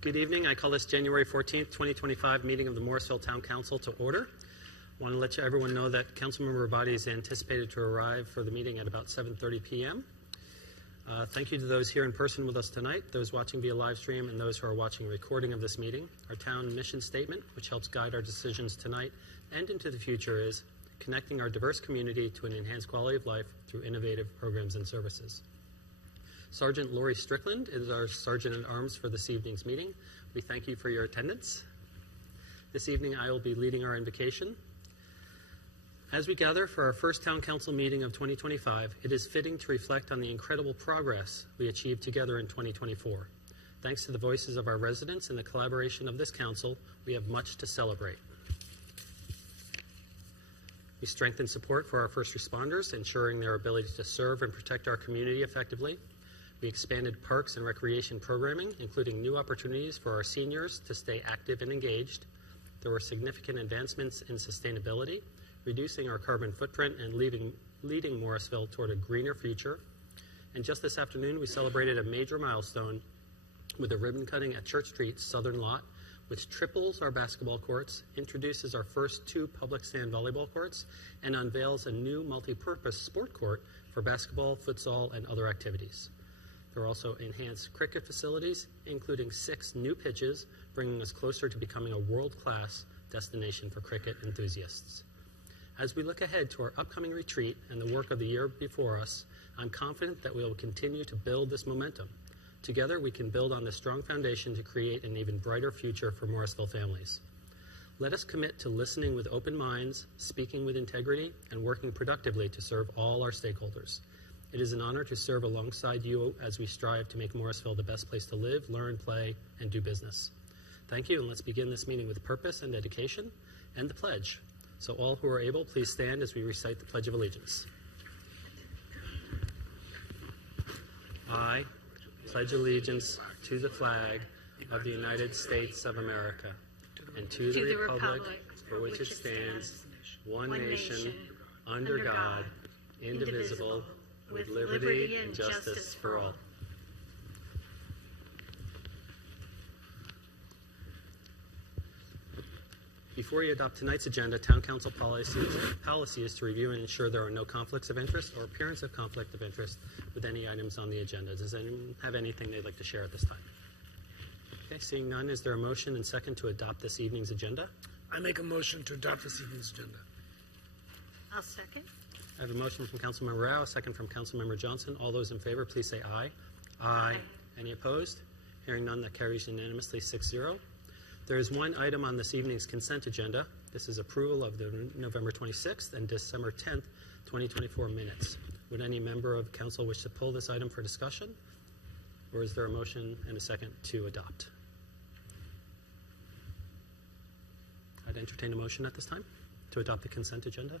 Good evening. I call this January 14th, 2025 meeting of the Morrisville Town Council to order. I want to let everyone know that Councilmember Rabati is anticipated to arrive for the meeting at about 7:30 p.m. Thank you to those here in person with us tonight, those watching via live stream, and those who are watching a recording of this meeting. Our town mission statement, which helps guide our decisions tonight and into the future, is connecting our diverse community to an enhanced quality of life through innovative programs and services. Sergeant Lori Strickland is our Sergeant-at-Arms for this evening's meeting. We thank you for your attendance. This evening I will be leading our invocation. As we gather for our first Town Council meeting of 2025, it is fitting to reflect on the incredible progress we achieved together in 2024. Thanks to the voices of our residents and the collaboration of this Council, we have much to celebrate. We strengthened support for our first responders, ensuring their ability to serve and protect our community effectively. We expanded parks and recreation programming, including new opportunities for our seniors to stay active and engaged. There were significant advancements in sustainability, reducing our carbon footprint and leading Morrisville toward a greener future. And just this afternoon, we celebrated a major milestone with a ribbon cutting at Church Street's southern lot, which triples our basketball courts, introduces our first 2 public sand volleyball courts, and unveils a new multi-purpose sport court for basketball, futsal, and other activities. There are also enhanced cricket facilities, including 6 new pitches, bringing us closer to becoming a world-class destination for cricket enthusiasts. As we look ahead to our upcoming retreat and the work of the year before us, I'm confident that we will continue to build this momentum. Together, we can build on this strong foundation to create an even brighter future for Morrisville families. Let us commit to listening with open minds, speaking with integrity, and working productively to serve all our stakeholders. It is an honor to serve alongside you as we strive to make Morrisville the best place to live, learn, play, and do business. Thank you, and let's begin this meeting with purpose and dedication and the pledge. So all who are able, please stand as we recite the Pledge of Allegiance. I pledge allegiance to the flag of the United States of America and to the republic for which it stands, one nation, under God, indivisible, with liberty and justice for all. Before you adopt tonight's agenda, Town Council policy is to review and ensure there are no conflicts of interest or appearance of conflict of interest with any items on the agenda. Does anyone have anything they'd like to share at this time? Okay, seeing none, is there a motion and second to adopt this evening's agenda? I make a motion to adopt this evening's agenda. I'll second. I have a motion from Councilmember Rao, a second from Councilmember Johnson. All those in favor, please say aye. Aye. Any opposed? Hearing none, that carries unanimously 6-0. There is one item on this evening's consent agenda. This is approval of the November 26th and December 10th, 2024 minutes. Would any member of council wish to pull this item for discussion? Or is there a motion and a second to adopt? I'd entertain a motion at this time to adopt the consent agenda.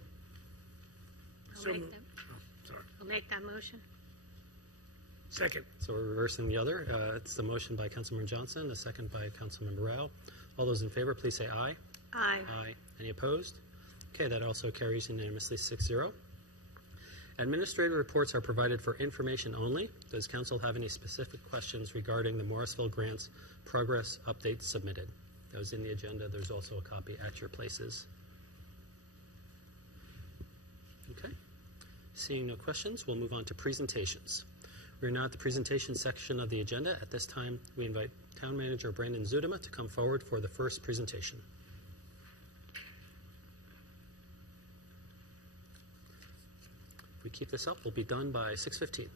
I'll make that motion. Second. So we're reversing the other. It's the motion by Councilmember Johnson, the second by Councilmember Rao. All those in favor, please say aye. Aye. Aye. Any opposed? Okay, that also carries unanimously 6-0. Administrative reports are provided for information only. Does council have any specific questions regarding the Morrisville Grants progress updates submitted? That was in the agenda. There's also a copy at your places. Okay. Seeing no questions, we'll move on to presentations. We're now at the presentation section of the agenda. At this time, we invite Town Manager Brandon Zudema to come forward for the first presentation. If we keep this up, we'll be done by 6:15.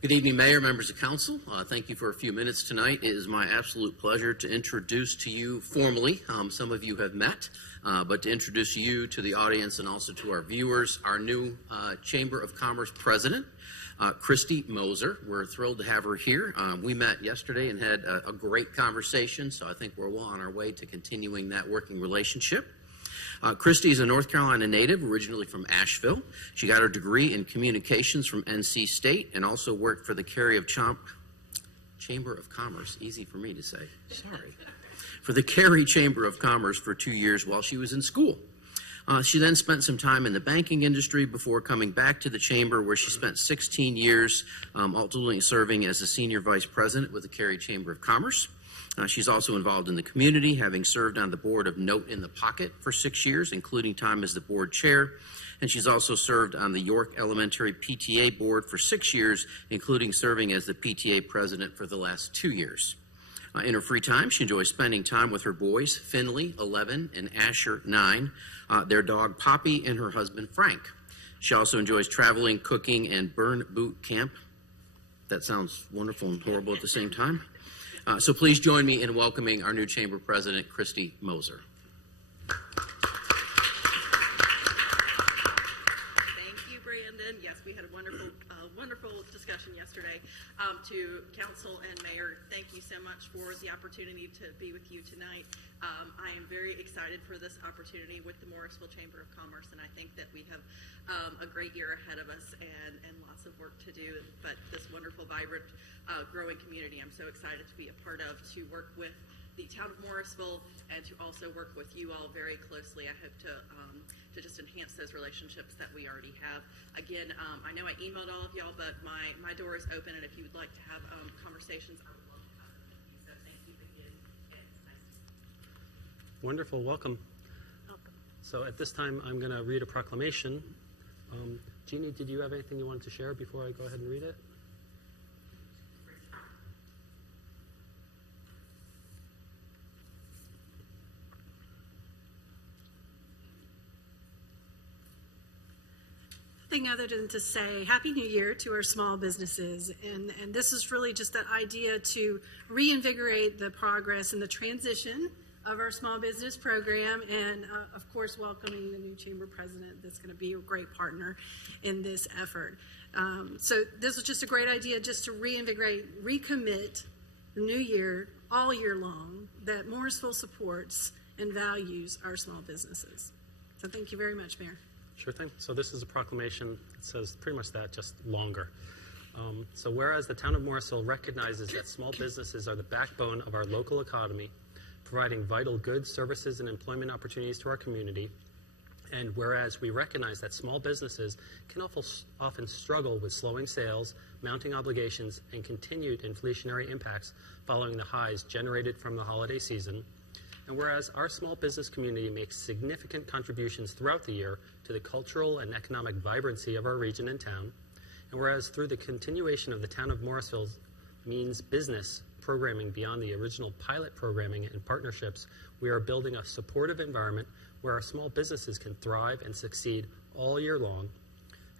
Good evening, Mayor, members of council. Thank you for a few minutes tonight. It is my absolute pleasure to introduce to you formally, some of you have met, but to introduce you to the audience and also to our viewers, our new Chamber of Commerce President, Christy Moser. We're thrilled to have her here. We met yesterday and had a great conversation, so I think we're well on our way to continuing that working relationship. Christy is a North Carolina native, originally from Asheville. She got her degree in communications from NC State and also worked for the Cary of Chamber of Commerce. Easy for me to say. Sorry. For the Cary Chamber of Commerce for 2 years while she was in school. She then spent some time in the banking industry before coming back to the chamber, where she spent 16 years ultimately serving as the senior vice president with the Cary Chamber of Commerce. She's also involved in the community, having served on the board of Note in the Pocket for 6 years, including time as the board chair. And she's also served on the York Elementary PTA board for 6 years, including serving as the PTA president for the last 2 years. In her free time, she enjoys spending time with her boys, Finley, 11, and Asher, 9, their dog, Poppy, and her husband, Frank. She also enjoys traveling, cooking, and burn boot camp. That sounds wonderful and horrible at the same time. So please join me in welcoming our new chamber president, Christy Moser. Thank you, Brandon. Yes, we had a wonderful discussion yesterday. To council and mayor, thank you so much for the opportunity to be with you tonight. I am very excited for this opportunity with the Morrisville Chamber of Commerce, and I think that we have a great year ahead of us and lots of work to do. But this wonderful, vibrant, growing community I'm so excited to be a part of, to work with the town of Morrisville, and to also work with you all very closely. I hope to just enhance those relationships that we already have. Again, I know I emailed all of y'all, but my door is open, and if you would like to have conversations, I would love to have them. So thank you again, and it's nice to see you. Wonderful. Welcome. So at this time, I'm going to read a proclamation. Jeannie, did you have anything you wanted to share before I go ahead and read it? Nothing other than to say Happy New Year to our small businesses. And this is really just that idea to reinvigorate the progress and the transition of our small business program, and of course welcoming the new chamber president that's going to be a great partner in this effort. So this was just a great idea, just to reinvigorate, recommit the new year, all year long, that Morrisville supports and values our small businesses. So thank you very much, Mayor. Sure thing. So this is a proclamation that says pretty much that, just longer. So whereas the town of Morrisville recognizes that small businesses are the backbone of our local economy, providing vital goods, services, and employment opportunities to our community, and whereas we recognize that small businesses can often struggle with slowing sales, mounting obligations, and continued inflationary impacts following the highs generated from the holiday season, and whereas our small business community makes significant contributions throughout the year to the cultural and economic vibrancy of our region and town, and whereas through the continuation of the town of Morrisville means business programming beyond the original pilot programming and partnerships, we are building a supportive environment where our small businesses can thrive and succeed all year long,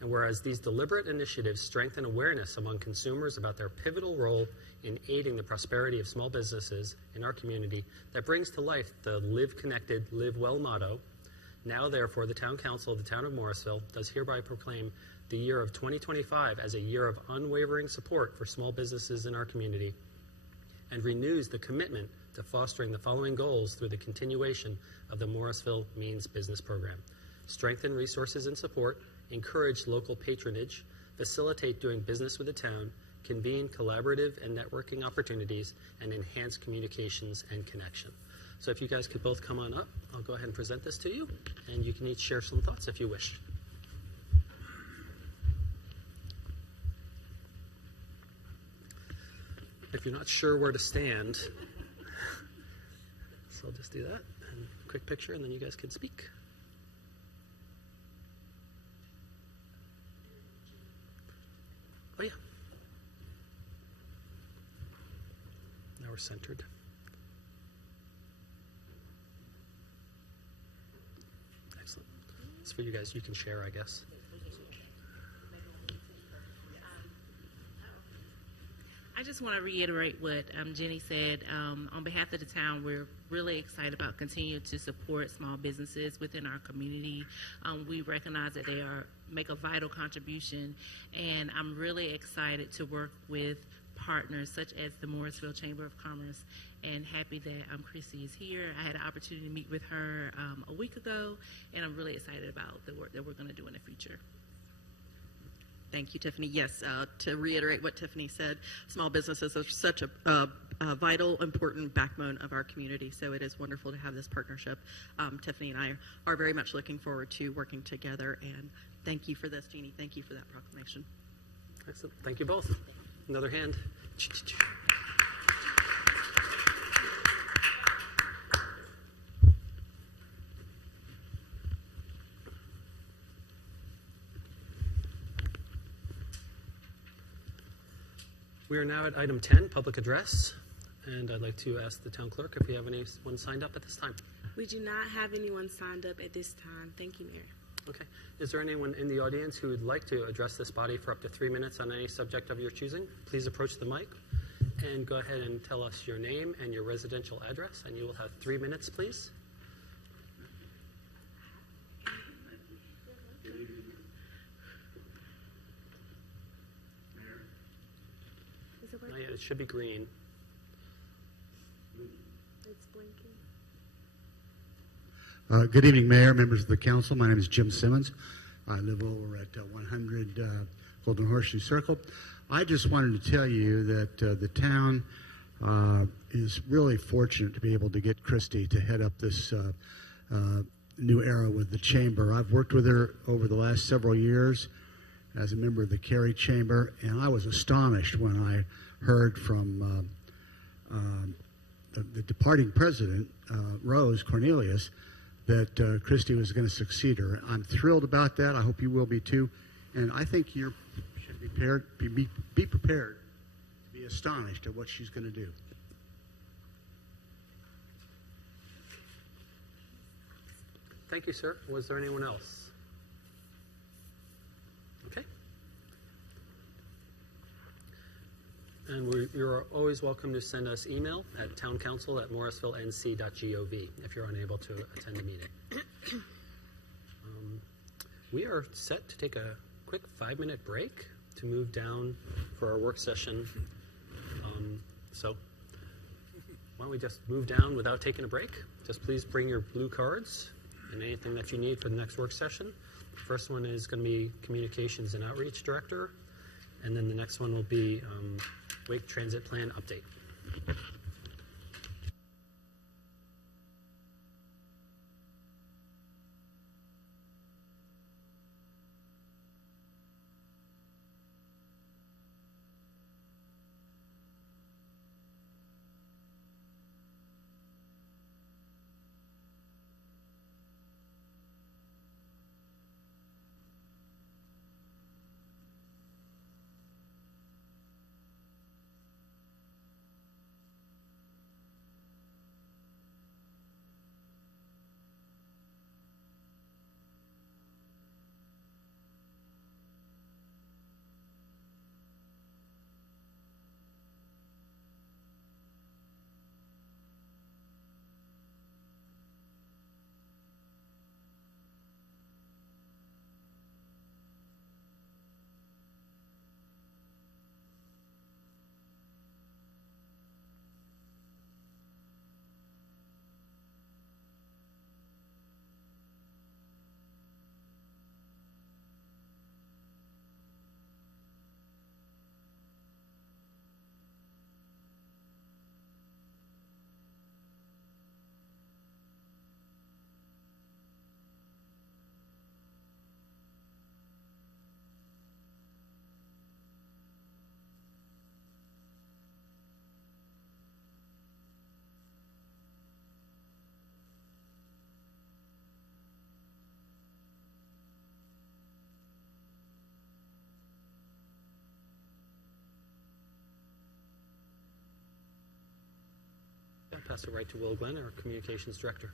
and whereas these deliberate initiatives strengthen awareness among consumers about their pivotal role in aiding the prosperity of small businesses in our community, that brings to life the Live Connected, Live Well motto. Now, therefore, the Town Council of the Town of Morrisville does hereby proclaim the year of 2025 as a year of unwavering support for small businesses in our community, and renews the commitment to fostering the following goals through the continuation of the Morrisville Means Business Program: strengthen resources and support, encourage local patronage, facilitate doing business with the town, convene collaborative and networking opportunities, and enhance communications and connection. So if you guys could both come on up, I'll go ahead and present this to you, and you can each share some thoughts if you wish. If you're not sure where to stand, so I'll just do that, and quick picture, and then you guys can speak. Oh yeah. Now we're centered. Excellent. It's for you guys. You can share, I guess. I just want to reiterate what Jenny said. On behalf of the town, we're really excited about continuing to support small businesses within our community. We recognize that they make a vital contribution, and I'm really excited to work with partners such as the Morrisville Chamber of Commerce, and happy that Chrissy is here. I had an opportunity to meet with her a week ago, and I'm really excited about the work that we're going to do in the future. Thank you, Tiffany. Yes, to reiterate what Tiffany said, small businesses are such a vital, important backbone of our community. So it is wonderful to have this partnership. Tiffany and I are very much looking forward to working together. And thank you for this, Jeannie. Thank you for that proclamation. Excellent. Thank you both. Another hand. We are now at item 10, public address. And I'd like to ask the town clerk if we have anyone signed up at this time. We do not have anyone signed up at this time. Thank you, Mayor. Okay. Is there anyone in the audience who would like to address this body for up to 3 minutes on any subject of your choosing? Please approach the mic and go ahead and tell us your name and your residential address, and you will have 3 minutes, please. Is it Not working? yet. It should be green. It's blinking. Good evening, Mayor, members of the council. My name is Jim Simmons. I live over at 100 Golden Horseshoe Circle. I just wanted to tell you that the town is really fortunate to be able to get Christy to head up this new era with the chamber. I've worked with her over the last several years as a member of the Cary Chamber, and I was astonished when I heard from the departing president, Rose Cornelius, that Christy was going to succeed her. I'm thrilled about that. I hope you will be too. And I think you should be prepared to be astonished at what she's going to do. Thank you, sir. Was there anyone else? Okay. And you're always welcome to send us email at towncouncil@morrisvillenc.gov if you're unable to attend the meeting. We are set to take a quick 5-minute break to move down for our work session. So why don't we just move down without taking a break? Just please bring your blue cards and anything that you need for the next work session. The first one is going to be Communications and Outreach Director, and then the next one will be Wake Transit Plan Update. I'll pass it right to Will Glenn, our Communications Director.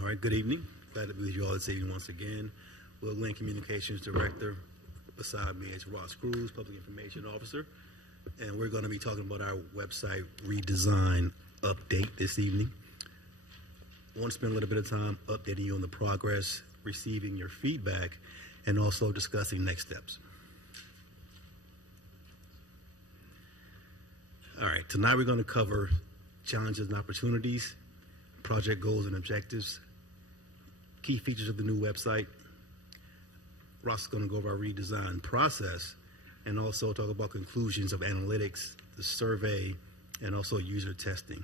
All right, good evening. Glad to be with you all this evening once again. Will Glenn, Communications Director. Beside me is Ross Cruz, Public Information Officer. And we're going to be talking about our website redesign update this evening. I want to spend a little bit of time updating you on the progress, receiving your feedback, and also discussing next steps. All right, tonight we're going to cover challenges and opportunities, project goals and objectives, key features of the new website, Ross is going to go over our redesign process and also talk about conclusions of analytics, the survey, and also user testing.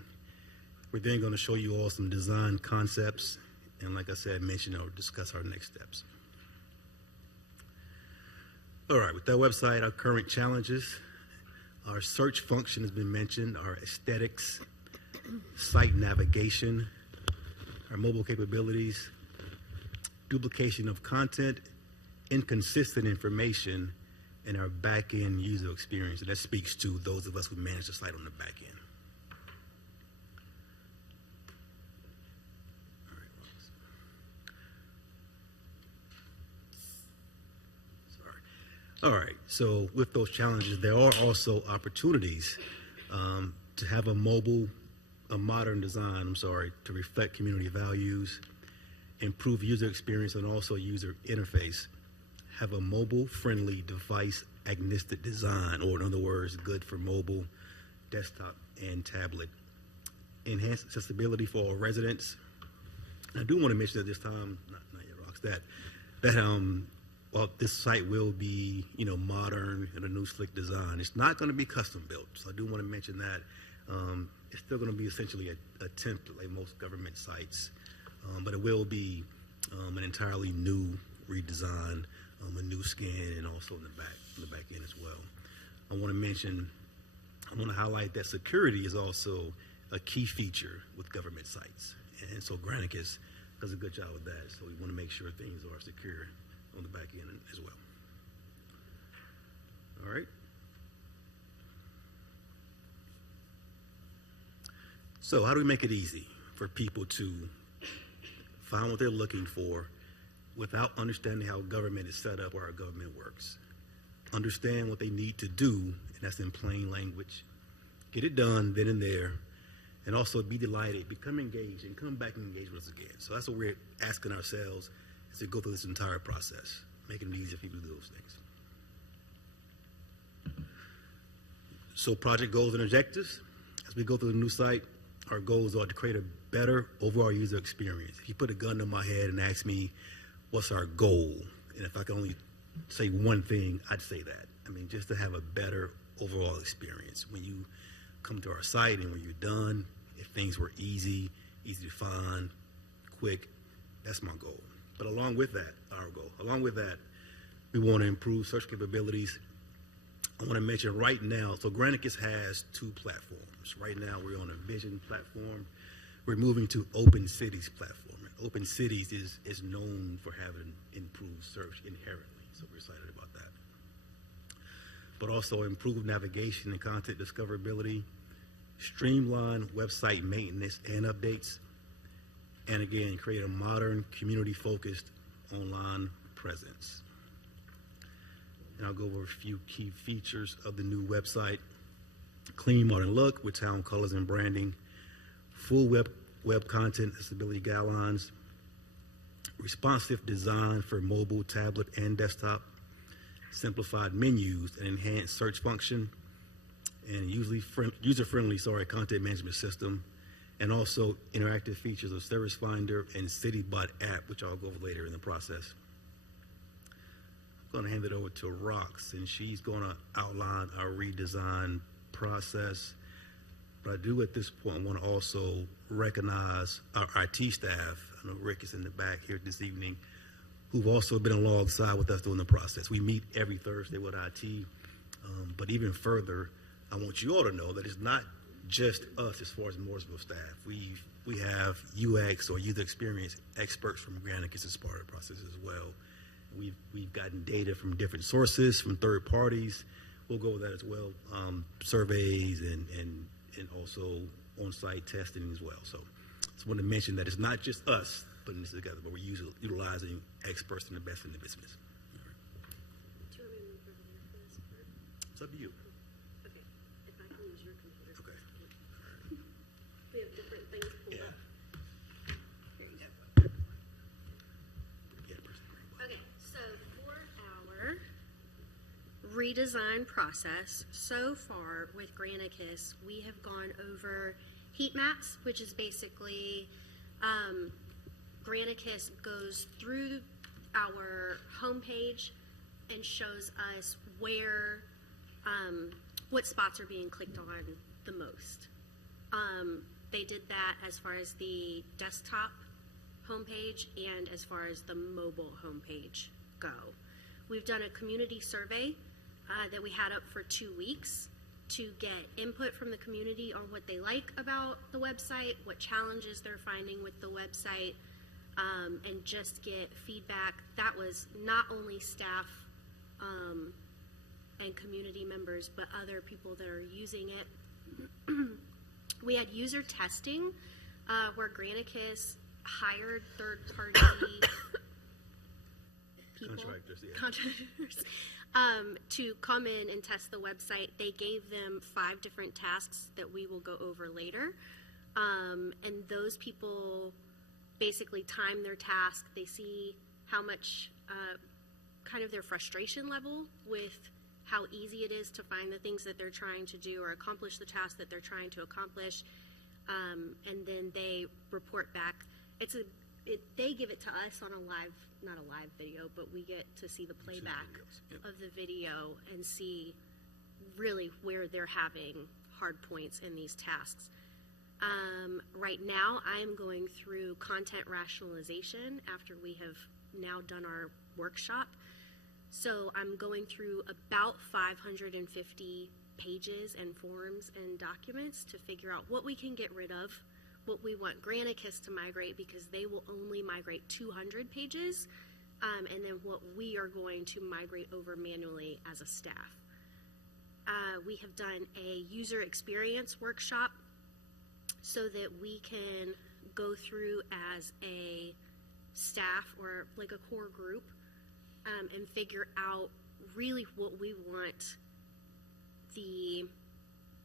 We're then going to show you all some design concepts, and like I said, mention or discuss our next steps. All right, with that website, our current challenges, our search function has been mentioned, our aesthetics, site navigation, our mobile capabilities, duplication of content, inconsistent information, and our back-end user experience. And that speaks to those of us who manage the site on the back end. All right, so with those challenges, there are also opportunities to have a modern design, to reflect community values, improve user experience and also user interface, have a mobile-friendly device agnostic design, or in other words, good for mobile, desktop, and tablet, enhance accessibility for all residents. I do want to mention at this time, not yet, Rox, that well, this site will be, modern and a new slick design. It's not going to be custom built, so I do want to mention that. It's still going to be essentially a template like most government sites, but it will be an entirely new redesign, a new scan, and also in the back end as well. I want to highlight that security is also a key feature with government sites, and so Granicus does a good job with that. So we want to make sure things are secure on the back end as well. All right. So how do we make it easy for people to find what they're looking for without understanding how government is set up or how government works? Understand what they need to do, and that's in plain language. Get it done then and there, and also be delighted, become engaged, and come back and engage with us again. So that's what we're asking ourselves as we go through this entire process, making it easy for people to do those things. So project goals and objectives. As we go through the new site, our goals are to create a better overall user experience. If you put a gun to my head and ask me, what's our goal? And if I could only say one thing, I'd say that. I mean, just to have a better overall experience. When you come to our site and when you're done, if things were easy to find, quick, that's my goal. But along with that, we want to improve search capabilities. I want to mention right now, so Granicus has two platforms. Right now, we're on a Vision platform. We're moving to Open Cities platform. Open Cities is known for having improved search inherently, so we're excited about that. But also improved navigation and content discoverability, streamline website maintenance and updates, and again, create a modern, community-focused online presence. And I'll go over a few key features of the new website. Clean, modern look with town colors and branding, full web content accessibility guidelines, responsive design for mobile, tablet, and desktop, simplified menus, and enhanced search function, and user-friendly content management system, and also interactive features of Service Finder and CityBot app, which I'll go over later in the process. I'm going to hand it over to Rox, and she's going to outline our redesign process. But I do at this point want to also recognize our IT staff. I know Rick is in the back here this evening, who've also been alongside with us during the process. We meet every Thursday with IT, but even further, I want you all to know that it's not just us as far as Morrisville staff. We have UX or user experience experts from Granicus as part of the process as well. We've gotten data from different sources, from third parties. We'll go with that as well. Surveys and also on-site testing as well. So I just want to mention that it's not just us putting this together, but we're utilizing experts and the best in the business. All right. Do you want me to move over there for this part? It's up to you. Okay. If I can use your computer. Okay. We have different things pulled Yeah. up. There you go. Yeah, Okay, so for our redesign process, so far with Granicus, we have gone over heat maps, which is basically Granicus goes through our homepage and shows us where, what spots are being clicked on the most. They did that as far as the desktop homepage and as far as the mobile homepage go. We've done a community survey that we had up for 2 weeks to get input from the community on what they like about the website, what challenges they're finding with the website, and just get feedback. That was not only staff and community members, but other people that are using it. We had user testing where Granicus hired third-party people, contractors, to come in and test the website. They gave them 5 different tasks that we will go over later, and those people basically time their task. They see how much kind of their frustration level with how easy it is to find the things that they're trying to do or accomplish the task that they're trying to accomplish, and then they report back. They give it to us on a live, not a live video, but we get to see the playback of the video and see really where they're having hard points in these tasks. Right now, I am going through content rationalization after we have now done our workshop. So I'm going through about 550 pages and forms and documents to figure out what we can get rid of, what we want Granicus to migrate, because they will only migrate 200 pages, and then what we are going to migrate over manually as a staff. We have done a user experience workshop so that we can go through as a staff or like a core group and figure out really what we want the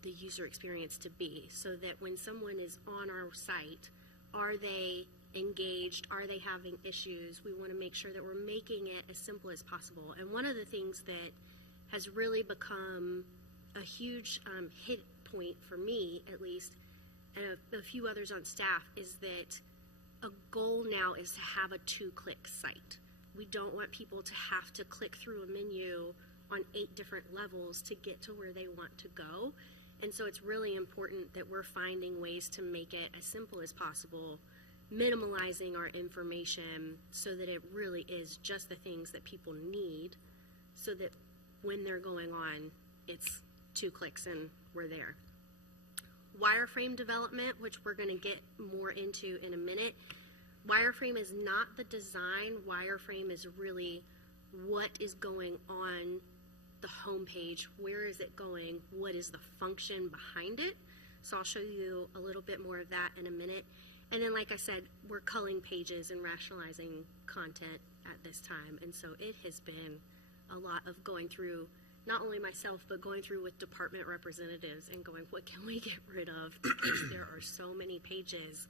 user experience to be, so that when someone is on our site, are they engaged? Are they having issues? We want to make sure that we're making it as simple as possible. And one of the things that has really become a huge hit point for me, at least, and a few others on staff, is that a goal now is to have a 2-click site. We don't want people to have to click through a menu on 8 different levels to get to where they want to go. And so it's really important that we're finding ways to make it as simple as possible, minimalizing our information so that it really is just the things that people need, so that when they're going on, it's 2 clicks and we're there. Wireframe development, which we're going to get more into in a minute. Wireframe is not the design. Wireframe is really what is going on the homepage. Where is it going? What is the function behind it? So I'll show you a little bit more of that in a minute. And then, like I said, we're culling pages and rationalizing content at this time. And so it has been a lot of going through, not only myself, but going through with department representatives and going, what can we get rid of? Because there are so many pages.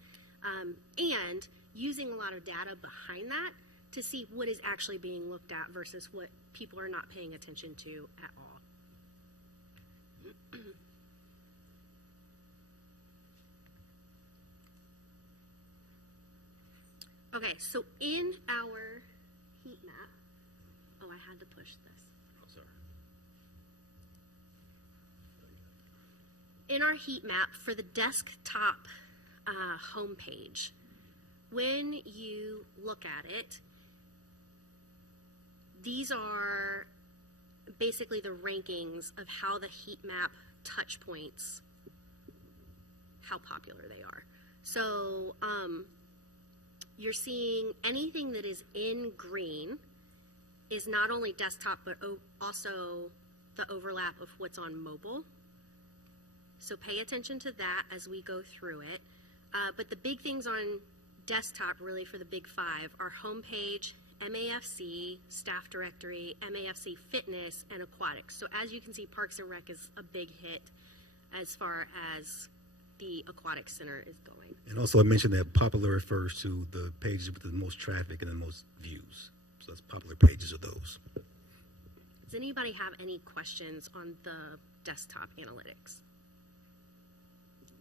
And using a lot of data behind that to see what is actually being looked at versus what people are not paying attention to at all. Okay, so in our heat map, oh, I had to push this. Oh, sorry. In our heat map for the desktop homepage, when you look at it, these are basically the rankings of how the heat map touch points, how popular they are. So you're seeing anything that is in green is not only desktop, but also the overlap of what's on mobile. So pay attention to that as we go through it. But the big things on desktop, really for the big 5, are homepage, MAFC, staff directory, MAFC fitness, and aquatics. So as you can see, Parks and Rec is a big hit as far as the aquatic center is going. And also I mentioned that popular refers to the pages with the most traffic and the most views. So that's popular pages of those. Does anybody have any questions on the desktop analytics?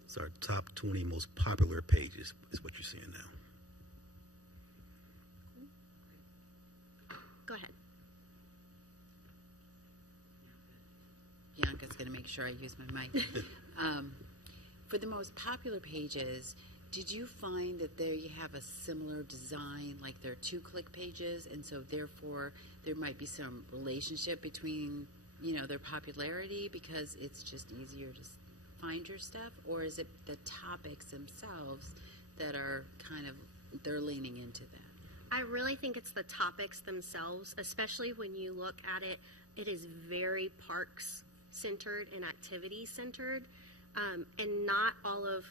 So our top 20 most popular pages is what you're seeing now. Go ahead. sure I use my mic. For the most popular pages, did you find that there you have a similar design, like they're 2-click pages, and so therefore there might be some relationship between, their popularity because it's just easier to find your stuff? Or is it the topics themselves that are they're leaning into that? I really think it's the topics themselves, especially when you look at it. It is very parks centered and activity centered, and not all of.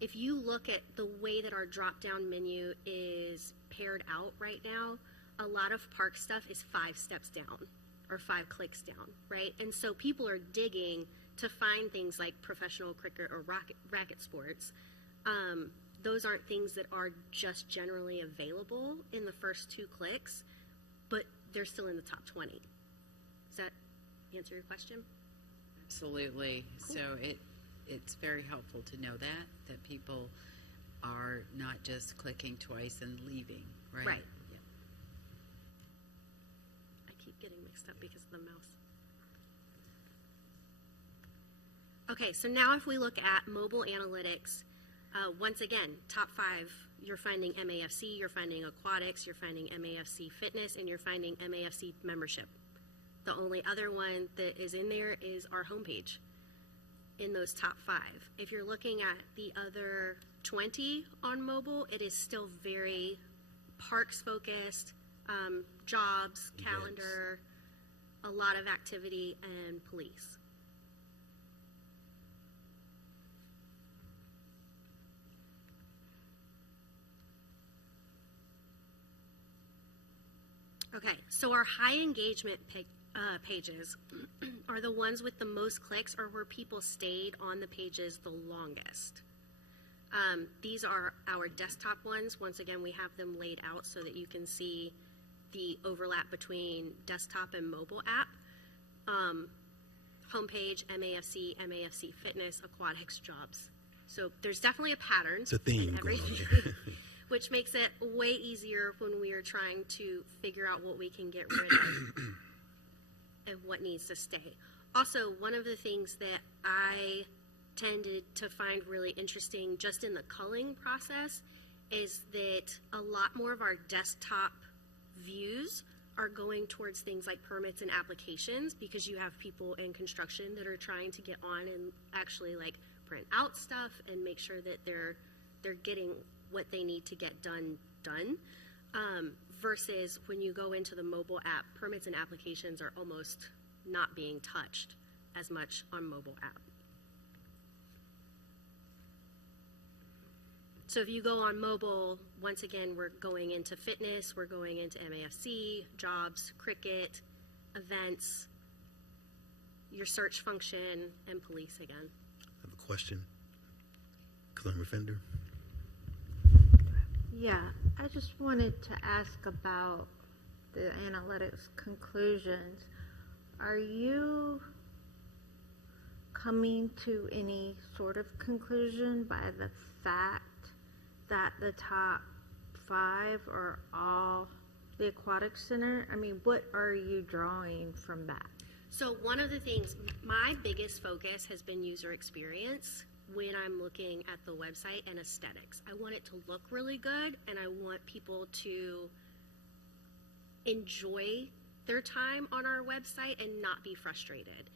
If you look at the way that our drop-down menu is paired out right now, a lot of park stuff is 5 steps down or 5 clicks down, right? And so people are digging to find things like professional cricket or racket sports. Those aren't things that are just generally available in the first 2 clicks, but they're still in the top 20. Does that answer your question? Absolutely. Cool. So it's very helpful to know that people are not just clicking twice and leaving, right? Right. Yeah. I keep getting mixed up because of the mouse. Okay, so now if we look at mobile analytics, once again, top 5, you're finding MAFC, you're finding aquatics, you're finding MAFC fitness, and you're finding MAFC membership. The only other one that is in there is our homepage in those top 5. If you're looking at the other 20 on mobile, it is still very parks focused, jobs, calendar, a lot of activity, and police. Okay, so our high engagement pages are the ones with the most clicks or where people stayed on the pages the longest. These are our desktop ones. Once again, we have them laid out so that you can see the overlap between desktop and mobile app. Homepage, MAFC, MAFC fitness, aquatics, jobs. So there's definitely a pattern. It's a theme in going on everything. here. Which makes it way easier when we are trying to figure out what we can get rid of and what needs to stay. Also, one of the things that I tended to find really interesting just in the culling process is that a lot more of our desktop views are going towards things like permits and applications because you have people in construction that are trying to get on and actually like print out stuff and make sure that they're getting what they need to get done, versus when you go into the mobile app, permits and applications are almost not being touched as much on mobile app. So if you go on mobile, once again, we're going into fitness, we're going into MAFC, jobs, cricket, events, your search function, and police again. I have a question. Councilmember Fender. Yeah, I just wanted to ask about the analytics conclusions. Are you coming to any sort of conclusion by the fact that the top 5 are all the aquatic center? I mean, what are you drawing from that? So one of the things, my biggest focus has been user experience when I'm looking at the website and aesthetics. I want it to look really good and I want people to enjoy their time on our website and not be frustrated.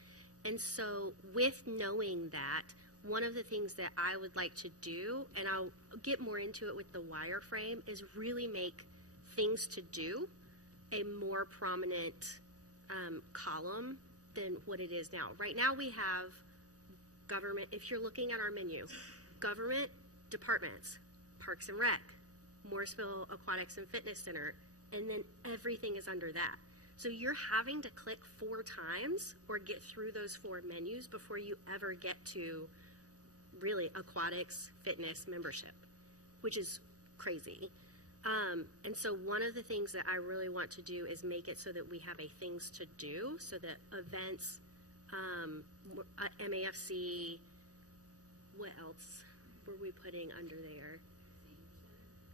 And so with knowing that, one of the things that I would like to do, and I'll get more into it with the wireframe, is really make things to do a more prominent column than what it is now. Right now we have government, if you're looking at our menu, government departments, Parks and Rec, Morrisville Aquatics and Fitness Center, and then everything is under that. So you're having to click 4 times or get through those 4 menus before you ever get to really aquatics, fitness, membership, which is crazy. And so one of the things that I really want to do is make it so that we have a things to do, so that events, MAFC, what else were we putting under there?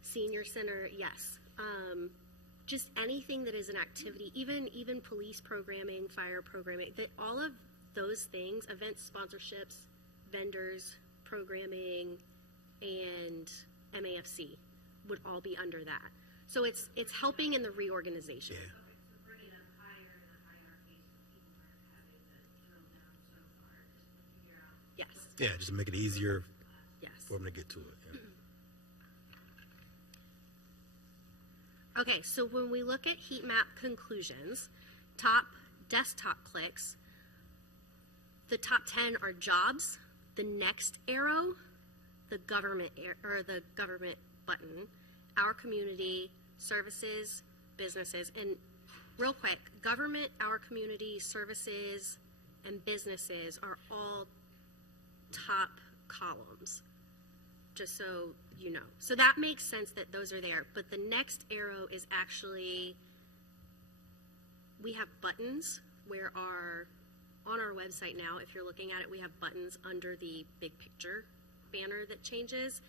Senior Center, yes. Just anything that is an activity, even police programming, fire programming, that all of those things, events, sponsorships, vendors, programming, and MAFC would all be under that. So it's helping in the reorganization. Yeah. Yes. Yeah, just make it easier Yes. for them to get to it. Yeah. Okay, so when we look at heat map conclusions, top desktop clicks, the top 10 are jobs, the next arrow, the government the government button, our community, services, businesses, and real quick, government, our community, services, and businesses are all top columns, just so you know. So that makes sense that those are there, but the next arrow is actually, we have buttons where on our website now, if you're looking at it, we have buttons under the big picture banner that changes,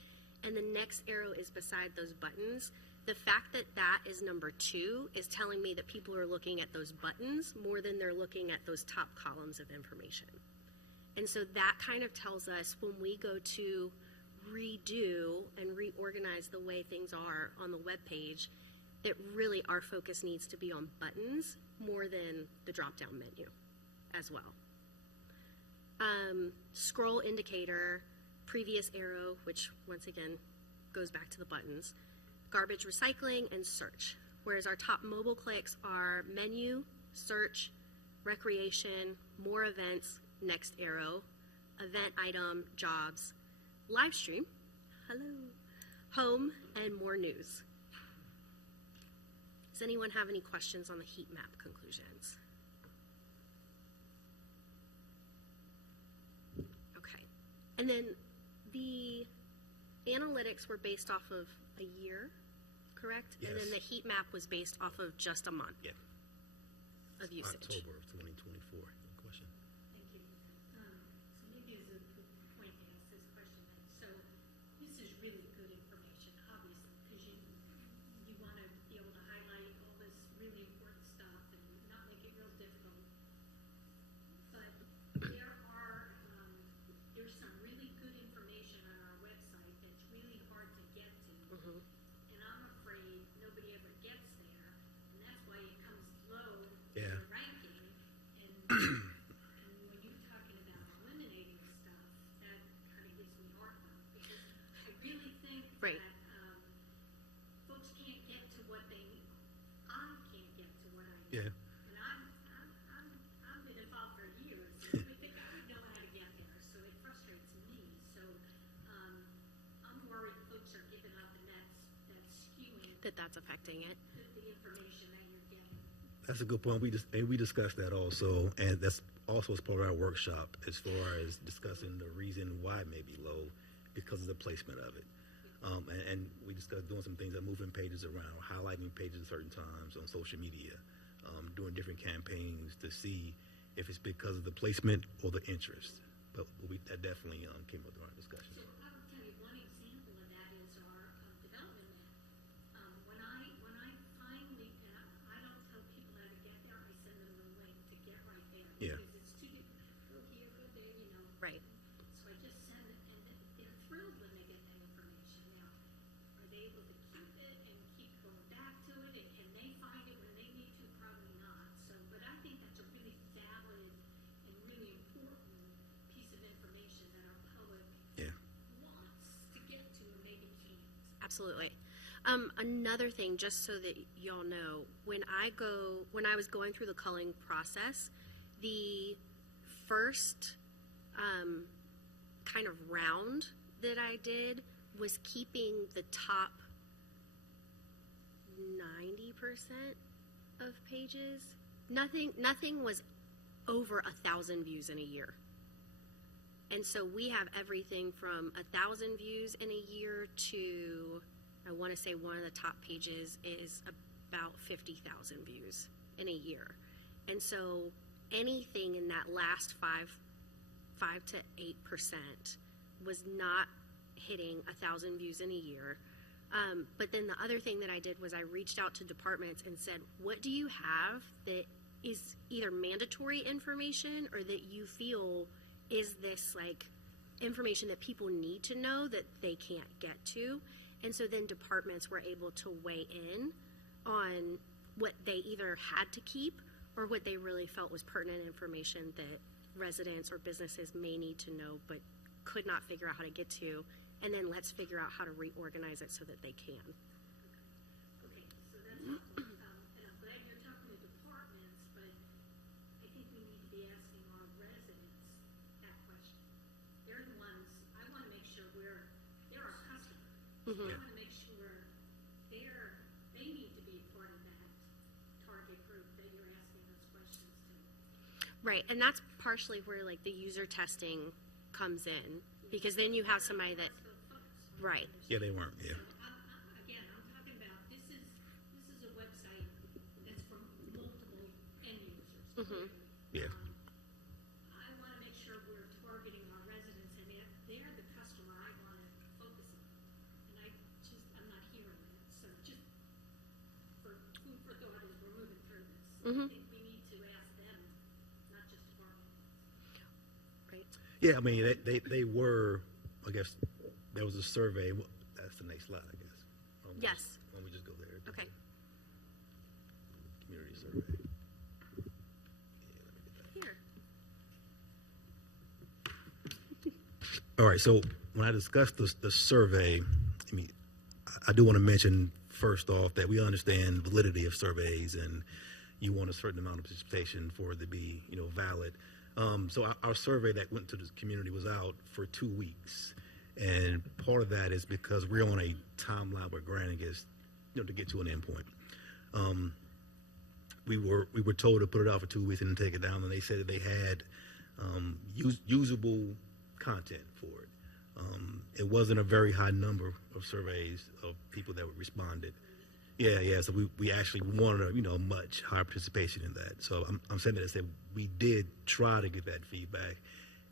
and the next arrow is beside those buttons. The fact that that is number 2 is telling me that people are looking at those buttons more than they're looking at those top columns of information. And so that kind of tells us when we go to redo and reorganize the way things are on the web page, that really our focus needs to be on buttons more than the drop-down menu as well. Scroll indicator, previous arrow, which once again goes back to the buttons, garbage recycling, and search. Whereas our top mobile clicks are menu, search, recreation, more events, next arrow, event item, jobs, live stream, hello, home, and more news. Does anyone have any questions on the heat map conclusions? Okay. And then the analytics were based off of a year, correct? Yes. And then the heat map was based off of just a month Yeah. of usage. October of 2024. Good question. Thank you. So maybe as a good point to ask this question, so this is really good information, obviously, because you want to be able to highlight all this really important stuff and not make it real difficult. But there's some really good information on our website that's really hard to get to. And I'm afraid nobody ever gets there, and that's why it comes low in Yeah. the ranking. And when you're talking about eliminating stuff, that kind of gives me heartburn, because I really think Right. that folks can't get to what they need. I can't get to what I need. Yeah. And I've been involved for years, and I think I would know how to get there, so it frustrates me. So I'm worried folks are giving up, and that's skewing That's affecting it. the information that you're getting. That's a good point. We discussed that also, and that's also as part of our workshop as far as discussing the reason why it may be low because of the placement of it. And we discussed doing some things like moving pages around, highlighting pages at certain times on social media, doing different campaigns to see if it's because of the placement or the interest. But that definitely came up during our discussion. So I will tell you one example of that is our development map. When I finally, and I don't tell people how to get there, I send them the link to get right there. Yeah. Because it's too difficult. Go here, go there, you know. Right. So I just send it, and they're thrilled when they get that information. Now, are they able to keep it and keep going back to it? And can they find it when they need to? Probably not. So, but I think that's a really valid and really important piece of information that our public Yeah. wants to get to and maybe can't. Absolutely. Another thing, just so that y'all know, when I was going through the culling process, the first kind of round that I did was keeping the top 90% of pages. Nothing was over 1,000 views in a year. And so we have everything from 1,000 views in a year to, I want to say one of the top pages is about 50,000 views in a year. And so anything in that last 5 to 8% was not hitting 1,000 views in a year. But then the other thing that I did was I reached out to departments and said, what do you have that is either mandatory information or that you feel is this like information that people need to know that they can't get to. And so then departments were able to weigh in on what they either had to keep or what they really felt was pertinent information that residents or businesses may need to know but could not figure out how to get to. And then let's figure out how to reorganize it so that they can. Okay, so that's helpful. And I'm glad you're talking to departments, but I think we need to be asking our residents that question. They're the ones, I want to make sure they're our customers. I want to make sure they need to be part of that target group that you're asking those questions to. Right, and that's partially where like the user testing comes in, because then you have somebody that, right. Yeah, they weren't, yeah. Again, I'm talking about, this is a website that's for multiple end users. Yeah. I want to make sure we're targeting our residents, and they're the customer I want to focus on. And I'm not hearing that, so just for food for thought as we're moving through this. I think we need to ask them, not just department. Right. Yeah, I mean, they were, I guess, there was a survey. That's the next slide, I guess. Yes. Why don't we just go there? Okay. Community survey. Here. All right, so when I discussed the survey, I mean, I do want to mention first off that we understand validity of surveys, and you want a certain amount of participation for it to be, valid. So our survey that went to the community was out for 2 weeks, and part of that is because we're on a timeline where granting is, to get to an endpoint. We were told to put it out for 2 weeks and then take it down, and they said that they had usable content for it. It wasn't a very high number of surveys of people that responded. Yeah. So we actually wanted a much higher participation in that. So I'm saying that to say we did try to get that feedback.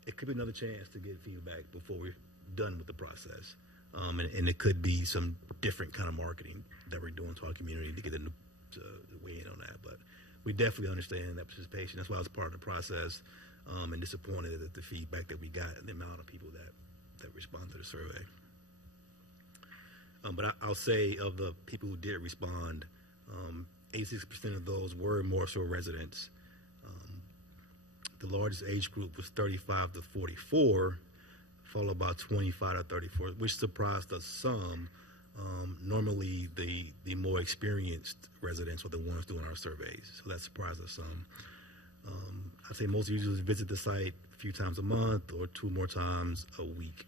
It could be another chance to get feedback before we're done with the process. And it could be some different kind of marketing that we're doing to our community to get them to weigh in on that. But we definitely understand that participation. That's why I was part of the process, and disappointed at the feedback that we got and the amount of people that responded to the survey. But I'll say of the people who did respond, 86% of those were Morrisville residents. The largest age group was 35 to 44, followed by 25 to 34, which surprised us some. Normally, the more experienced residents are the ones doing our surveys, so that surprised us some. I'd say most users visit the site a few times a month or 2 more times a week.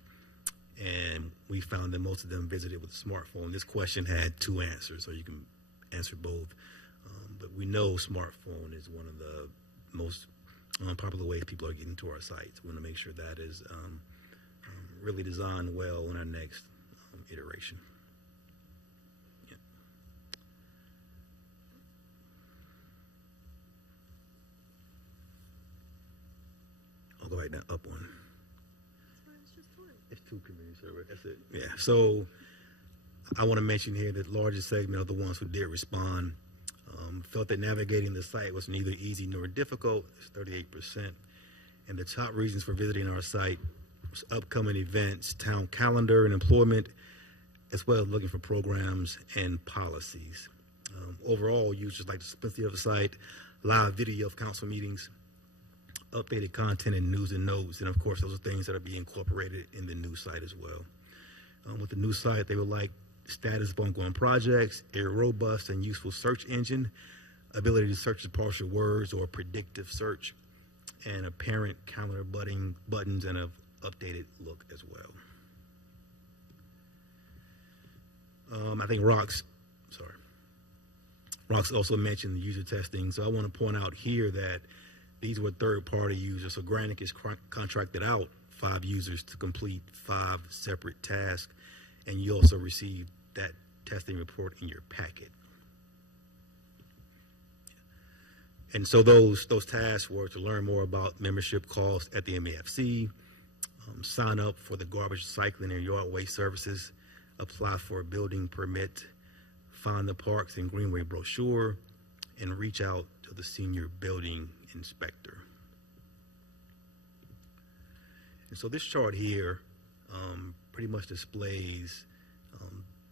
And we found that most of them visited with a smartphone. This question had 2 answers, so you can answer both. But we know smartphone is one of the most popular ways people are getting to our sites. We want to make sure that is really designed well in our next iteration. Yeah. I'll go right now, up one. It's 2 community surveys. That's it. Yeah. So I want to mention here that the largest segment of the ones who did respond felt that navigating the site was neither easy nor difficult. It's 38%. And the top reasons for visiting our site was upcoming events, town calendar, and employment, as well as looking for programs and policies. Overall, users like the simplicity of the site, live video of council meetings, updated content and news and notes, and of course those are things that are being incorporated in the new site as well. With the new site, they would like status of ongoing projects, a robust and useful search engine, ability to search with partial words or predictive search, and apparent calendar buttons and an updated look as well. I think Rox also mentioned the user testing, so I want to point out here that these were third-party users, so Granite has contracted out 5 users to complete 5 separate tasks, and you also received that testing report in your packet. And so those tasks were to learn more about membership costs at the MAFC, sign up for the garbage recycling and yard waste services, apply for a building permit, find the parks and greenway brochure, and reach out to the senior building inspector. And so this chart here pretty much displays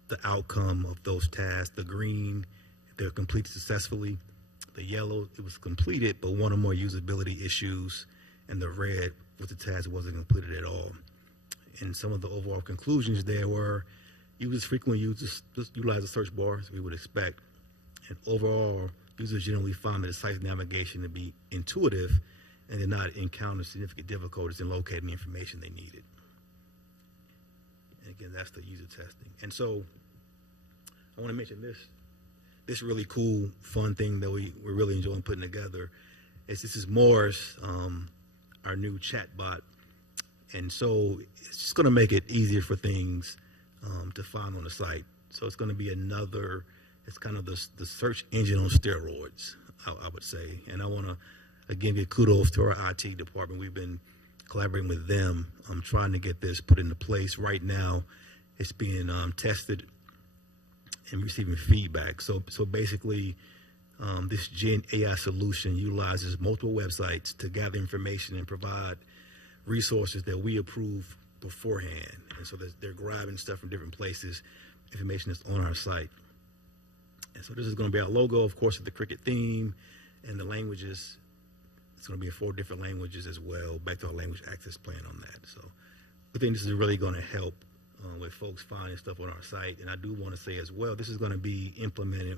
the outcome of those tasks. The green, they're completed successfully. The yellow, it was completed, but one or more usability issues. And the red with the task wasn't completed at all. And some of the overall conclusions there were users frequently utilize the search bar, as we would expect. And overall, users generally found the site's navigation to be intuitive and did not encounter significant difficulties in locating the information they needed. And again, that's the user testing. And so I want to mention this really cool, fun thing that we're really enjoying putting together. This is Morris, our new chat bot. And so it's just going to make it easier for things to find on the site. So it's going to be it's kind of the search engine on steroids, I would say. And I want to, again, give kudos to our IT department. We've been collaborating with them. I'm trying to get this put into place. Right now, it's being tested and receiving feedback. So basically, this Gen AI solution utilizes multiple websites to gather information and provide resources that we approve beforehand. And so they're grabbing stuff from different places, information that's on our site. And so this is going to be our logo, of course, with the cricket theme and the languages. It's going to be in 4 different languages as well, back to our language access plan on that. So I think this is really going to help with folks finding stuff on our site. And I do want to say as well, this is going to be implemented,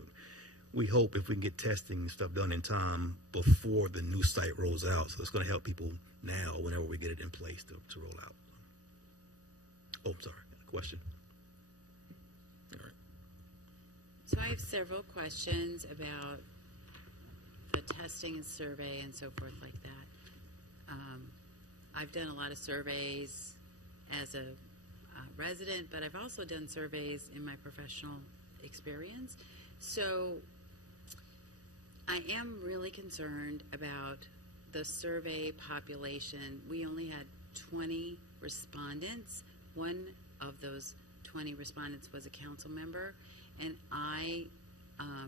we hope, if we can get testing and stuff done in time before the new site rolls out. So it's going to help people now whenever we get it in place to roll out. Oh, sorry, question. All right. So I have several questions about the testing and survey and so forth like that. I've done a lot of surveys as a resident, but I've also done surveys in my professional experience. So I am really concerned about the survey population. We only had 20 respondents. One of those 20 respondents was a council member, and I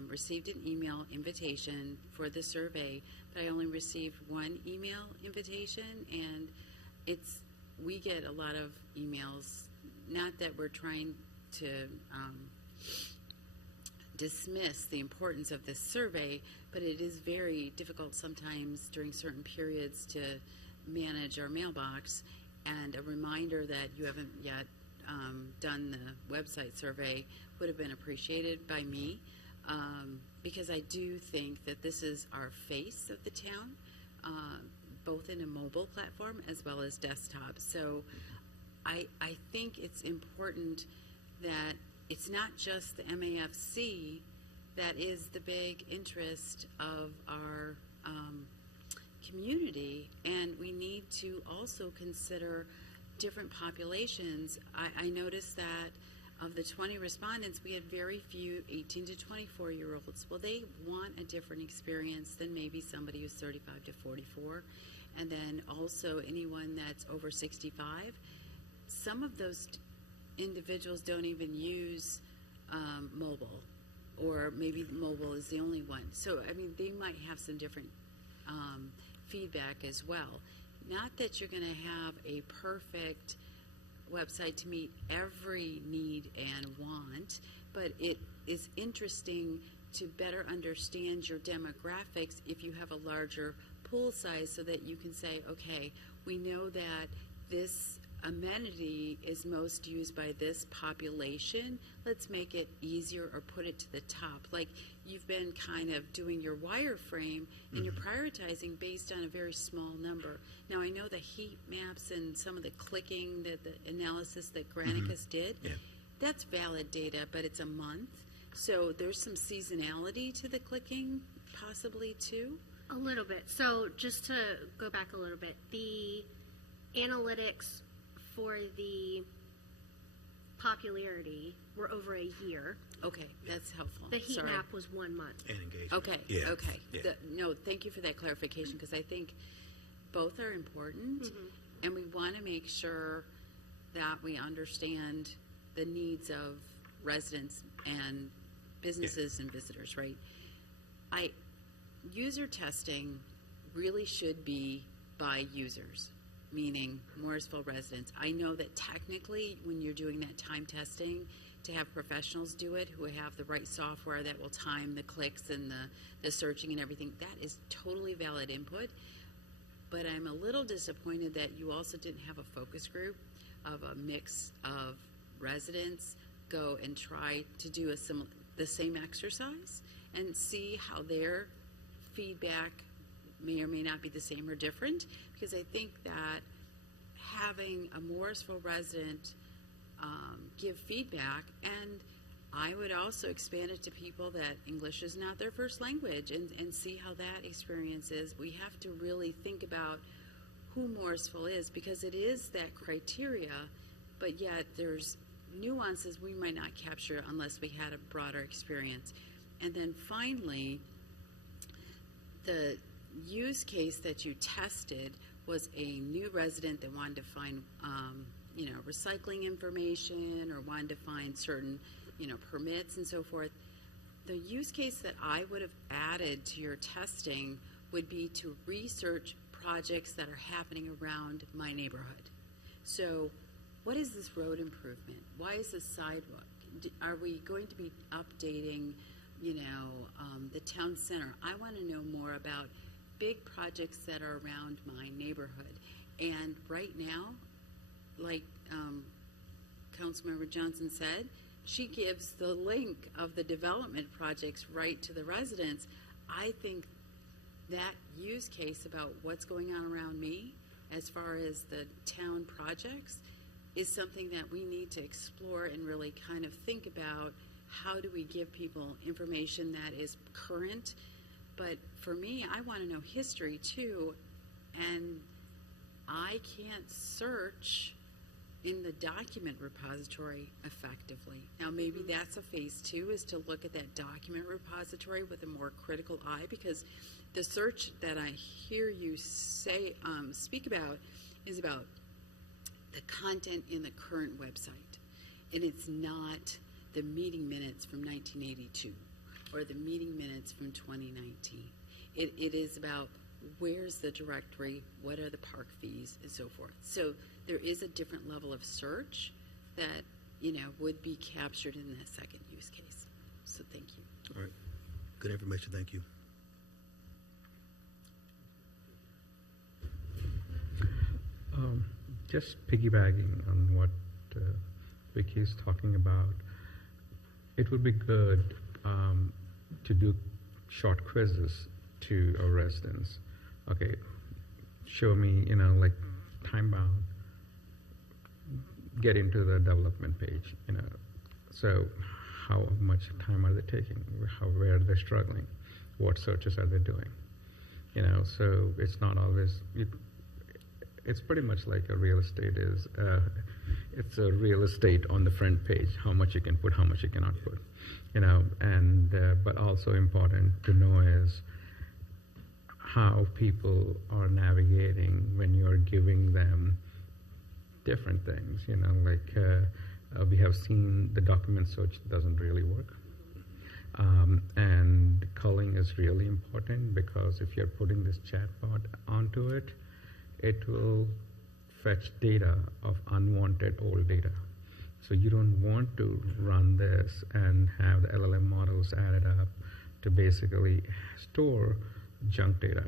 received an email invitation for the survey, but I only received one email invitation, and we get a lot of emails, not that we're trying to dismiss the importance of this survey, but it is very difficult sometimes during certain periods to manage our mailbox, and a reminder that you haven't yet done the website survey would have been appreciated by me, because I do think that this is our face of the town, both in a mobile platform as well as desktop. So I think it's important that it's not just the MAFC that is the big interest of our community, and we need to also consider different populations. I noticed that of the 20 respondents, we had very few 18 to 24-year-olds. Well, they want a different experience than maybe somebody who's 35 to 44. And then also anyone that's over 65. Some of those individuals don't even use mobile, or maybe mobile is the only one. So, I mean, they might have some different feedback as well. Not that you're going to have a perfect website to meet every need and want, but it is interesting to better understand your demographics if you have a larger pool size, so that you can say, okay, we know that this amenity is most used by this population. Let's make it easier or put it to the top. Like you've been kind of doing your wireframe and you're prioritizing based on a very small number. Now I know the heat maps and some of the clicking, the analysis that Granicus did, that's valid data, but it's a month. So there's some seasonality to the clicking possibly too. A little bit. So just to go back a little bit, the analytics for the popularity were over a year. Okay, that's helpful. The heat Sorry. map was 1 month. And engagement. Okay, Yeah. okay. Yeah. No, thank you for that clarification, because I think both are important, and we want to make sure that we understand the needs of residents and businesses and visitors, right? user testing really should be by users, meaning Morrisville residents. I know that technically when you're doing that time testing, to have professionals do it who have the right software that will time the clicks and the searching and everything, that is totally valid input. But I'm a little disappointed that you also didn't have a focus group of a mix of residents go and try to do the same exercise and see how their feedback may or may not be the same or different, because I think that having a Morrisville resident give feedback, and I would also expand it to people that English is not their first language, and see how that experience is. We have to really think about who Morrisville is, because it is that criteria, but yet there's nuances we might not capture unless we had a broader experience. And then finally, the use case that you tested was a new resident that wanted to find recycling information, or wanted to find certain permits and so forth. The use case that I would have added to your testing would be to research projects that are happening around my neighborhood. So what is this road improvement? Why is this sidewalk? Are we going to be updating the town center? I want to know more about big projects that are around my neighborhood. And right now, like Councilmember Johnson said, she gives the link of the development projects right to the residents. I think that use case about what's going on around me as far as the town projects is something that we need to explore and really kind of think about. How do we give people information that is current? But for me, I want to know history too, and I can't search in the document repository effectively. Now maybe that's a phase 2, is to look at that document repository with a more critical eye, because the search that I hear you say speak about is about the content in the current website, and it's not the meeting minutes from 1982 or the meeting minutes from 2019. It is about where's the directory, what are the park fees, and so forth. So there is a different level of search that would be captured in that second use case. So thank you. All right. Good information. Thank you. Just piggybacking on what Vicky's talking about, it would be good to do short quizzes to our residents. Okay, show me, like time bound, get into the development page, so how much time are they taking, where are they struggling, what searches are they doing, so it's not always, it's pretty much like a real estate is, it's a real estate on the front page, how much you can put, how much you cannot put, and but also important to know is how people are navigating when you're giving them different things, we have seen the document search doesn't really work. And culling is really important, because if you're putting this chatbot onto it, it will fetch data of unwanted old data. So you don't want to run this and have the LLM models added up to basically store junk data,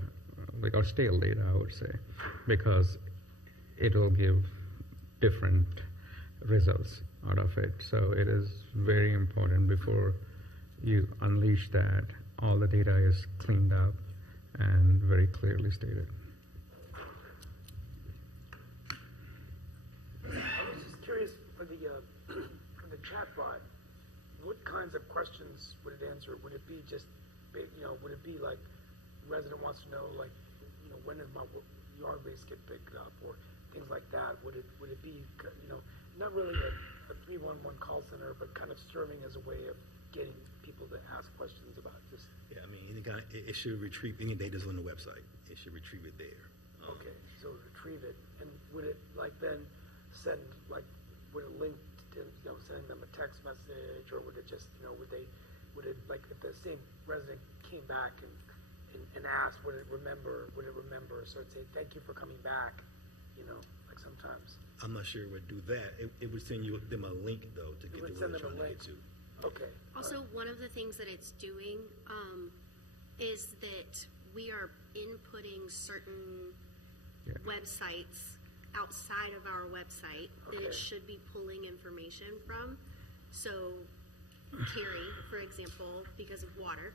or stale data, I would say, because it will give different results out of it. So it is very important before you unleash that, all the data is cleaned up and very clearly stated. I was just curious for the chatbot, what kinds of questions would it answer? Would it be just, would it be like resident wants to know, like, when did my yard waste get picked up, or things like that? Would it be, not really a 311 call center, but kind of serving as a way of getting people to ask questions about this? Yeah, I mean, it should retrieve any data's on the website. It should retrieve it there. Okay, so retrieve it, and would it then send, would it link to sending them a text message, or would it just would it, like, if the same resident came back and and ask, would it remember, so it'd say, thank you for coming back, like sometimes. I'm not sure it would do that. It would send them a link, though, to get would to send where they're them a trying to get link. to. Okay. Also, one of the things that it's doing is that we are inputting certain websites outside of our website that it Okay. should be pulling information from. So, Carrie, for example, because of water.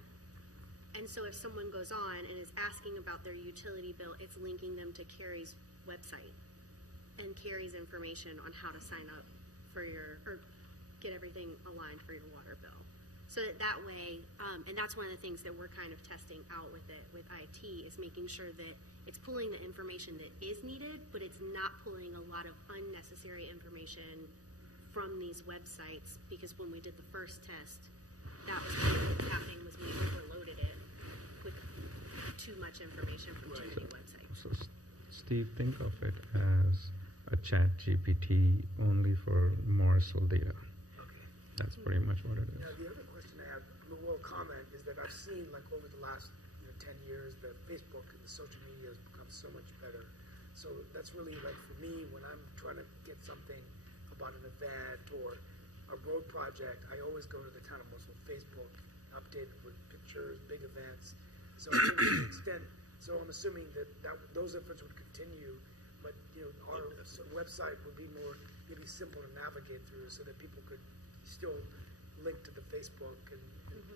And so if someone goes on and is asking about their utility bill, it's linking them to Carrie's website and Carrie's information on how to sign up for or get everything aligned for your water bill. So that way, and that's one of the things that we're kind of testing out with IT, is making sure that it's pulling the information that is needed, but it's not pulling a lot of unnecessary information from these websites, because when we did the first test, that was kind of what was happening, was we overloaded it with too much information from too many websites. So, Steve, think of it as a chat GPT only for Morrisville data. Okay. That's pretty much what it is. Now, the other question I have, the little comment, is that I've seen, like, over the last 10 years, that Facebook and the social media has become so much better. So that's really, like, for me, when I'm trying to get something about an event or a road project, I always go to the town of Morrisville Facebook, updated with pictures, big events. So to the extent, so I'm assuming that those efforts would continue, but our website would be more maybe simple to navigate through, so that people could still link to the Facebook and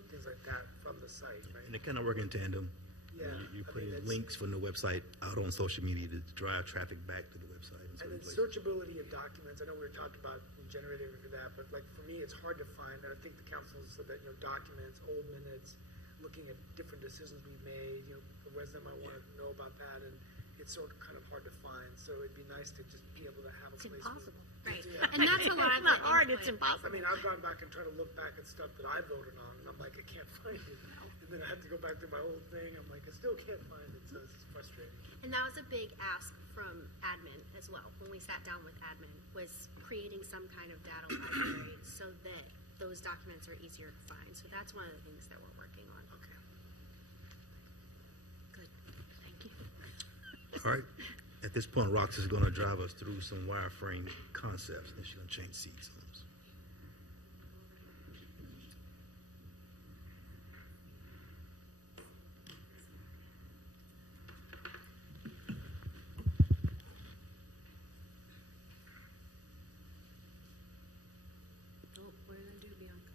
things like that from the site, right? And they kind of work in tandem. Yeah, You're I putting mean, links from the website out on social media to drive traffic back to the website. And then searchability of documents, I know we were talking about generating for that, but like for me, it's hard to find. I think the council said that, documents, old minutes, looking at different decisions we made, the resident might want to know about that, and it's sort of kind of hard to find. So it'd be nice to just be able to have a It's place. impossible. Right. Yeah. And that's a lot of Not the hard, input. it's impossible. I mean, I've gone back and tried to look back at stuff that I voted on, and I'm like, I can't find it. And then I have to go back through my whole thing. I'm like, I still can't find it, so it's frustrating. And that was a big ask from admin as well, when we sat down with admin, was creating some kind of data library so that those documents are easier to find. So that's one of the things that we're working on. Okay. Good, thank you. All right. At this point, Rox is going to drive us through some wireframe concepts, and she's going to change seats on us. Oh, what are you gonna do, Bianca?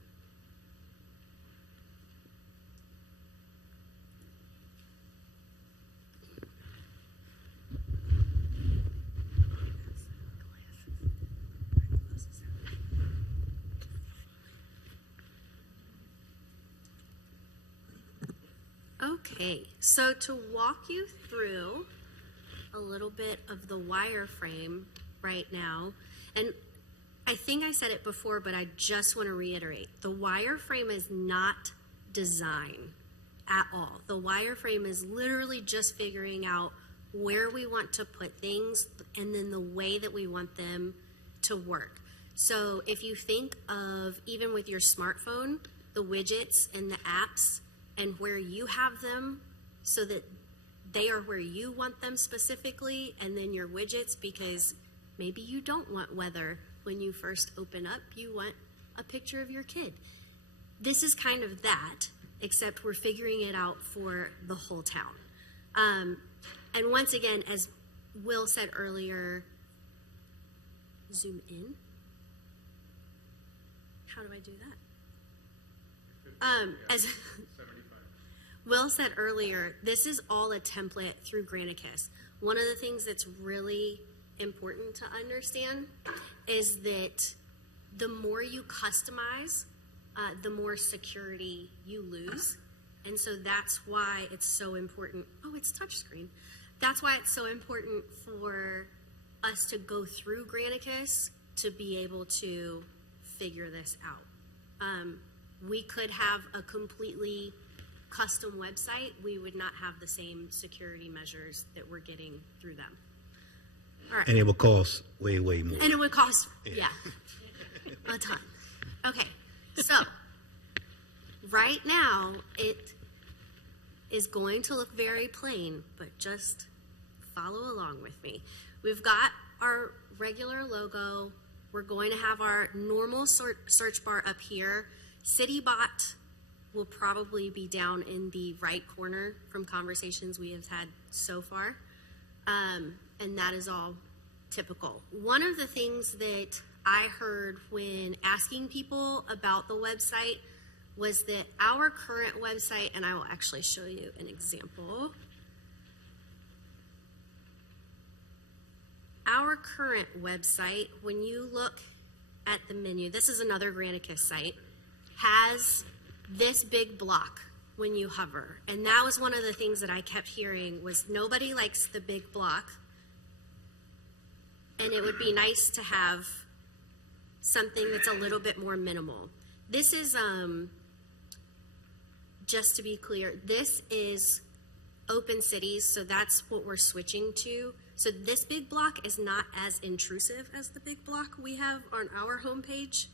Okay, so to walk you through a little bit of the wireframe right now, and I think I said it before, but I just want to reiterate, the wireframe is not design at all. The wireframe is literally just figuring out where we want to put things and then the way that we want them to work. So if you think of, even with your smartphone, the widgets and the apps and where you have them so that they are where you want them specifically, and then your widgets, because maybe you don't want weather when you first open up, you want a picture of your kid. This is kind of that, except we're figuring it out for the whole town. And once again, as Will said earlier, zoom in. How do I do that? As Will said earlier, this is all a template through Granicus. One of the things that's really important to understand is that the more you customize, the more security you lose. And so that's why it's so important. Oh, it's touchscreen. That's why it's so important for us to go through Granicus to be able to figure this out. We could have a completely custom website. We would not have the same security measures that we're getting through them. All right. And it will cost way, way more. And it would cost, yeah, a ton. Okay, so right now, is going to look very plain, but just follow along with me. We've got our regular logo. We're going to have our normal search bar up here. CityBot will probably be down in the right corner from conversations we have had so far. And that is all typical. One of the things that I heard when asking people about the website was that our current website, and I will actually show you an example. Our current website, when you look at the menu, this is another Granicus site, has this big block when you hover. And that was one of the things that I kept hearing was nobody likes the big block. And it would be nice to have something that's a little bit more minimal. This is, just to be clear, this is Open Cities, so that's what we're switching to. So this big block is not as intrusive as the big block we have on our homepage.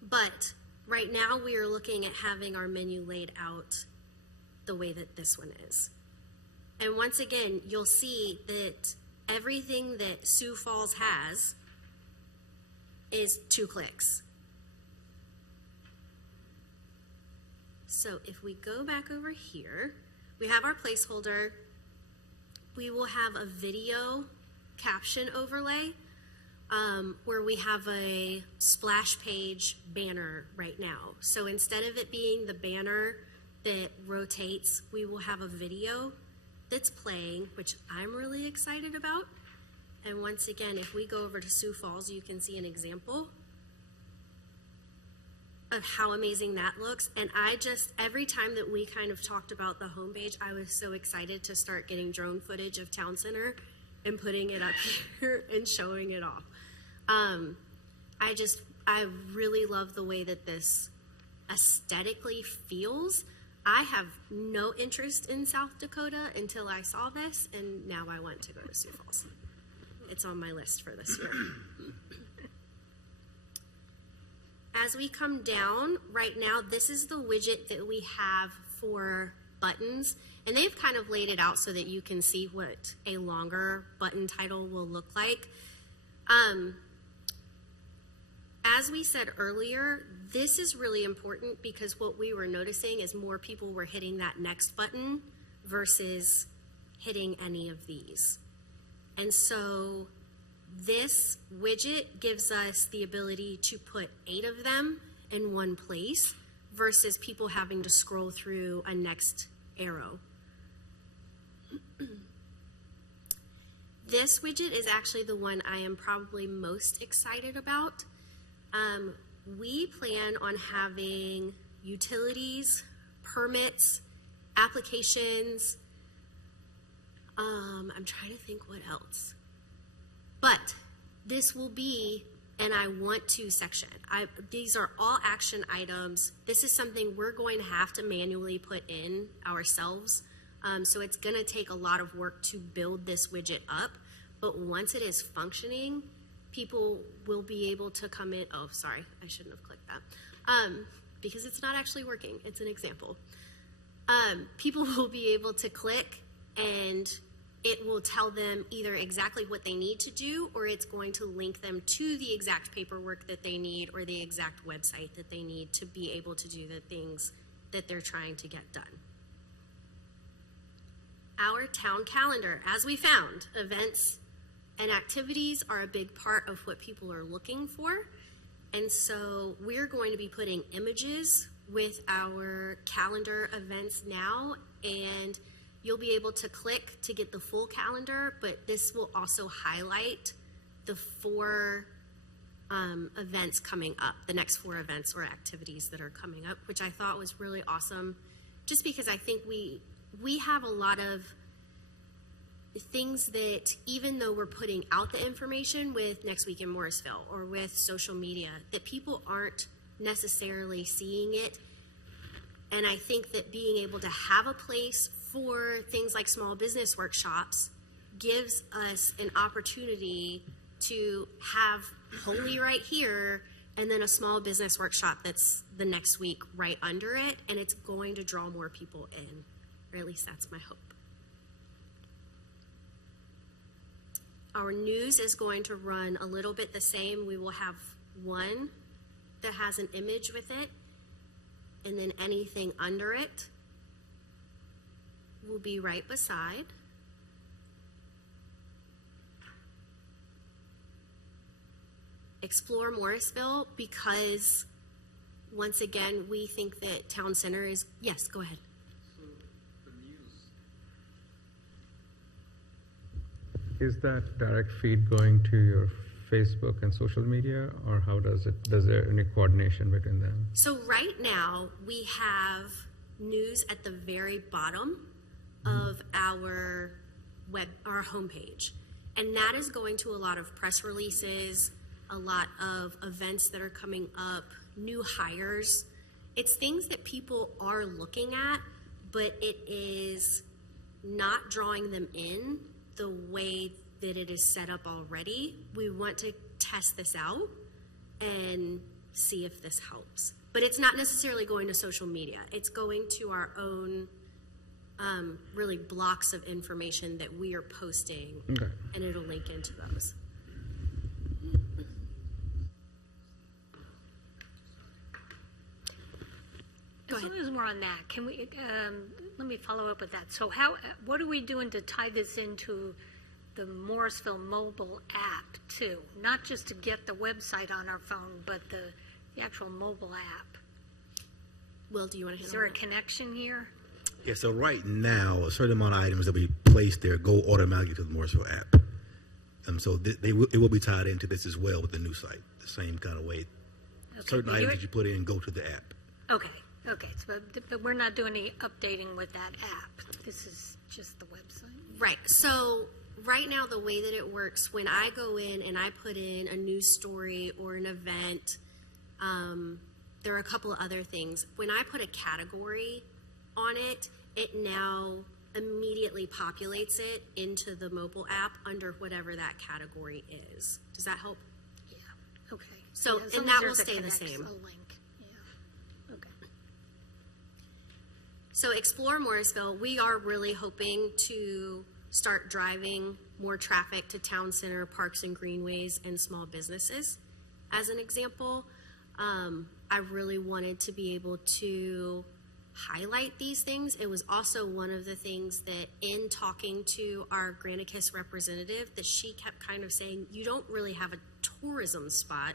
But right now we are looking at having our menu laid out the way that this one is. And once again, you'll see that everything that Sioux Falls has is 2 clicks. So if we go back over here, we have our placeholder. We will have a video caption overlay where we have a splash page banner right now. So instead of it being the banner that rotates, we will have a video that's playing, which I'm really excited about. And once again, if we go over to Sioux Falls, you can see an example of how amazing that looks. And every time that we kind of talked about the homepage, I was so excited to start getting drone footage of Town Center and putting it up here and showing it off. I really love the way that this aesthetically feels. I have no interest in South Dakota until I saw this, and now I want to go to Sioux Falls. It's on my list for this year. As we come down, right now, this is the widget that we have for buttons, and they've kind of laid it out so that you can see what a longer button title will look like. As we said earlier, this is really important because what we were noticing is more people were hitting that next button versus hitting any of these. And so this widget gives us the ability to put 8 of them in one place versus people having to scroll through a next arrow. This widget is actually the one I am probably most excited about. We plan on having utilities, permits, applications. I'm trying to think what else. But this will be an I want to section. These are all action items. This is something we're going to have to manually put in ourselves. So it's going to take a lot of work to build this widget up. But once it is functioning, people will be able to come in. Oh, sorry, I shouldn't have clicked that. Because it's not actually working. It's an example. People will be able to click and it will tell them either exactly what they need to do, or it's going to link them to the exact paperwork that they need or the exact website that they need to be able to do the things that they're trying to get done. Our town calendar, as we found, events and activities are a big part of what people are looking for. And so we're going to be putting images with our calendar events now, and you'll be able to click to get the full calendar, but this will also highlight the 4 events coming up, the next 4 events or activities that are coming up, which I thought was really awesome, just because I think we have a lot of things that even though we're putting out the information with Next Week in Morrisville or with social media, that people aren't necessarily seeing it. And I think that being able to have a place for things like small business workshops gives us an opportunity to have Holy right here and then a small business workshop that's the next week right under it, and it's going to draw more people in, or at least that's my hope. Our news is going to run a little bit the same. We will have one that has an image with it, and then anything under it will be right beside. Explore Morrisville, because once again, we think that town center is, yes, go ahead. Is that direct feed going to your Facebook and social media, or how does there any coordination between them? So right now, we have news at the very bottom of our homepage. And that is going to a lot of press releases, a lot of events that are coming up, new hires. It's things that people are looking at, but it is not drawing them in the way that it is set up already. We want to test this out and see if this helps. But it's not necessarily going to social media. It's going to our own really blocks of information that we are posting, Okay. and it'll link into those. Go As ahead. long as we're on that, can we, let me follow up with that. So what are we doing to tie this into the Morrisville mobile app too? Not just to get the website on our phone, but the actual mobile app. Will, do you want to Is handle there a that? connection here? Yeah, so right now, a certain amount of items that we place there go automatically to the Morrisville app. So it will be tied into this as well with the new site, the same kind of way. Okay, Certain but items that you put in go to the app. Okay, so, but we're not doing any updating with that app. This is just the website. Right. So right now, the way that it works, when I go in and I put in a news story or an event, there are a couple of other things. When I put a category on it, it now immediately populates it into the mobile app under whatever that category is. Does that help? Yeah, okay. So, Yeah, as and long as that there's will a stay the connect- same. A link, yeah, okay. So Explore Morrisville, we are really hoping to start driving more traffic to town center, parks and greenways, and small businesses. As an example, I really wanted to be able to highlight these things. It was also one of the things that in talking to our Granicus representative, that she kept kind of saying, you don't really have a tourism spot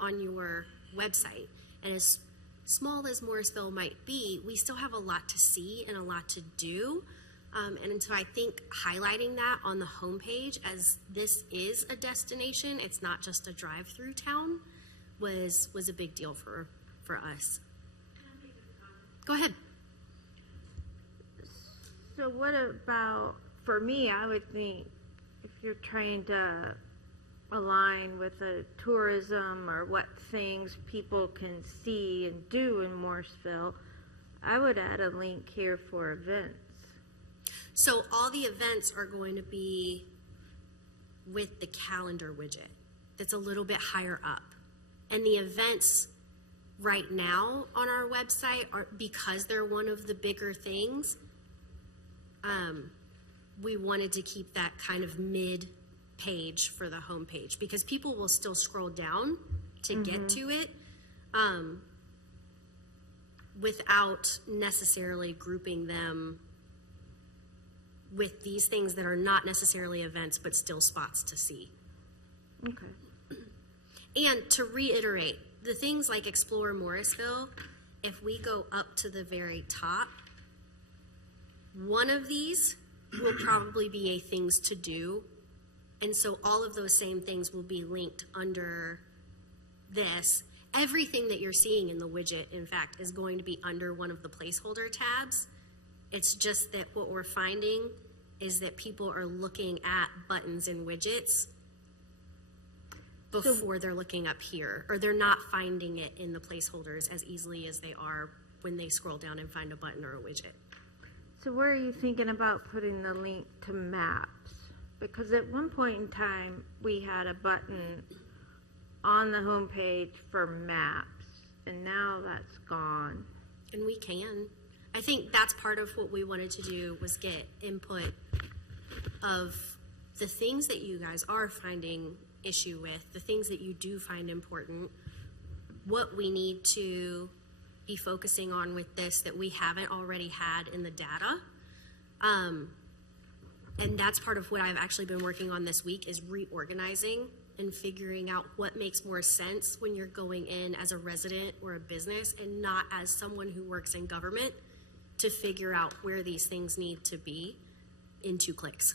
on your website. And as small as Morrisville might be, we still have a lot to see and a lot to do. And so I think highlighting that on the homepage, as this is a destination, it's not just a drive-through town, was a big deal for us. Go ahead. So what about, for me, I would think if you're trying to align with the tourism or what things people can see and do in Morrisville, I would add a link here for events. So all the events are going to be with the calendar widget that's a little bit higher up. And the events right now on our website are, because they're one of the bigger things, we wanted to keep that kind of mid page for the homepage, because people will still scroll down to get to it without necessarily grouping them with these things that are not necessarily events but still spots to see. Okay. And to reiterate, the things like Explore Morrisville, if we go up to the very top, one of these will probably be a things to do. And so all of those same things will be linked under this. Everything that you're seeing in the widget, in fact, is going to be under one of the placeholder tabs. It's just that what we're finding is that people are looking at buttons and widgets before they're looking up here, or they're not finding it in the placeholders as easily as they are when they scroll down and find a button or a widget. So where are you thinking about putting the link to maps? Because at one point in time, we had a button on the homepage for maps, and now that's gone. And we can. I think that's part of what we wanted to do was get input of the things that you guys are finding issue with, the things that you do find important, what we need to be focusing on with this that we haven't already had in the data. And that's part of what I've actually been working on this week is reorganizing and figuring out what makes more sense when you're going in as a resident or a business and not as someone who works in government to figure out where these things need to be in 2 clicks.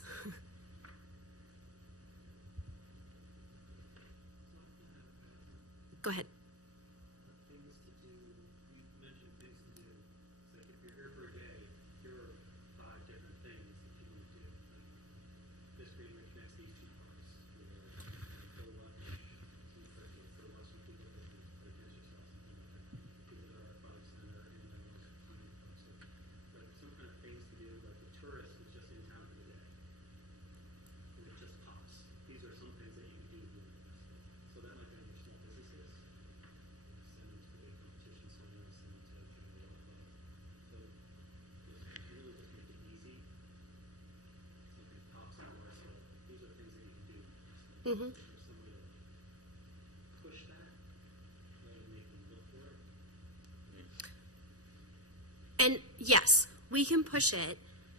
Go ahead. Things to do, you mentioned things to do. It's like if you're here for a day, here are 5 different things that you want to do. Like this green which connects these 2 parks. Go watch some circuits, go watch some people that do yourself. People that are at Aquatic Center and then also finding folks. But some kind of things to do, like the tourist is just in town for the day. And it just pops. These are some things that you can do during the festival. So that might be your small businesses. Send them to the competition center, send them to general clubs. So just really just make it easy. Something pops out where so these are things that you can do. Mm-hmm. There's some way to push that, rather than make them look for it. And yes, we can push it.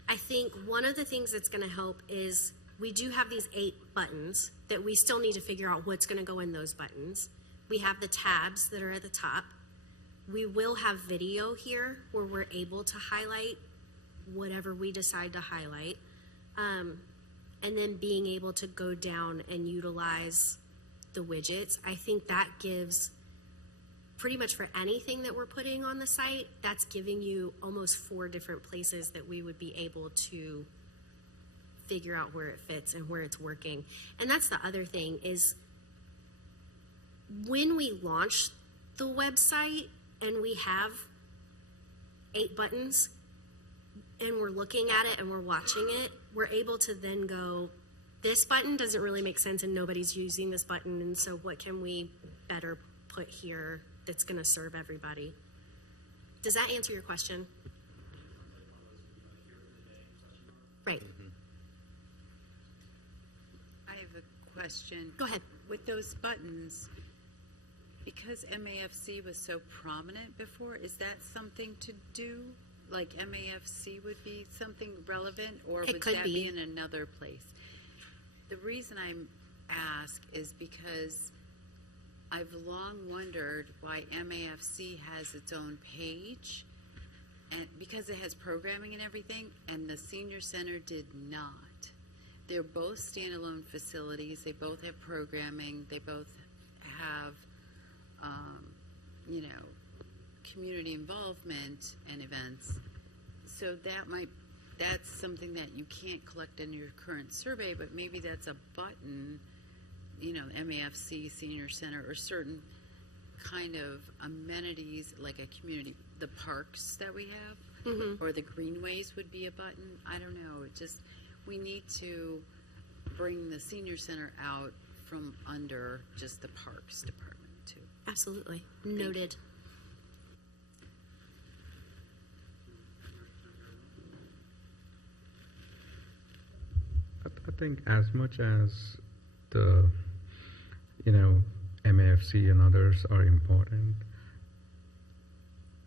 I think one of the things that's going to help is we do have these 8 buttons that we still need to figure out what's going to go in those buttons. We have the tabs that are at the top. We will have video here where we're able to highlight whatever we decide to highlight. And then being able to go down and utilize the widgets. I think that gives pretty much for anything that we're putting on the site, that's giving you almost 4 different places that we would be able to figure out where it fits and where it's working. And that's the other thing is when we launch the website and we have 8 buttons and we're looking at it and we're watching it, we're able to then go, this button doesn't really make sense and nobody's using this button, and so what can we better put here that's going to serve everybody? Does that answer your question? Right. I have a question. Go ahead. With those buttons, because MAFC was so prominent before, is that something to do? Like MAFC would be something relevant, or It would could that be. be in another place? The reason I ask is because I've long wondered why MAFC has its own page, and because it has programming and everything, and the senior center did not. They're both standalone facilities. They both have programming. They both have, community involvement and events. So that's something that you can't collect in your current survey, but maybe that's a button, MAFC, senior center, or certain kind of amenities like a community, the parks that we have, or the greenways would be a button. I don't know. We need to bring the senior center out from under just the parks department too. Absolutely. Noted. I think as much as the, MAFC and others are important,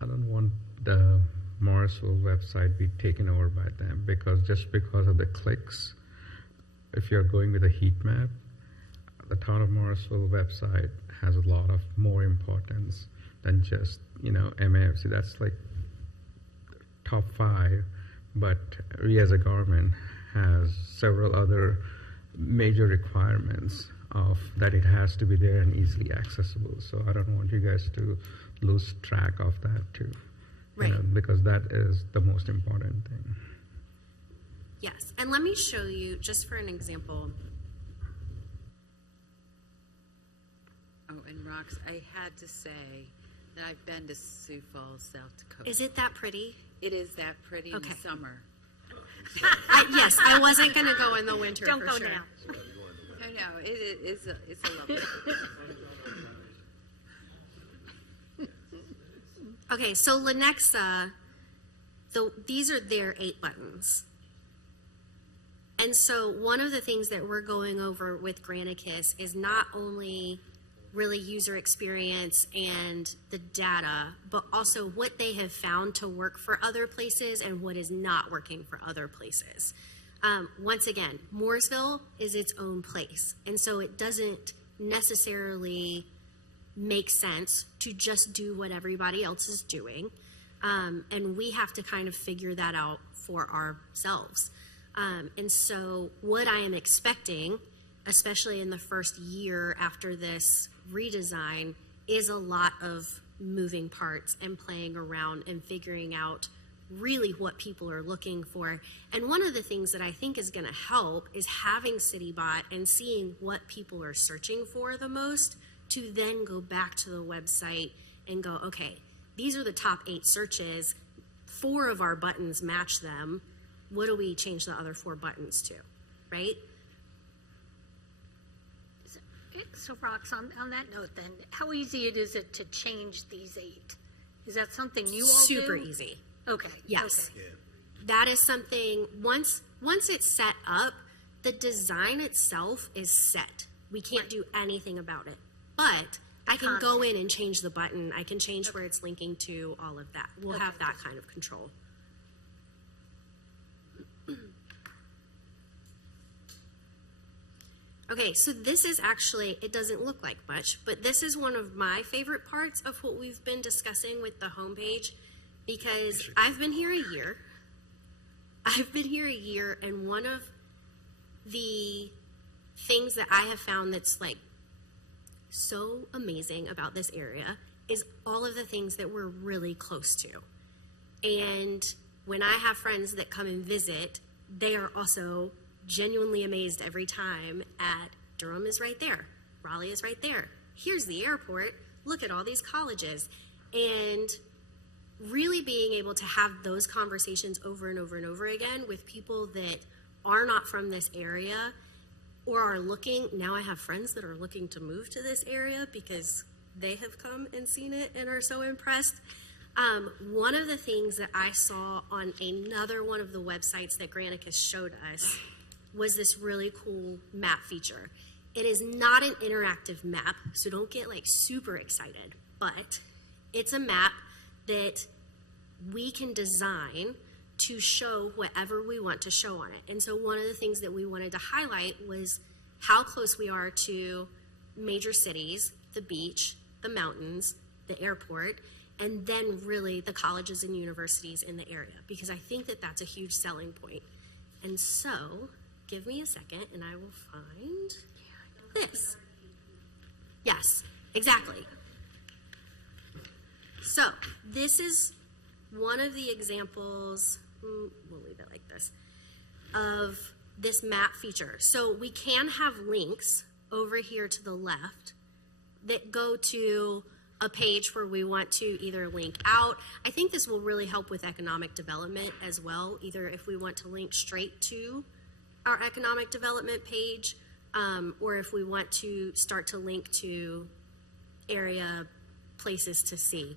I don't want the Morrisville website be taken over by them because of the clicks, if you're going with a heat map, the Town of Morrisville website has a lot of more importance than just, MAFC. That's like top 5, but we as a government has several other major requirements of that it has to be there and easily accessible. So I don't want you guys to lose track of that too. Right. Because that is the most important thing. Yes. And let me show you, just for an example. Oh, and Rox, I had to say that I've been to Sioux Falls, South Dakota. Is it that pretty? It is that pretty in Okay. the summer. Yes, I wasn't going to go in the winter Don't for go sure. now. I know, it's a lovely Okay, so Lenexa, these are their 8 buttons. And so one of the things that we're going over with Granicus is not only really user experience and the data, but also what they have found to work for other places and what is not working for other places. Once again, Morrisville is its own place, and so it doesn't necessarily make sense to just do what everybody else is doing, and we have to kind of figure that out for ourselves. And so what I am expecting, especially in the first year after this redesign, is a lot of moving parts and playing around and figuring out really what people are looking for. And one of the things that I think is going to help is having CityBot and seeing what people are searching for the most, to then go back to the website and go, okay, these are the top 8 searches. 4 of our buttons match them. What do we change the other 4 buttons to, right? So Rox, on that note then, how easy is it to change these 8? Is that something you all do? Super easy. Okay. Yes. Okay. That is something, once it's set up, the design itself is set. We can't do anything about it. But I can go in and change the button. I can change where it's linking to, all of that. We'll have that kind of control. Okay, so this is actually, it doesn't look like much, but this is one of my favorite parts of what we've been discussing with the homepage, because I've been here a year. And one of the things that I have found that's like so amazing about this area is all of the things that we're really close to. And when I have friends that come and visit, they are also genuinely amazed every time at Durham is right there. Raleigh is right there. Here's the airport. Look at all these colleges. And really being able to have those conversations over and over and over again with people that are not from this area or are looking. Now I have friends that are looking to move to this area because they have come and seen it and are so impressed. One of the things that I saw on another one of the websites that Granicus showed us was this really cool map feature. It is not an interactive map, so don't get like super excited, but it's a map that we can design to show whatever we want to show on it. And so one of the things that we wanted to highlight was how close we are to major cities, the beach, the mountains, the airport, and then really the colleges and universities in the area, because I think that that's a huge selling point. And so, give me a second and I will find this. Yes, exactly. So, this is one of the examples, we'll leave it like this, of this map feature. So we can have links over here to the left that go to a page where we want to either link out. I think this will really help with economic development as well, either if we want to link straight to our economic development page, or if we want to start to link to area places to see.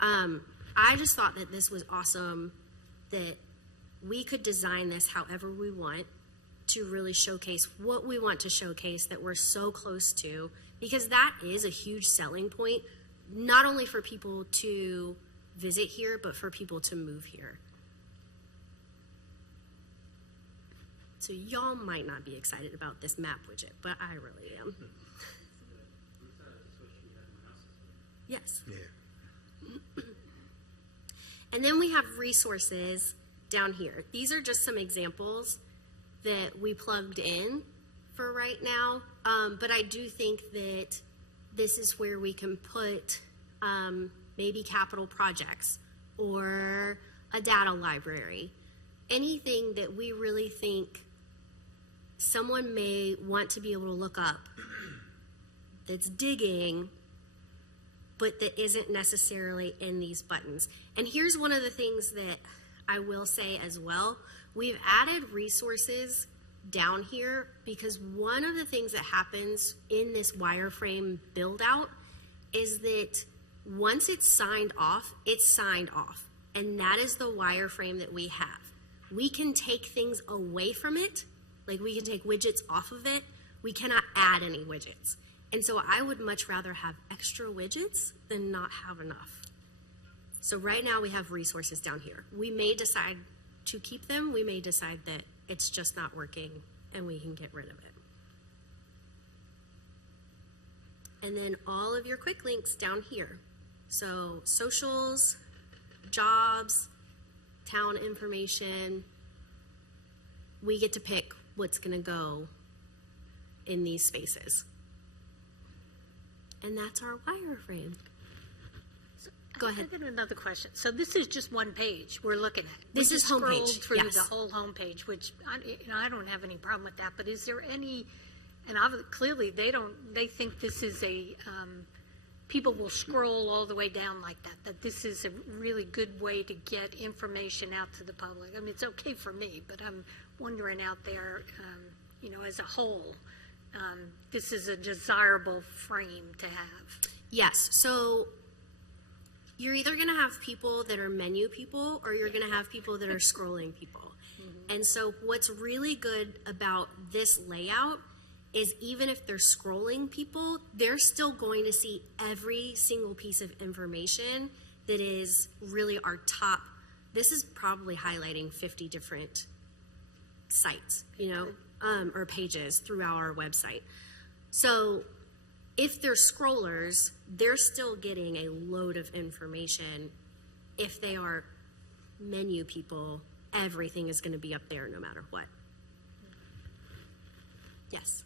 I just thought that this was awesome, that we could design this however we want to really showcase what we want to showcase that we're so close to, because that is a huge selling point, not only for people to visit here, but for people to move here. So y'all might not be excited about this map widget, but I really am. Yes. Yeah. And then we have resources down here. These are just some examples that we plugged in for right now, but I do think that this is where we can put maybe capital projects or a data library, anything that we really think someone may want to be able to look up that's digging, but that isn't necessarily in these buttons. And here's one of the things that I will say as well. We've added resources down here because one of the things that happens in this wireframe build out is that Once it's signed off, it's signed off. And that is the wireframe that we have. We can take things away from it, like we can take widgets off of it. We cannot add any widgets. And so I would much rather have extra widgets than not have enough. So right now we have resources down here. We may decide to keep them. We may decide that it's just not working and we can get rid of it. And then all of your quick links down here. So socials, jobs, town information. We get to pick what's going to go in these spaces. And that's our wireframe. Go ahead. I got another question. So this is just one page we're looking at. This is homepage, Scrolled through yes. the whole homepage, which I don't have any problem with that. But is there any? And clearly they think this is a. People will scroll all the way down like that. That this is a really good way to get information out to the public. I mean, it's okay for me, but I'm wondering out there, as a whole, this is a desirable frame to have. Yes. So you're either going to have people that are menu people or you're going to have people that are scrolling people. Mm-hmm. And so what's really good about this layout is even if they're scrolling people, they're still going to see every single piece of information that is really our top. This is probably highlighting 50 different sites, or pages throughout our website. So if they're scrollers, they're still getting a load of information. If they are menu people, everything is going to be up there no matter what. Yes.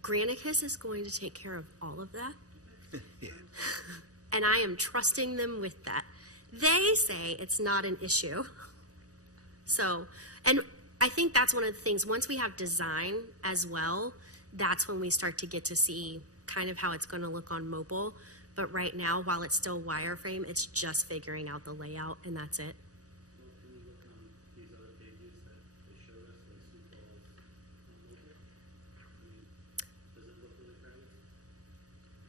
Granicus is going to take care of all of that. Yeah. And I am trusting them with that. They say it's not an issue. So, and I think that's one of the things, once we have design as well, that's when we start to get to see kind of how it's going to look on mobile. But right now, while it's still wireframe, it's just figuring out the layout, and that's it.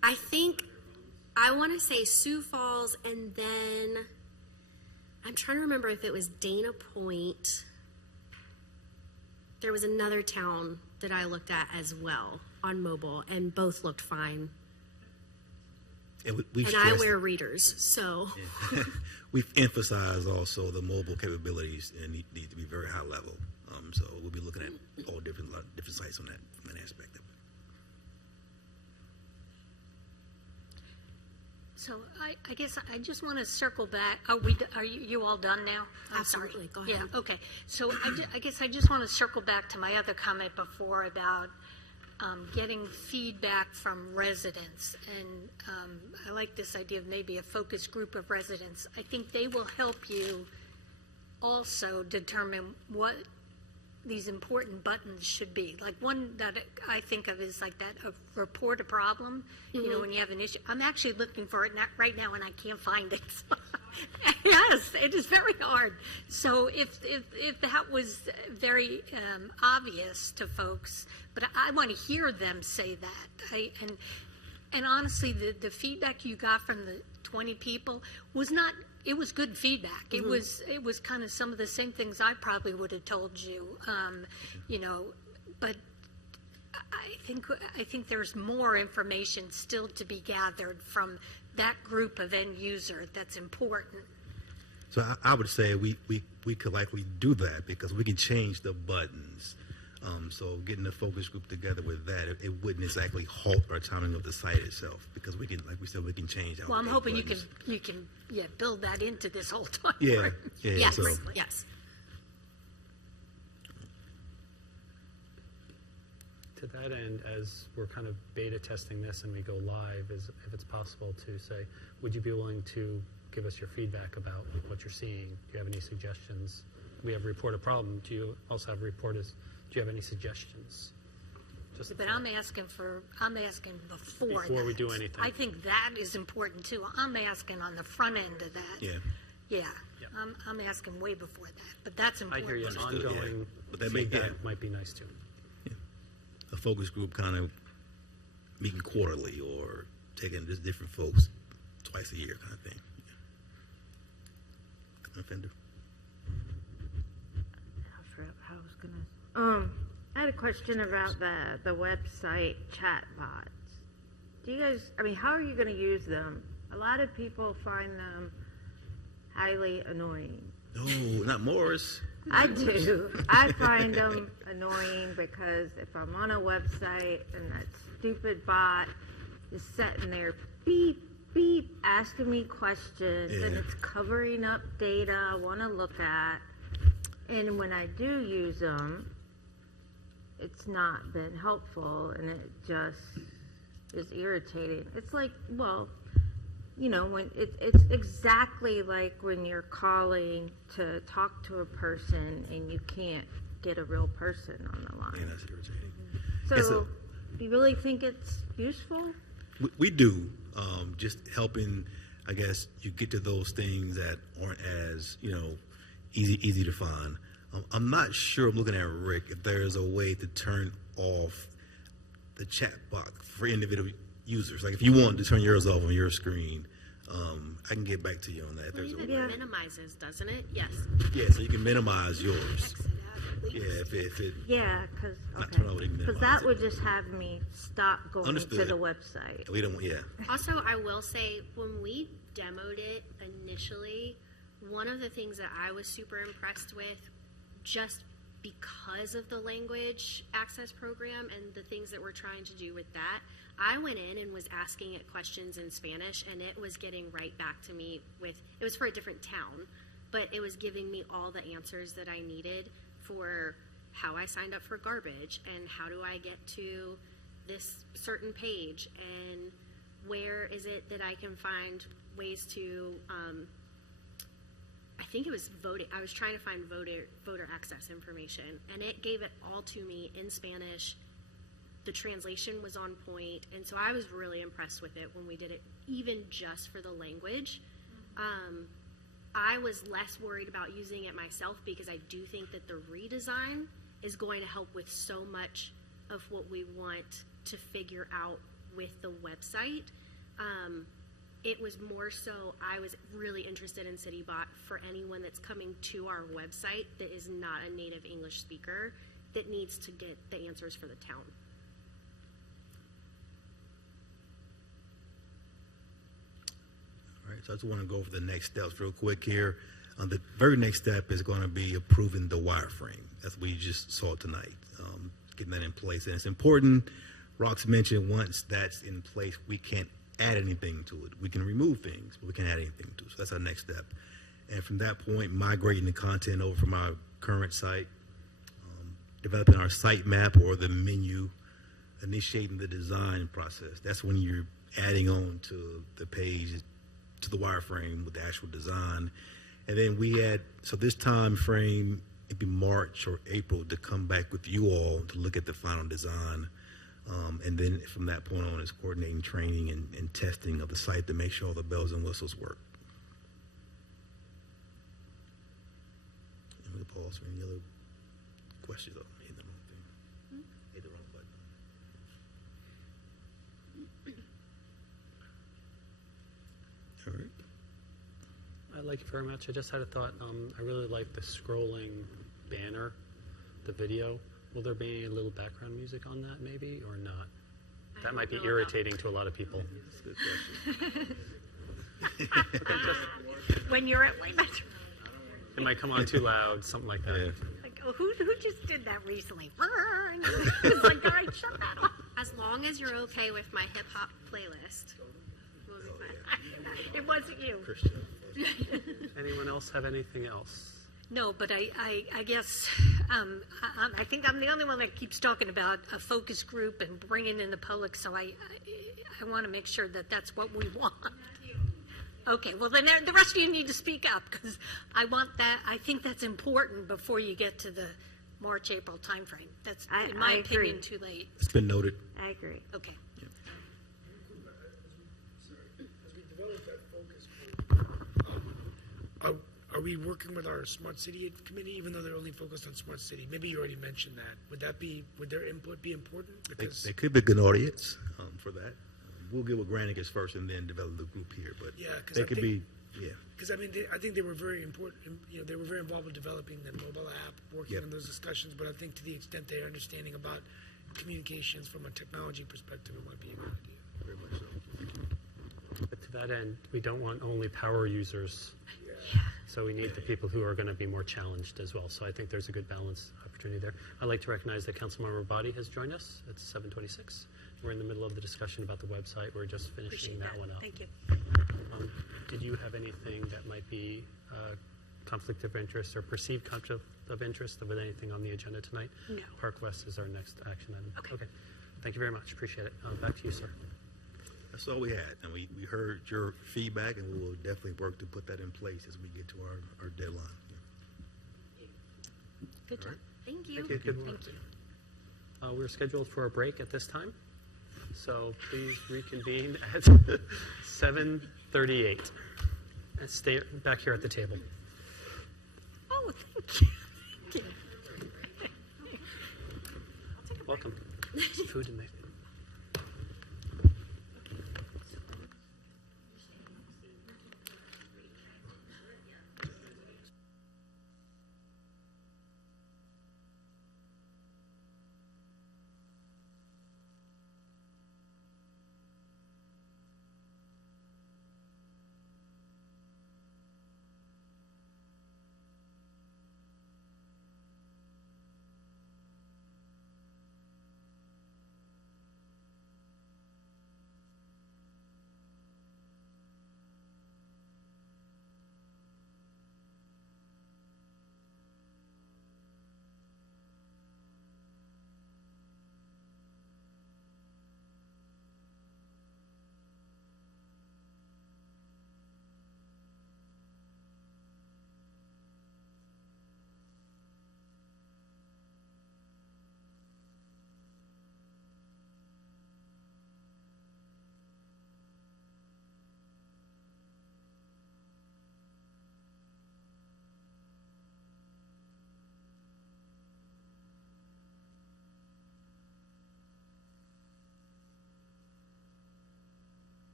I think I want to say Sioux Falls, and then I'm trying to remember if it was Dana Point. There was another town that I looked at as well on mobile, and both looked fine. And I wear readers, so. Yeah. We've emphasized also the mobile capabilities and need to be very high level. So we'll be looking at all different sites on that aspect of it. So I guess I just want to circle back. Are you all done now? I'm Absolutely. sorry. Go ahead. Yeah. Okay. So I guess I just want to circle back to my other comment before about getting feedback from residents, and I like this idea of maybe a focus group of residents. I think they will help you also determine what these important buttons should be. Like one that I think of is like that, report a problem. Mm-hmm. When you have an issue. I'm actually looking for it right now and I can't find it. Yes, it is very hard. So if that was very obvious to folks, but I want to hear them say that. And honestly, the feedback you got from the 20 people was not. It was good feedback. Mm-hmm. It was kind of some of the same things I probably would have told you, But I think there's more information still to be gathered from that group of end user that's important. So I would say we could likely do that because we can change the buttons. So getting the focus group together with that, it wouldn't exactly halt our timing of the site itself because we can, like we said, we can change. Well, I'm hoping buttons. you can build that into this whole time. Yeah, yes, so. Yes. To that end, as we're kind of beta testing this and we go live, if it's possible to say, would you be willing to give us your feedback about what you're seeing? Do you have any suggestions? We have report a problem. Do you also have do you have any suggestions? But I'm asking before that. We do anything. I think that is important too. I'm asking on the front end of that. Yeah. Yeah. I'm asking way before that, but that's I important. hear you. An Understood, yeah. ongoing But that may- feedback yeah. might be nice too. A focus group kind of meeting quarterly or taking just different folks twice a year kind of thing. Offender. I was gonna. I had a question about the website chatbots. Do you guys? I mean, how are you going to use them? A lot of people find them highly annoying. No, not Morris. I do. I find them annoying because if I'm on a website and that stupid bot is sitting there, beep, beep, asking me questions, and Yeah. it's covering up data I want to look at. And when I do use them, it's not been helpful, and it just is irritating. It's like, well, you know, when it's exactly like when you're calling to talk to a person and you can't get a real person on the line. Yeah, that's irritating. So, you really think it's useful? We do. Just helping, I guess, you get to those things that aren't as, easy to find. I'm not sure, I'm looking at Rick, if there's a way to turn off the chat box for individual users. Like if you want to turn yours off on your screen, I can get back to you on that. If there's a way. It minimizes, doesn't it? Yes. Yeah, so you can minimize yours. Yeah, if it. Yeah, because that would just have me stop going Understood. to the website. We don't. Yeah. Also, I will say, when we demoed it initially, one of the things that I was super impressed with, just because of the language access program and the things that we're trying to do with that, I went in and was asking it questions in Spanish, and it was getting right back to me with, it was for a different town, but it was giving me all the answers that I needed for how I signed up for garbage and how do I get to this certain page and where is it that I can find ways to, I think it was voting. I was trying to find voter access information, and it gave it all to me in Spanish. The translation was on point, and so I was really impressed with it when we did it, even just for the language. I was less worried about using it myself because I do think that the redesign is going to help with so much of what we want to figure out with the website. It was more so I was really interested in CityBot for anyone that's coming to our website that is not a native English speaker that needs to get the answers for the town. All right, so I just want to go over the next steps real quick here. The very next step is going to be approving the wireframe. That's what we just saw tonight, getting that in place. And it's important, Rox mentioned, once that's in place, we can't add anything to it. We can remove things, but we can't add anything to it. So that's our next step. And from that point, migrating the content over from our current site, developing our site map or the menu, initiating the design process. That's when you're adding on to the page, to the wireframe with the actual design. And then we add, so this time frame, it'd be March or April to come back with you all to look at the final design. And then from that point on, it's coordinating training and testing of the site to make sure all the bells and whistles work. And we'll pause for any other questions. Oh, I hit the wrong thing. Hit the wrong button. All right. I like it very much. I just had a thought. I really like the scrolling banner, the video. Will there be a little background music on that, maybe, or not? That might be irritating to a lot of people. That's a good question. When you're at way better. It might come on too loud, something like that. Yeah. Like, oh, who just did that recently? It's like, all right, shut that off. As long as you're okay with my hip hop playlist, we'll be fine. It wasn't you. Christian. Anyone else have anything else? No, but I guess I think I'm the only one that keeps talking about a focus group and bringing in the public. So I want to make sure that that's what we want. Okay, well then the rest of you need to speak up because I want that. I think that's important before you get to the March, April timeframe. That's in my opinion too late. It's been noted. I agree. Okay. As we develop that focus group, are are we working with our smart city committee, even though they're only focused on smart city? Maybe you already mentioned that. Would their input be important? Because They could be a good audience for that. We'll get with Granicus first and then develop the group here, but Yeah, 'cause they I could think- be, yeah. Because I mean, I think they were very important. You know, they were very involved with developing the mobile app, working Yep. on those discussions. But I think to the extent they're understanding about communications from a technology perspective, it might be a good idea. Very much so. But to that end, we don't want only power users. So we need the people who are going to be more challenged as well. So I think there's a good balance opportunity there. I'd like to recognize that Councilmember Body has joined us. It's 7:26. We're in the middle of the discussion about the website. We're just finishing Appreciate that one up. Thank you. Did you have anything that might be conflict of interest or perceived conflict of interest with anything on the agenda tonight? No. Park West is our next action item. Okay. Thank you very much. Appreciate it. Back to you, sir. That's all we had, and we heard your feedback, and we will definitely work to put that in place as we get to our deadline. Good job. Thank you. Thank you. We're scheduled for a break at this time, so please reconvene at 7:38. And stay back here at the table. Oh, thank you. Thank you. Welcome. There's food in there.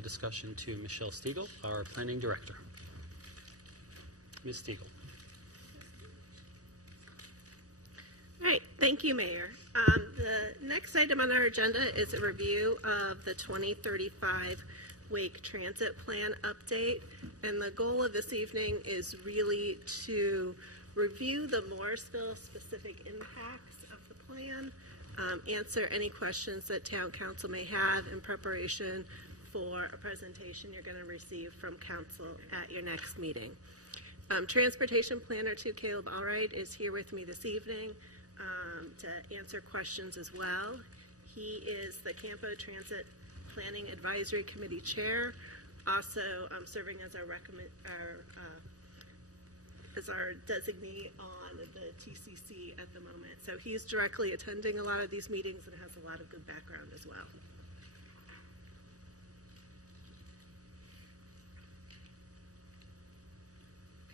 the discussion to Michelle Stiegel, our Planning Director. Ms. Stiegel. All right, thank you, Mayor. The next item on our agenda is a review of the 2035 Wake Transit Plan update. And the goal of this evening is really to review the Morrisville specific impacts of the plan, answer any questions that Town Council may have in preparation for a presentation you're going to receive from Council at your next meeting. Transportation Planner 2, Caleb Allright, is here with me this evening to answer questions as well. He is the Campo Transit Planning Advisory Committee Chair, also serving as our designee on the TCC at the moment. So he's directly attending a lot of these meetings and has a lot of good background as well.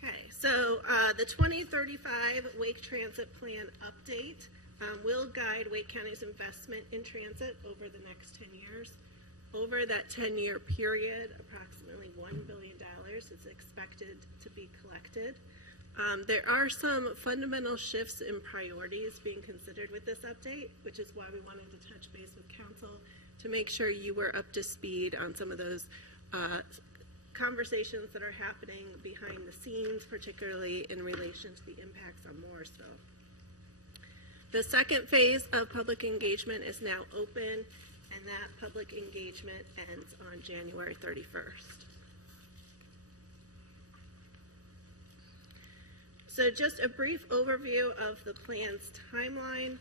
Okay, so the 2035 Wake Transit Plan update will guide Wake County's investment in transit over the next 10 years. Over that 10-year period, approximately $1 billion is expected to be collected. There are some fundamental shifts in priorities being considered with this update, which is why we wanted to touch base with Council to make sure you were up to speed on some of those conversations that are happening behind the scenes, particularly in relation to the impacts on Morrisville. The second phase of public engagement is now open, and that public engagement ends on January 31st. So just a brief overview of the plan's timeline.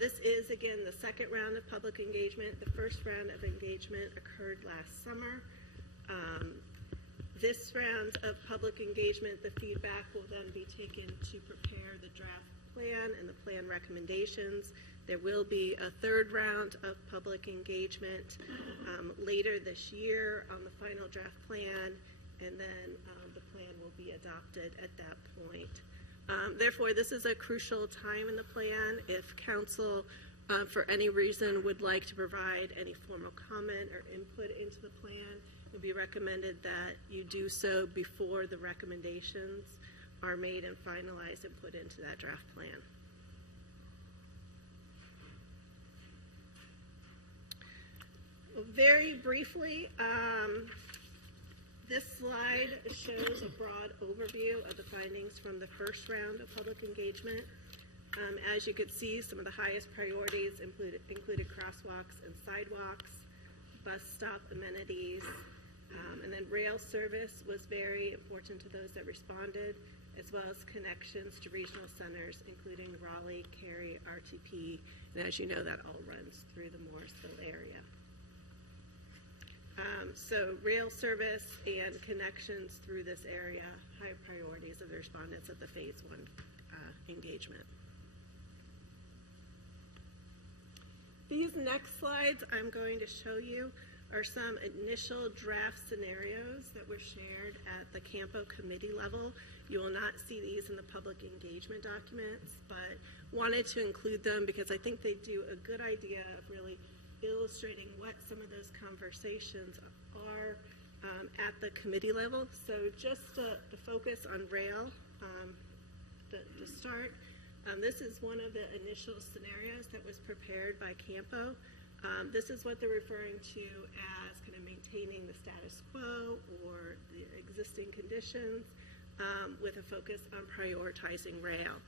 This is, again, the second round of public engagement. The first round of engagement occurred last summer. This round of public engagement, the feedback will then be taken to prepare the draft plan and the plan recommendations. There will be a third round of public engagement later this year on the final draft plan, and then the plan will be adopted at that point. Therefore, this is a crucial time in the plan. If Council, for any reason, would like to provide any formal comment or input into the plan, it would be recommended that you do so before the recommendations are made and finalized and put into that draft plan. Very briefly, this slide shows a broad overview of the findings from the first round of public engagement. As you could see, some of the highest priorities included crosswalks and sidewalks, bus stop amenities, and then rail service was very important to those that responded, as well as connections to regional centers, including Raleigh, Cary, RTP, and as you know, that all runs through the Morrisville area. So rail service and connections through this area, high priorities of the respondents at the phase 1 engagement. These next slides I'm going to show you are some initial draft scenarios that were shared at the Campo committee level. You will not see these in the public engagement documents, but wanted to include them because I think they do a good idea of really illustrating what some of those conversations are at the committee level. So just to focus on rail to start, this is one of the initial scenarios that was prepared by Campo. This is what they're referring to as kind of maintaining the status quo or the existing conditions with a focus on prioritizing rail.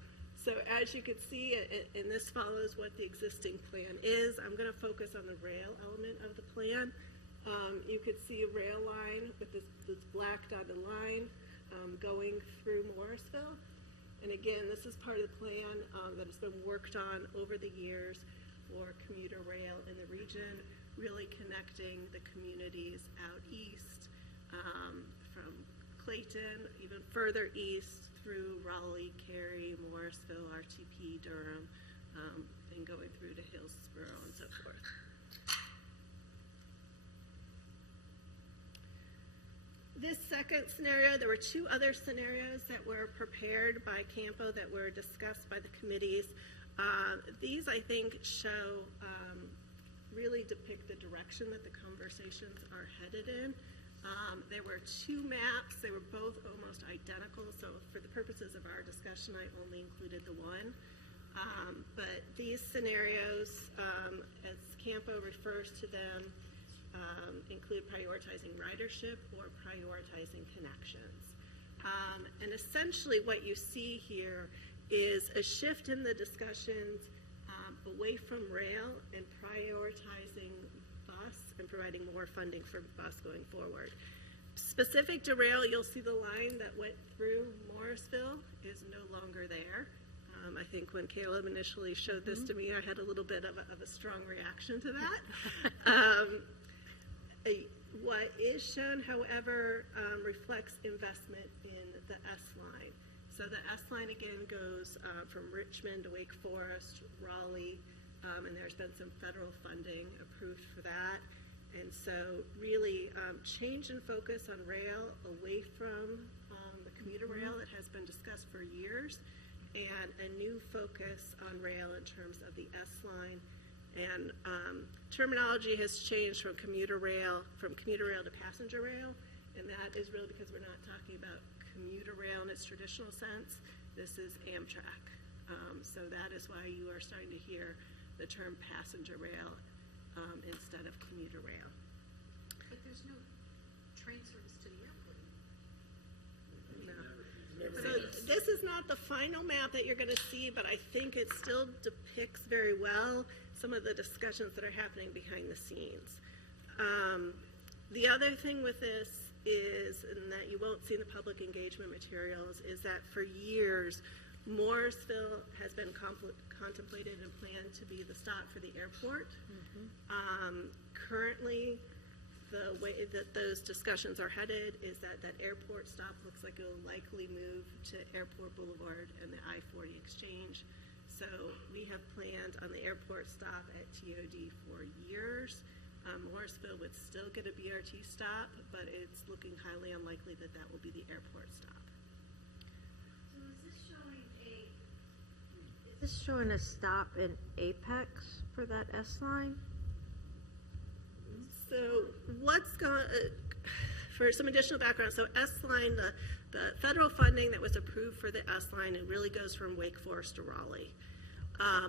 So as you can see, and this follows what the existing plan is, I'm going to focus on the rail element of the plan. You could see a rail line with this black dotted line going through Morrisville. And again, this is part of the plan that has been worked on over the years for commuter rail in the region, really connecting the communities out east from Clayton, even further east through Raleigh, Cary, Morrisville, RTP, Durham, and going through to Hillsborough and so forth. This second scenario, there were two other scenarios that were prepared by Campo that were discussed by the committees. These, I think, show really depict the direction that the conversations are headed in. There were two maps. They were both almost identical, so for the purposes of our discussion, I only included the one. But these scenarios, as Campo refers to them, include prioritizing ridership or prioritizing connections. And essentially what you see here is a shift in the discussions away from rail and prioritizing bus and providing more funding for bus going forward. Specific to rail, you'll see the line that went through Morrisville is no longer there. I think when Caleb initially showed this to me, I had a little bit of a strong reaction to that. What is shown, however, reflects investment in the S line. So the S line again goes from Richmond to Wake Forest, Raleigh, and there's been some federal funding approved for that. And so really change in focus on rail away from the commuter rail that has been discussed for years, and a new focus on rail in terms of the S line. And terminology has changed from commuter rail to passenger rail, and that is really because we're not talking about commuter rail in its traditional sense. This is Amtrak. So that is why you are starting to hear the term passenger rail instead of commuter rail. But there's no train service to the airport. No. So this is not the final map that you're going to see, but I think it still depicts very well some of the discussions that are happening behind the scenes. The other thing with this is, and that you won't see in the public engagement materials, is that for years, Morrisville has been contemplated and planned to be the stop for the airport. Currently, the way that those discussions are headed is that that airport stop looks like it will likely move to Airport Boulevard and the I-40 exchange. So we have planned on the airport stop at TOD for years. Morrisville would still get a BRT stop, but it's looking highly unlikely that that will be the airport stop. So is this showing a stop in Apex for that S line? So what's going, for some additional background, so S-Line, the federal funding that was approved for the S-Line, it really goes from Wake Forest to Raleigh.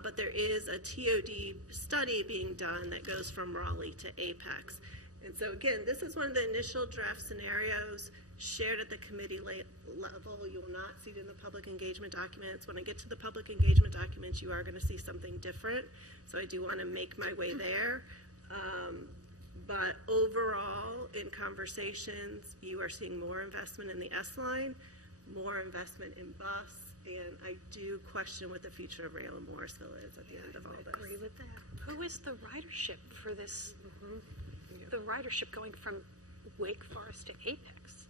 But there is a TOD study being done that goes from Raleigh to Apex. And so again, this is one of the initial draft scenarios shared at the committee level. You will not see it in the public engagement documents. When I get to the public engagement documents, you are going to see something different. So I do want to make my way there. But overall, in conversations, you are seeing more investment in the S-Line, more investment in bus, and I do question what the future of rail in Morrisville is at the end of all this. I agree with that. Who is the ridership for this? The ridership going from Wake Forest to Apex.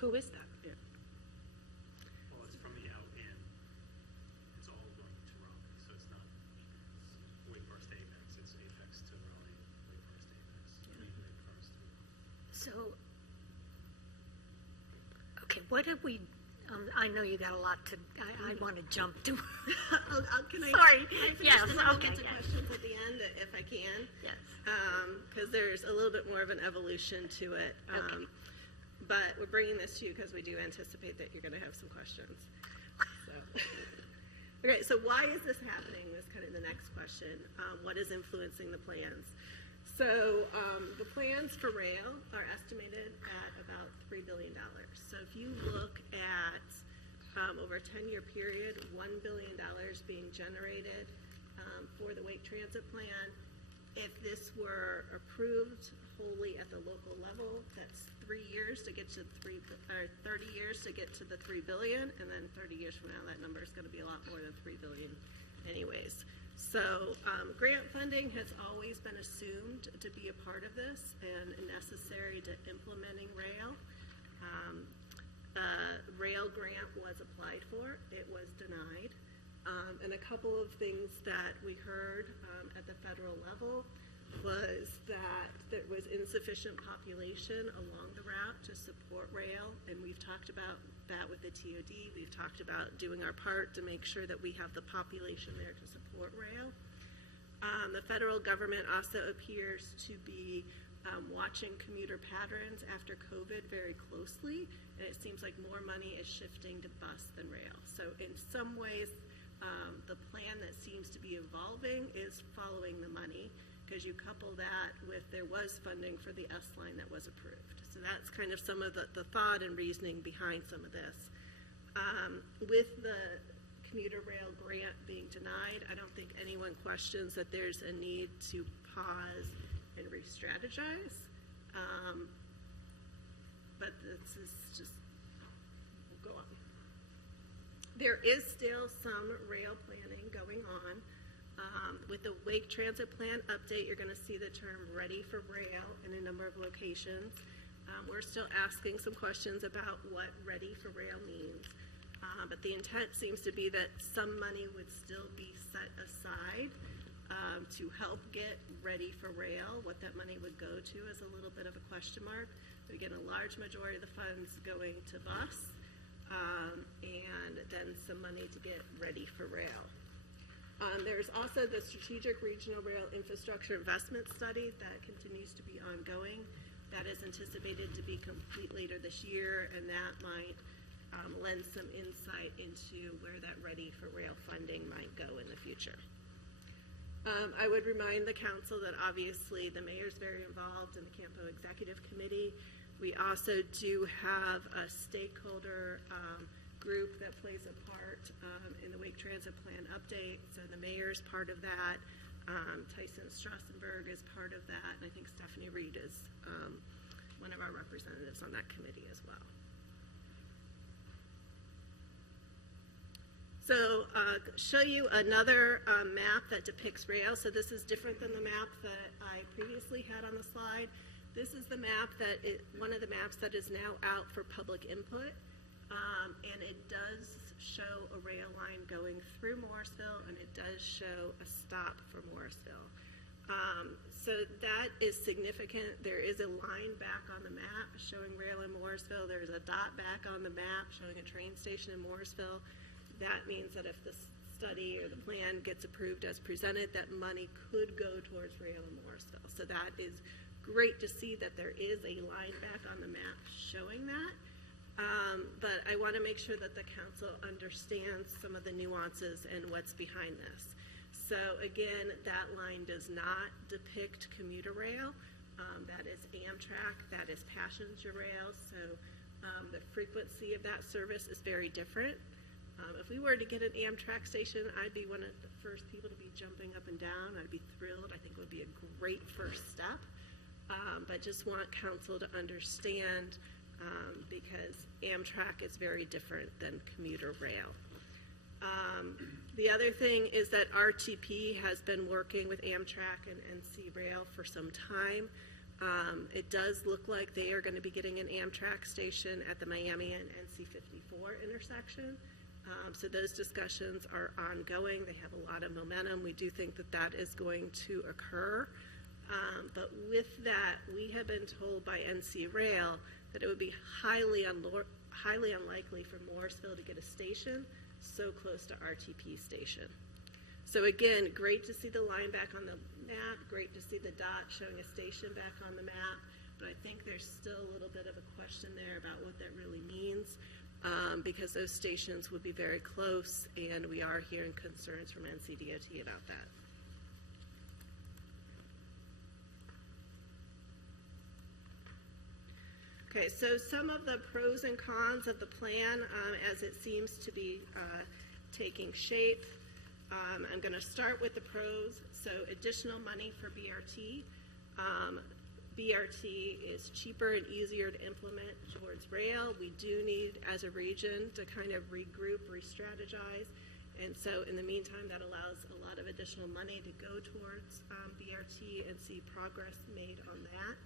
Who is that? Yeah. Well, it's from the out end. It's all going to Raleigh, so it's not Wake Forest to Apex. It's Apex to Raleigh, Wake Forest to Apex. Wake Forest to So, okay, what have we? I know you got a lot to. I want to jump to. Can I? Sorry. Yes. I'll Okay. get to questions at the end if I can. Yes. Because there's a little bit more of an evolution to it. Okay. But we're bringing this to you because we do anticipate that you're going to have some questions. So. Okay, so why is this happening is kind of the next question. What is influencing the plans? So the plans for rail are estimated at about $3 billion. So if you look at over a 10-year period, $1 billion being generated for the Wake Transit Plan. If this were approved wholly at the local level, that's 3 years to get to 30 years to get to the $3 billion, and then 30 years from now, that number is going to be a lot more than $3 billion anyways. So grant funding has always been assumed to be a part of this and necessary to implementing rail. Rail grant was applied for, it was denied. And a couple of things that we heard at the federal level was that there was insufficient population along the route to support rail, and we've talked about that with the TOD. We've talked about doing our part to make sure that we have the population there to support rail. The federal government also appears to be watching commuter patterns after COVID very closely, and it seems like more money is shifting to bus than rail. So in some ways, the plan that seems to be evolving is following the money, because you couple that with there was funding for the S line that was approved. So that's kind of some of the thought and reasoning behind some of this. With the commuter rail grant being denied, I don't think anyone questions that there's a need to pause and re-strategize. But this is just, we'll go on. There is still some rail planning going on. With the Wake Transit Plan update, you're going to see the term ready for rail in a number of locations. We're still asking some questions about what ready for rail means. But the intent seems to be that some money would still be set aside to help get ready for rail. What that money would go to is a little bit of a question mark. But again, a large majority of the funds going to bus, and then some money to get ready for rail. There's also the Strategic Regional Rail Infrastructure Investment Study that continues to be ongoing. That is anticipated to be complete later this year, and that might lend some insight into where that ready for rail funding might go in the future. I would remind the council that obviously the mayor's very involved in the Campo Executive Committee. We also do have a stakeholder group that plays a part in the Wake Transit Plan update. So the mayor's part of that. Tyson Strassenberg is part of that. And I think Stephanie Reed is one of our representatives on that committee as well. So show you another map that depicts rail. So this is different than the map that I previously had on the slide. This is the map that one of the maps that is now out for public input. And it does show a rail line going through Morrisville, and it does show a stop for Morrisville. So that is significant. There is a line back on the map showing rail in Morrisville. There's a dot back on the map showing a train station in Morrisville. That means that if the study or the plan gets approved as presented, that money could go towards rail in Morrisville. So that is great to see that there is a line back on the map showing that. But I want to make sure that the council understands some of the nuances and what's behind this. So again, that line does not depict commuter rail. That is Amtrak, that is passenger rail. So the frequency of that service is very different. If we were to get an Amtrak station, I'd be one of the first people to be jumping up and down. I'd be thrilled. I think it would be a great first step. But just want council to understand because Amtrak is very different than commuter rail. The other thing is that RTP has been working with Amtrak and NC Rail for some time. It does look like they are going to be getting an Amtrak station at the Miami and NC 54 intersection. So those discussions are ongoing. They have a lot of momentum. We do think that that is going to occur. But with that, we have been told by NC Rail that it would be highly unlikely for Morrisville to get a station so close to RTP station. So again, great to see the line back on the map, great to see the dot showing a station back on the map, but I think there's still a little bit of a question there about what that really means. Because those stations would be very close, and we are hearing concerns from NCDOT about that. Okay, so some of the pros and cons of the plan as it seems to be taking shape. I'm going to start with the pros. So additional money for BRT. BRT is cheaper and easier to implement towards rail. We do need, as a region, to kind of regroup, re-strategize. And so in the meantime, that allows a lot of additional money to go towards BRT and see progress made on that.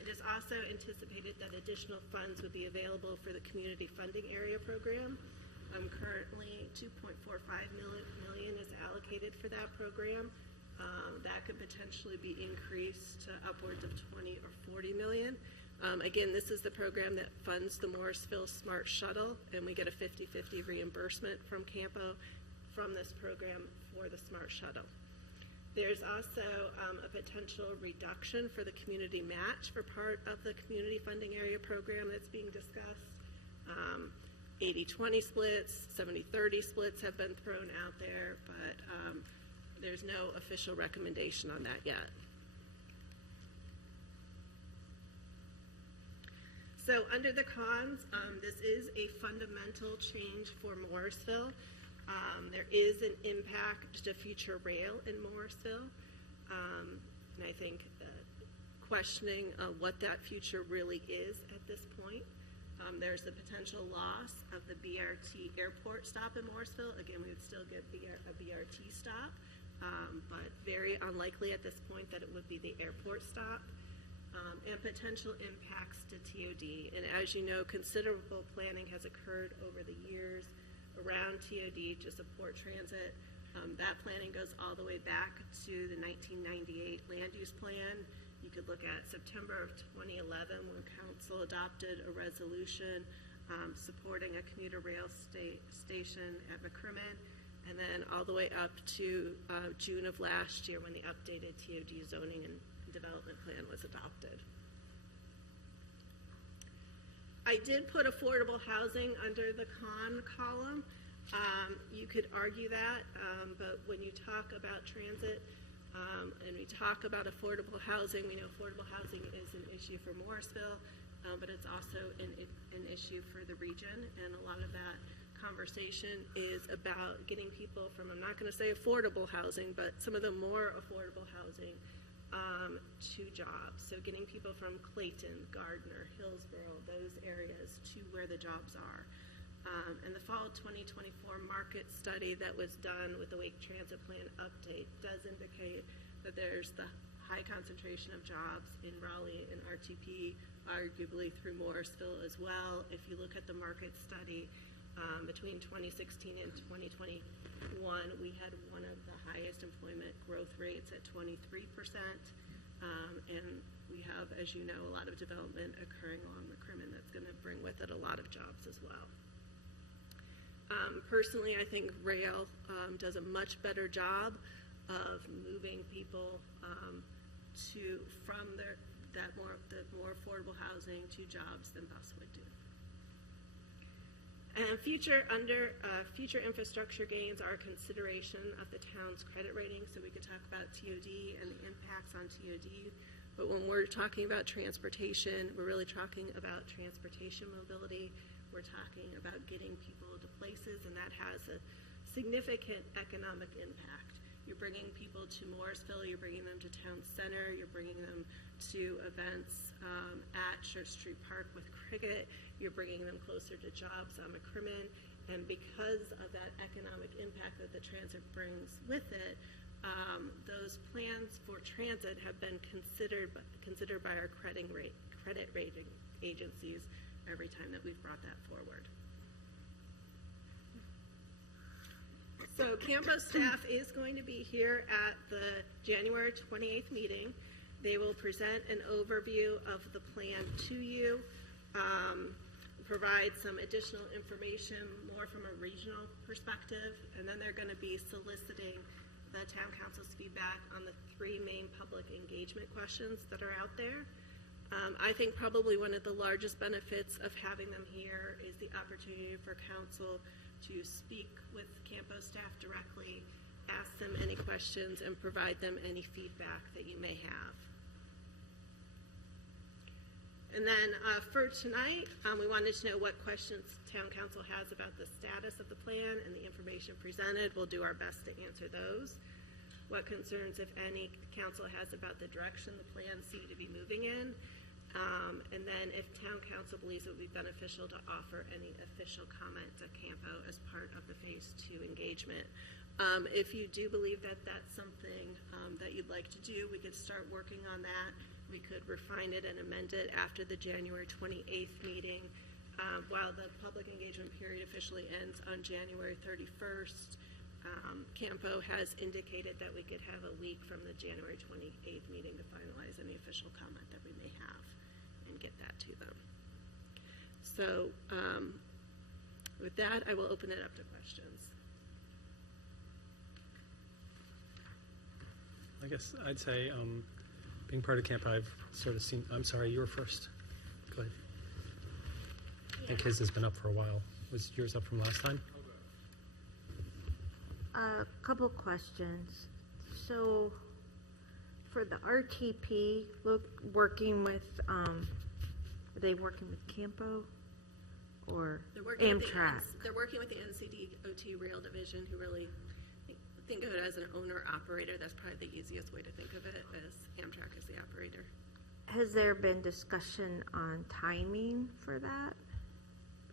It is also anticipated that additional funds would be available for the Community Funding Area Program. Currently, $2.45 million is allocated for that program. That could potentially be increased to upwards of 20 or 40 million. Again, this is the program that funds the Morrisville Smart Shuttle, and we get a 50-50 reimbursement from Campo from this program for the Smart Shuttle. There's also a potential reduction for the community match for part of the community funding area program that's being discussed. 80-20 splits, 70-30 splits have been thrown out there, but there's no official recommendation on that yet. So under the cons, this is a fundamental change for Morrisville. There is an impact to future rail in Morrisville, and I think questioning what that future really is at this point. There's the potential loss of the BRT airport stop in Morrisville. Again, we would still get a BRT stop, but very unlikely at this point that it would be the airport stop. And potential impacts to TOD. And as you know, considerable planning has occurred over the years around TOD to support transit. That planning goes all the way back to the 1998 land use plan. You could look at September of 2011 when council adopted a resolution supporting a commuter rail station at McCrimmon, and then all the way up to June of last year when the updated TOD zoning and development plan was adopted. I did put affordable housing under the con column. You could argue that, but when you talk about transit and we talk about affordable housing, we know affordable housing is an issue for Morrisville, but it's also an issue for the region, and a lot of that conversation is about getting people from, I'm not going to say affordable housing, but some of the more affordable housing to jobs. So getting people from Clayton, Gardner, Hillsborough, those areas to where the jobs are. And the fall 2024 market study that was done with the Wake Transit Plan update does indicate that there's the high concentration of jobs in Raleigh and RTP, arguably through Morrisville as well. If you look at the market study, between 2016 and 2021, we had one of the highest employment growth rates at 23%, and we have, as you know, a lot of development occurring along McCrimmon that's going to bring with it a lot of jobs as well. Personally, I think rail does a much better job of moving people from the more affordable housing to jobs than bus would do. And future infrastructure gains are a consideration of the town's credit rating, so we could talk about TOD and the impacts on TOD. But when we're talking about transportation, we're really talking about transportation mobility. We're talking about getting people to places, and that has a significant economic impact. You're bringing people to Morrisville, you're bringing them to town center, you're bringing them to events at Church Street Park with cricket, you're bringing them closer to jobs on McCrimmon, and because of that economic impact that the transit brings with it, those plans for transit have been considered by our credit rating agencies every time that we've brought that forward. So Campos staff is going to be here at the January 28th meeting. They will present an overview of the plan to you, provide some additional information more from a regional perspective, and then they're going to be soliciting the town council's feedback on the 3 main public engagement questions that are out there. I think probably one of the largest benefits of having them here is the opportunity for council to speak with Campos staff directly, ask them any questions, and provide them any feedback that you may have. And then for tonight, we wanted to know what questions town council has about the status of the plan and the information presented. We'll do our best to answer those. What concerns, if any, council has about the direction the plans seem to be moving in. And then if town council believes it would be beneficial to offer any official comment to Campo as part of the phase 2 engagement. If you do believe that that's something that you'd like to do, we could start working on that. We could refine it and amend it after the January 28th meeting. While the public engagement period officially ends on January 31st, Campo has indicated that we could have a week from the January 28th meeting to finalize any official comment that we may have and get that to them. So with that, I will open it up to questions. I guess I'd say, being part of camp, I've sort of seen. I'm sorry, you were first. Go ahead. I think his has been up for a while. Was yours up from last time? A couple questions. So, for the RTP, working with, are they working with Campo or They're working with Amtrak? they're working with the NCDOT Rail Division, who really think of it as an owner-operator. That's probably the easiest way to think of it, as Amtrak is the operator. Has there been discussion on timing for that?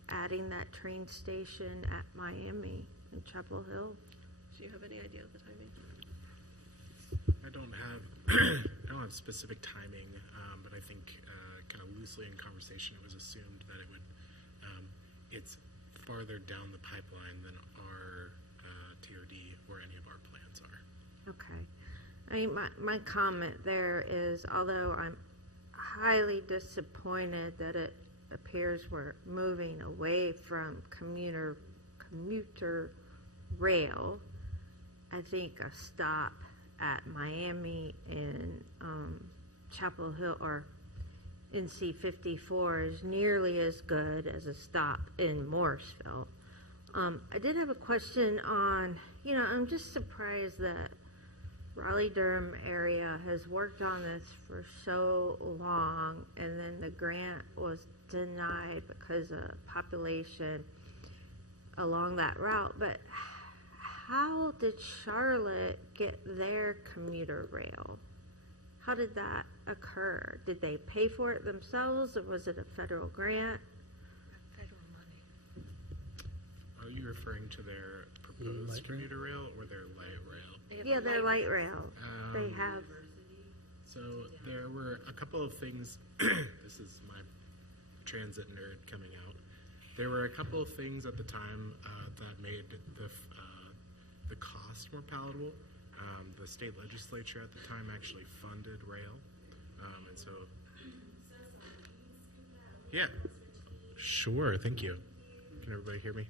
Adding that train station at Miami and Chapel Hill? Do you have any idea of the timing? I don't have specific timing, but I think kind of loosely in conversation, it was assumed that it would. It's farther down the pipeline than our TOD or any of our plans are. Okay. I mean, my comment there is, although I'm highly disappointed that it appears we're moving away from commuter rail, I think a stop at Miami and Chapel Hill or NC 54 is nearly as good as a stop in Morrisville. I did have a question on, I'm just surprised that Raleigh-Durham area has worked on this for so long, and then the grant was denied because of population along that route. But how did Charlotte get their commuter rail? How did that occur? Did they pay for it themselves, or was it a federal grant? Federal money. Are you referring to their proposed commuter rail or their light rail? Yeah, their light rail. They have. So there were a couple of things. This is my transit nerd coming out. There were a couple of things at the time that made the cost more palatable. The state legislature at the time actually funded rail, and so. Yeah, sure. Thank you. Can everybody hear me?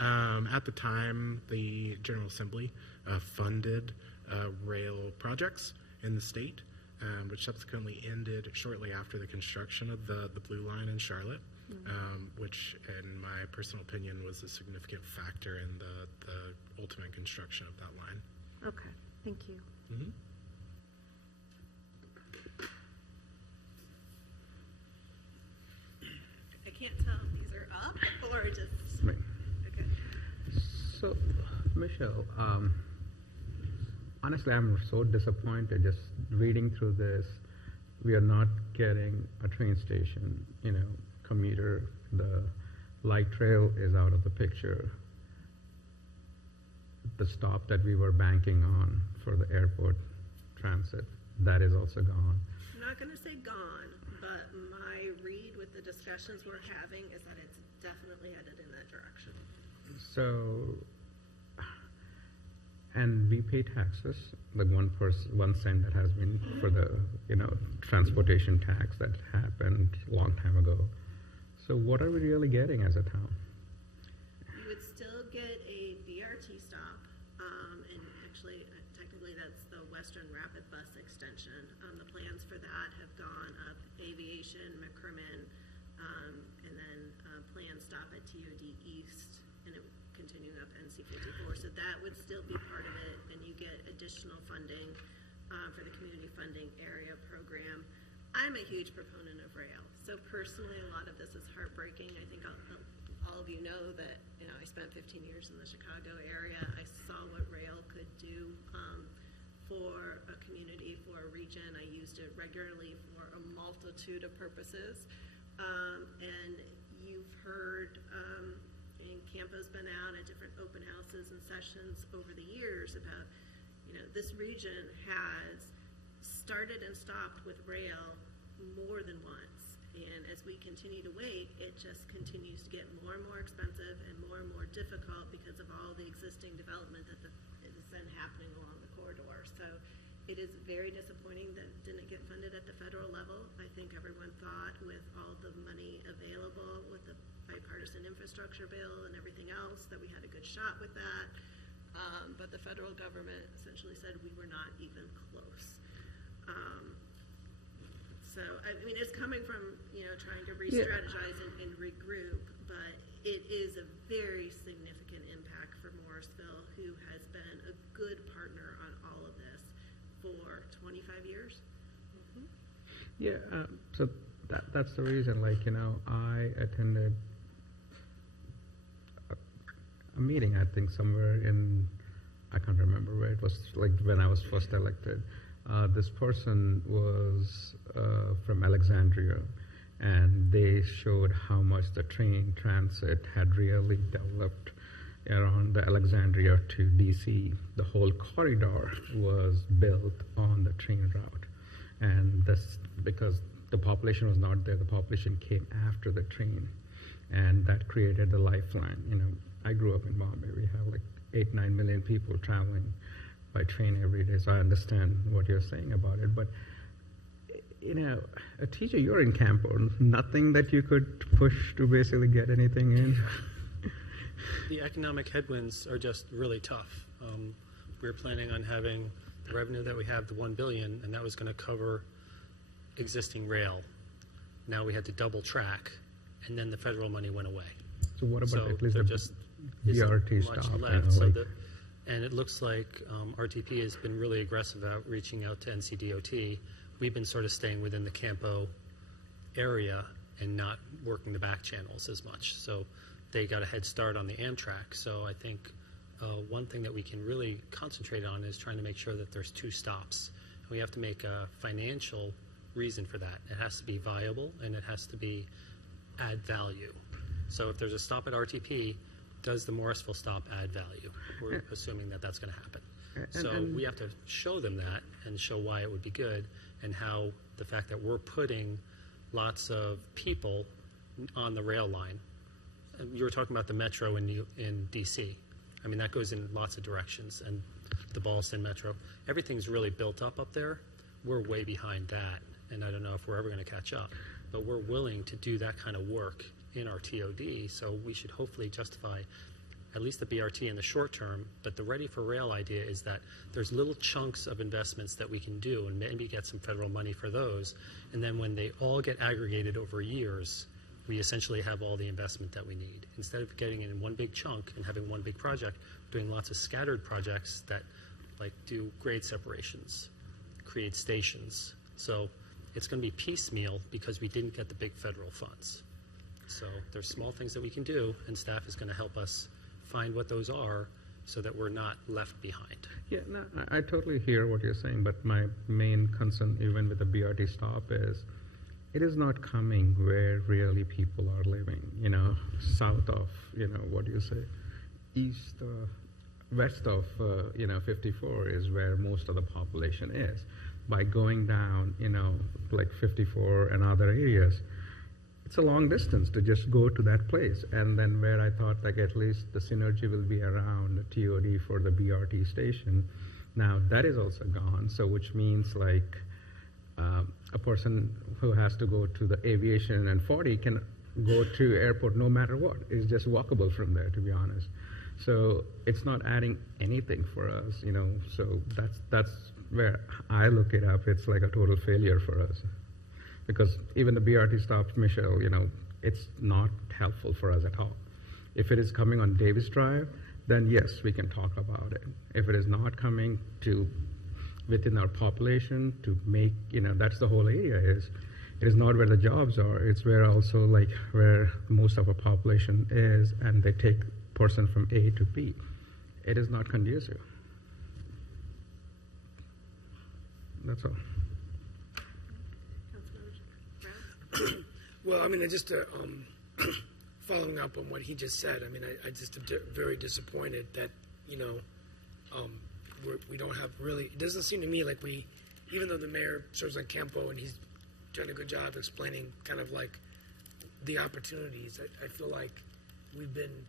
At the time, the General Assembly funded rail projects in the state, which subsequently ended shortly after the construction of the Blue Line in Charlotte, which, in my personal opinion, was a significant factor in the ultimate construction of that line. Okay, thank you. Mm-hmm. I can't tell if these are up or just. Right. Okay. So, Michelle, honestly, I'm so disappointed just reading through this. We are not getting a train station, commuter. The light rail is out of the picture. The stop that we were banking on for the airport transit, that is also gone. I'm not going to say gone, but my read with the discussions we're having is that it's definitely headed in that direction. So, and we pay taxes, like 1 cent that has been for the, transportation tax that happened a long time ago. So what are we really getting as a town? You would still get a BRT stop, and actually, technically that's the Western Rapid Bus Extension. The plans for that have gone up Aviation, McCrimmon, and then planned stop at TOD East, and it would continue up NC 54. So that would still be part of it, and you get additional funding for the community funding area program. I'm a huge proponent of rail, so personally a lot of this is heartbreaking. I think all of you know that I spent 15 years in the Chicago area. I saw what rail could do for a community, for a region. I used it regularly for a multitude of purposes, and you've heard, and Campo's been out at different open houses and sessions over the years about, this region has started and stopped with rail more than once. And as we continue to wait, it just continues to get more and more expensive and more difficult because of all the existing development that is then happening along the corridor. So it is very disappointing that it didn't get funded at the federal level. I think everyone thought with all the money available with the bipartisan infrastructure bill and everything else that we had a good shot with that. but the federal government essentially said we were not even close. So, I mean, it's coming from, trying to re-strategize and regroup, but it is a very significant impact for Morrisville, who has been a good partner on all of this for 25 years. Yeah, so that's the reason, I attended a meeting, I think somewhere I can't remember where it was, when I was first elected. This person was from Alexandria, and they showed how much the train transit had really developed around the Alexandria to DC. The whole corridor was built on the train route, and that's because the population was not there. The population came after the train, and that created the lifeline. I grew up in Bombay. We have 8-9 million people traveling by train every day, so I understand what you're saying about it. But a teacher, you're in Campo, nothing that you could push to basically get anything in. The economic headwinds are just really tough. We're planning on having the revenue that we have, the $1 billion, and that was going to cover existing rail. Now we had to double track, and then the federal money went away. So what about So at least there the just BRT isn't much stop? left. And it looks like RTP has been really aggressive about reaching out to NCDOT. We've been sort of staying within the Campo area and not working the back channels as much. So they got a head start on the Amtrak. So I think one thing that we can really concentrate on is trying to make sure that there's 2 stops. And we have to make a financial reason for that. It has to be viable, and it has to be add value. So if there's a stop at RTP, does the Morrisville stop add value? We're assuming that that's going to happen. So we have to show them that and show why it would be good, and how the fact that we're putting lots of people on the rail line. You were talking about the metro in DC. I mean, that goes in lots of directions, and the Ballston Metro. Everything's really built up there. We're way behind that, and I don't know if we're ever going to catch up. But we're willing to do that kind of work in our TOD, so we should hopefully justify at least the BRT in the short term. But the Ready for Rail idea is that there's little chunks of investments that we can do and maybe get some federal money for those. And then when they all get aggregated over years, we essentially have all the investment that we need. Instead of getting it in one big chunk and having one big project, we're doing lots of scattered projects that do grade separations, create stations. So it's going to be piecemeal because we didn't get the big federal funds. So there's small things that we can do, and staff is going to help us find what those are so that we're not left behind. Yeah, no, I totally hear what you're saying, but my main concern, even with the BRT stop, is it is not coming where really people are living, south of, what do you say, east, west of, 54 is where most of the population is. By going down, 54 and other areas, it's a long distance to just go to that place. And then where I thought at least the synergy will be around the TOD for the BRT station, now that is also gone. So which means a person who has to go to the aviation and 40 can go to airport no matter what. It's just walkable from there, to be honest. So it's not adding anything for us, so that's where I look it up. It's like a total failure for us. Because even the BRT stop, Michelle, it's not helpful for us at all. If it is coming on Davis Drive, then yes, we can talk about it. If it is not coming to within our population to make, that's the whole area is. It is not where the jobs are. It's where also where most of our population is, and they take person from A to B. It is not conducive. That's all. Well, I mean, just following up on what he just said, I mean, I just am very disappointed that, we don't have really, it doesn't seem to me like we, even though the mayor serves on Campo and he's done a good job explaining kind of the opportunities, I feel like we've been,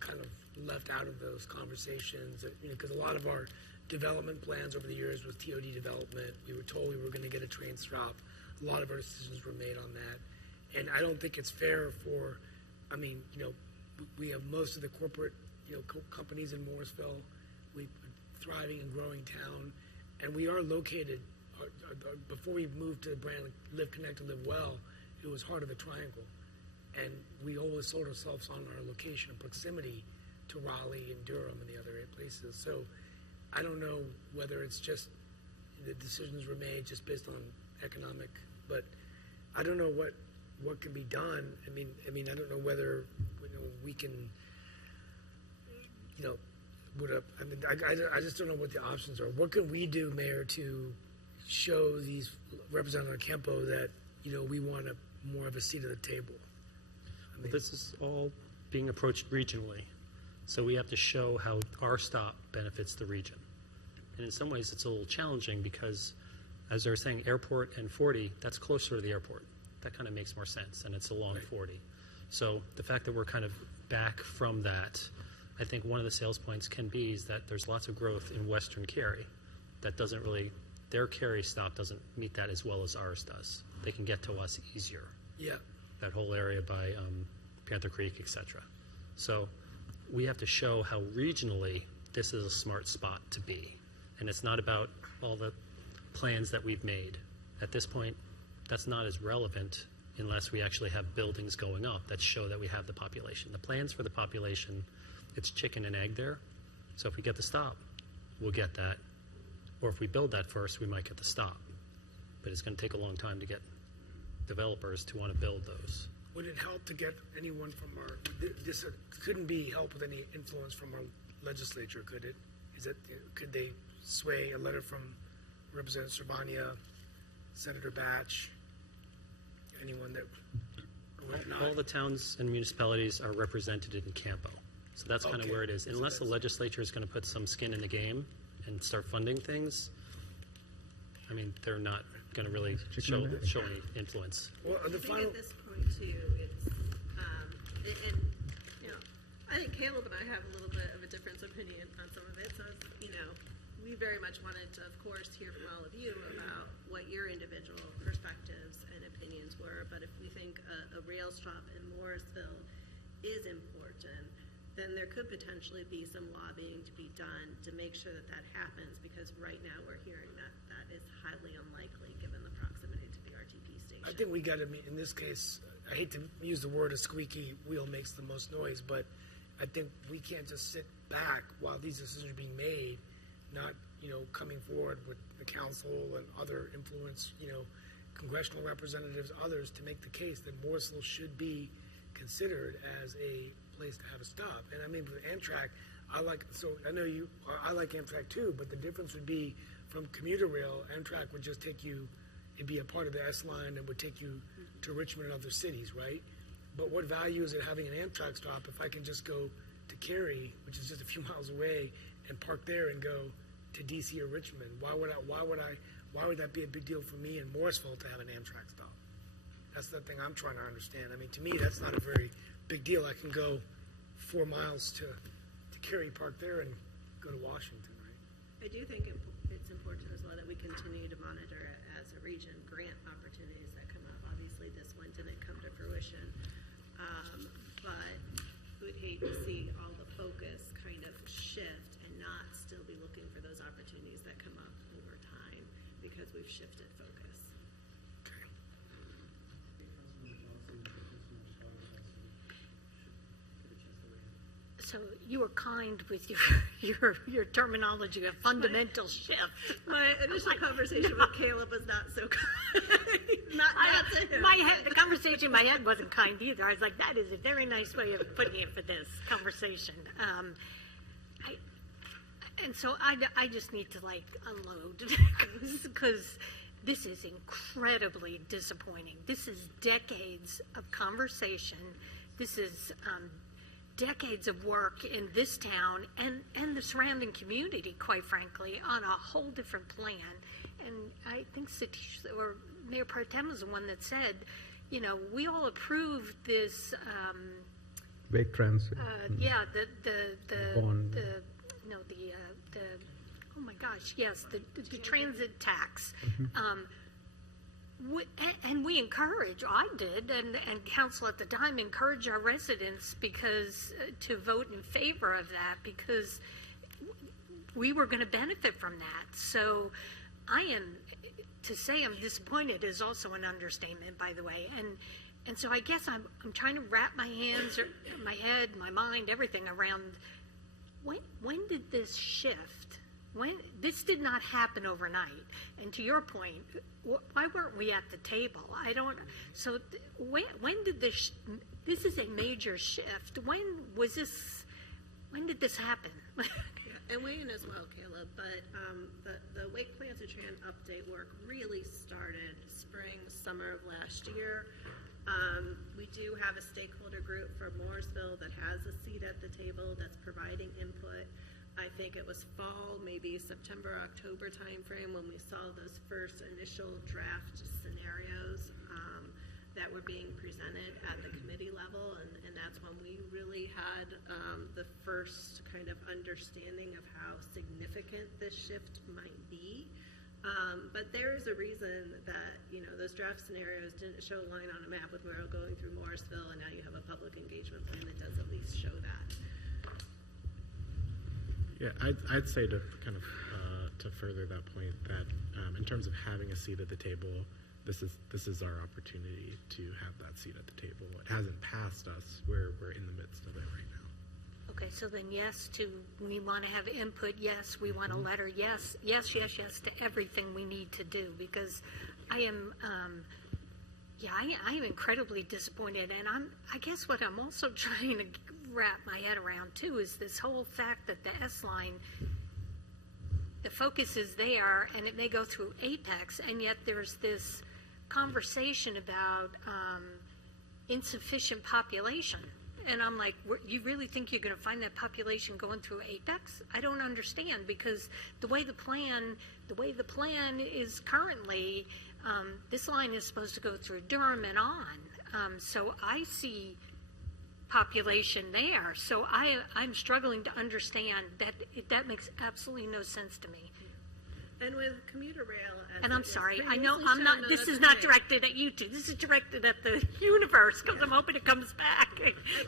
kind of left out of those conversations, because a lot of our development plans over the years with TOD development, we were told we were going to get a train stop. A lot of our decisions were made on that. And I don't think it's fair for, we have most of the corporate, companies in Morrisville. we thriving and growing town, and we are located. Before we moved to the brand Live Connect and Live Well, it was heart of the triangle, and we always sold ourselves on our location and proximity to Raleigh and Durham and the other places. So I don't know whether it's just the decisions were made just based on economic, but I don't know what can be done. I mean, I don't know whether we can, I just don't know what the options are. What can we do, Mayor, to show these Representative Campo that we want more of a seat at the table? Well, this is all being approached regionally, so we have to show how our stop benefits the region. And in some ways, it's a little challenging because, as they were saying, airport and 40, that's closer to the airport. That kind of makes more sense, and it's a long 40. So the fact that we're kind of back from that, I think one of the sales points can be is that there's lots of growth in Western Cary that doesn't really, their Cary stop doesn't meet that as well as ours does. They can get to us easier. Yeah. That whole area by Panther Creek, etc. So we have to show how regionally this is a smart spot to be. And it's not about all the plans that we've made. At this point, that's not as relevant unless we actually have buildings going up that show that we have the population. The plans for the population, it's chicken and egg there. So if we get the stop, we'll get that. Or if we build that first, we might get the stop. But it's going to take a long time to get developers to want to build those. Would it help to get anyone from our, this couldn't be help with any influence from our legislature, could it? Could they sway a letter from Representative Cervania, Senator Batch, anyone that, or whatnot? All the towns and municipalities are represented in Campo. So that's kind of where it is. Unless the legislature is going to put some skin in the game and start funding things, I mean, they're not going to really show any influence. Well, I think at this point too, it's and I think Caleb and I have a little bit of a different opinion on some of it. So we very much wanted to, of course, hear from all of you about what your individual perspectives and opinions were. But if we think a rail stop in Morrisville is important, then there could potentially be some lobbying to be done to make sure that that happens, because right now we're hearing that that is highly unlikely given the proximity to the RTP station. I think we got to, in this case, I hate to use the word a squeaky wheel makes the most noise, but I think we can't just sit back while these decisions are being made, not, coming forward with the council and other influence, congressional representatives, others, to make the case that Morrisville should be considered as a place to have a stop. And I mean, with Amtrak, I like Amtrak too, but the difference would be from commuter rail, Amtrak would just take you, it'd be a part of the S line and would take you to Richmond and other cities, right? But what value is it having an Amtrak stop if I can just go to Cary, which is just a few miles away, and park there and go to DC or Richmond? Why would that be a big deal for me in Morrisville to have an Amtrak stop? That's the thing I'm trying to understand. I mean, to me, that's not a very big deal. I can go 4 miles to Cary, park there, and go to Washington, right? I do think it's important as well that we continue to monitor as a region grant opportunities that come up. Obviously, this one didn't come to fruition, but we'd hate to see all the focus kind of shift and not still be looking for those opportunities that come up over time because we've shifted focus. So you were kind with your terminology, a fundamental shift. My initial conversation with Caleb was not so kind. not to him. The conversation in my head wasn't kind either. I was like, that is a very nice way of putting it for this conversation. And so I just need to unload because this is incredibly disappointing. This is decades of conversation. This is decades of work in this town and the surrounding community, quite frankly, on a whole different plan. And I think Satish or Mayor Pro Tem was the one that said, we all approved this. Big transit. Yeah, Bond. oh my gosh, yes, the transit tax. And we encourage, I did, and council at the time encouraged our residents to vote in favor of that, because we were going to benefit from that. So to say I'm disappointed is also an understatement, by the way. And so I guess I'm trying to wrap my hands, or my head, my mind, everything around when did this shift? This did not happen overnight. And to your point, why weren't we at the table? I don't. So when did this? This is a major shift. When did this happen? And weigh in as well, Caleb, but the Wake Plan-to-Tran update work really started spring, summer of last year. We do have a stakeholder group from Morrisville that has a seat at the table that's providing input. I think it was fall, maybe September, October timeframe when we saw those first initial draft scenarios that were being presented at the committee level, and that's when we really had the first kind of understanding of how significant this shift might be. But there is a reason that, those draft scenarios didn't show a line on a map with Merrill going through Morrisville, and now you have a public engagement plan that does at least show that. Yeah, I'd say to kind of to further that point that in terms of having a seat at the table, this is our opportunity to have that seat at the table. It hasn't passed us. We're in the midst of it right now. Okay, so then yes to, we want to have input, yes, we want a letter, yes to everything we need to do, because I am, I am incredibly disappointed, and I guess what I'm also trying to wrap my head around too is this whole fact that the S-line, the focus is there, and it may go through Apex, and yet there's this conversation about insufficient population. And I'm like, you really think you're going to find that population going through Apex? I don't understand, because the way the plan is currently, this line is supposed to go through Durham and on. So I see population there. So I'm struggling to understand that. That makes absolutely no sense to me. And with commuter rail, and I'm sorry, I know I'm not. This is not directed at you two. This is directed at the universe, because I'm hoping it comes back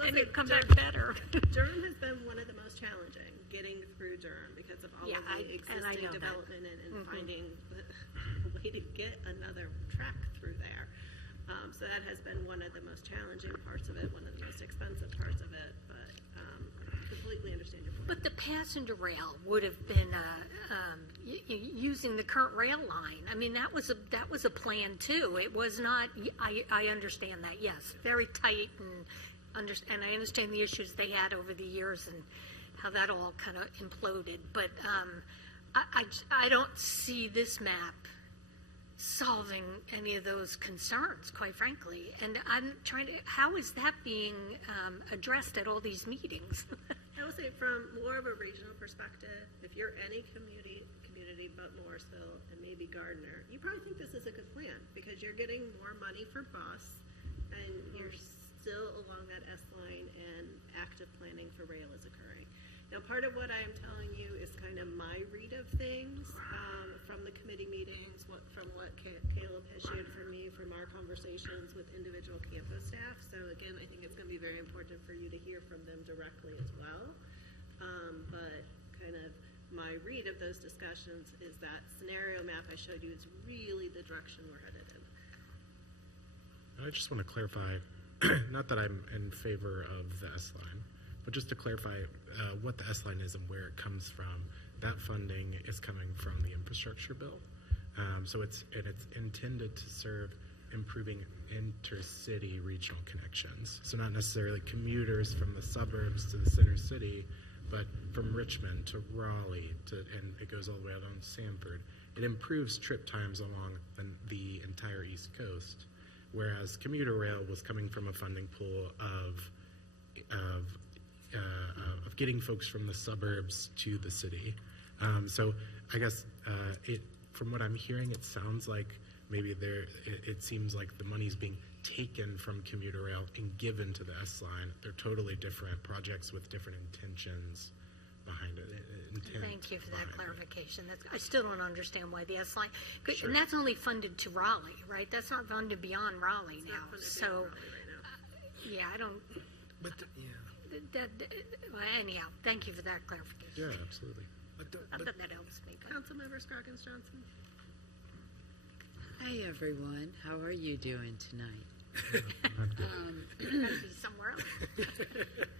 and it comes back better. Durham has been one of the most challenging getting through Durham because of all of the existing development and finding a way to get another track through there. So that has been one of the most challenging parts of it, one of the most expensive parts of it. But completely understand your point. But the passenger rail would have been using the current rail line. I mean, that was a plan too. It was not. I understand that. Yes, very tight, and I understand the issues they had over the years and how that all kind of imploded. But I don't see this map solving any of those concerns, quite frankly. And I'm trying to. How is that being addressed at all these meetings? I will say, from more of a regional perspective, if you're any community but Morrisville and maybe Gardner, you probably think this is a good plan because you're getting more money for bus and you're still along that S line and active planning for rail is occurring. Now, part of what I am telling you is kind of my read of things from the committee meetings, from what Caleb has shared for me from our conversations with individual campus staff. So again, I think it's going to be very important for you to hear from them directly as well. But kind of my read of those discussions is that scenario map I showed you is really the direction we're headed in. I just want to clarify, not that I'm in favor of the S-line, but just to clarify what the S-line is and where it comes from. That funding is coming from the infrastructure bill. So it's intended to serve improving intercity regional connections. So not necessarily commuters from the suburbs to the center city, but from Richmond to Raleigh, and it goes all the way out on Sanford. It improves trip times along the entire East Coast, whereas commuter rail was coming from a funding pool of getting folks from the suburbs to the city. So I guess from what I'm hearing, it sounds like maybe it seems like the money's being taken from commuter rail and given to the S-line. They're totally different projects with different intentions behind it. Thank you for that clarification. I still don't understand why the S-line, and that's only funded to Raleigh, right? That's not funded beyond Raleigh now. So, I don't. But well, anyhow, thank you for that clarification. Yeah, absolutely. Not that that helps me. but- Councilmember Scroggins Johnson. Hi, everyone. How are you doing tonight? Gotta be somewhere else.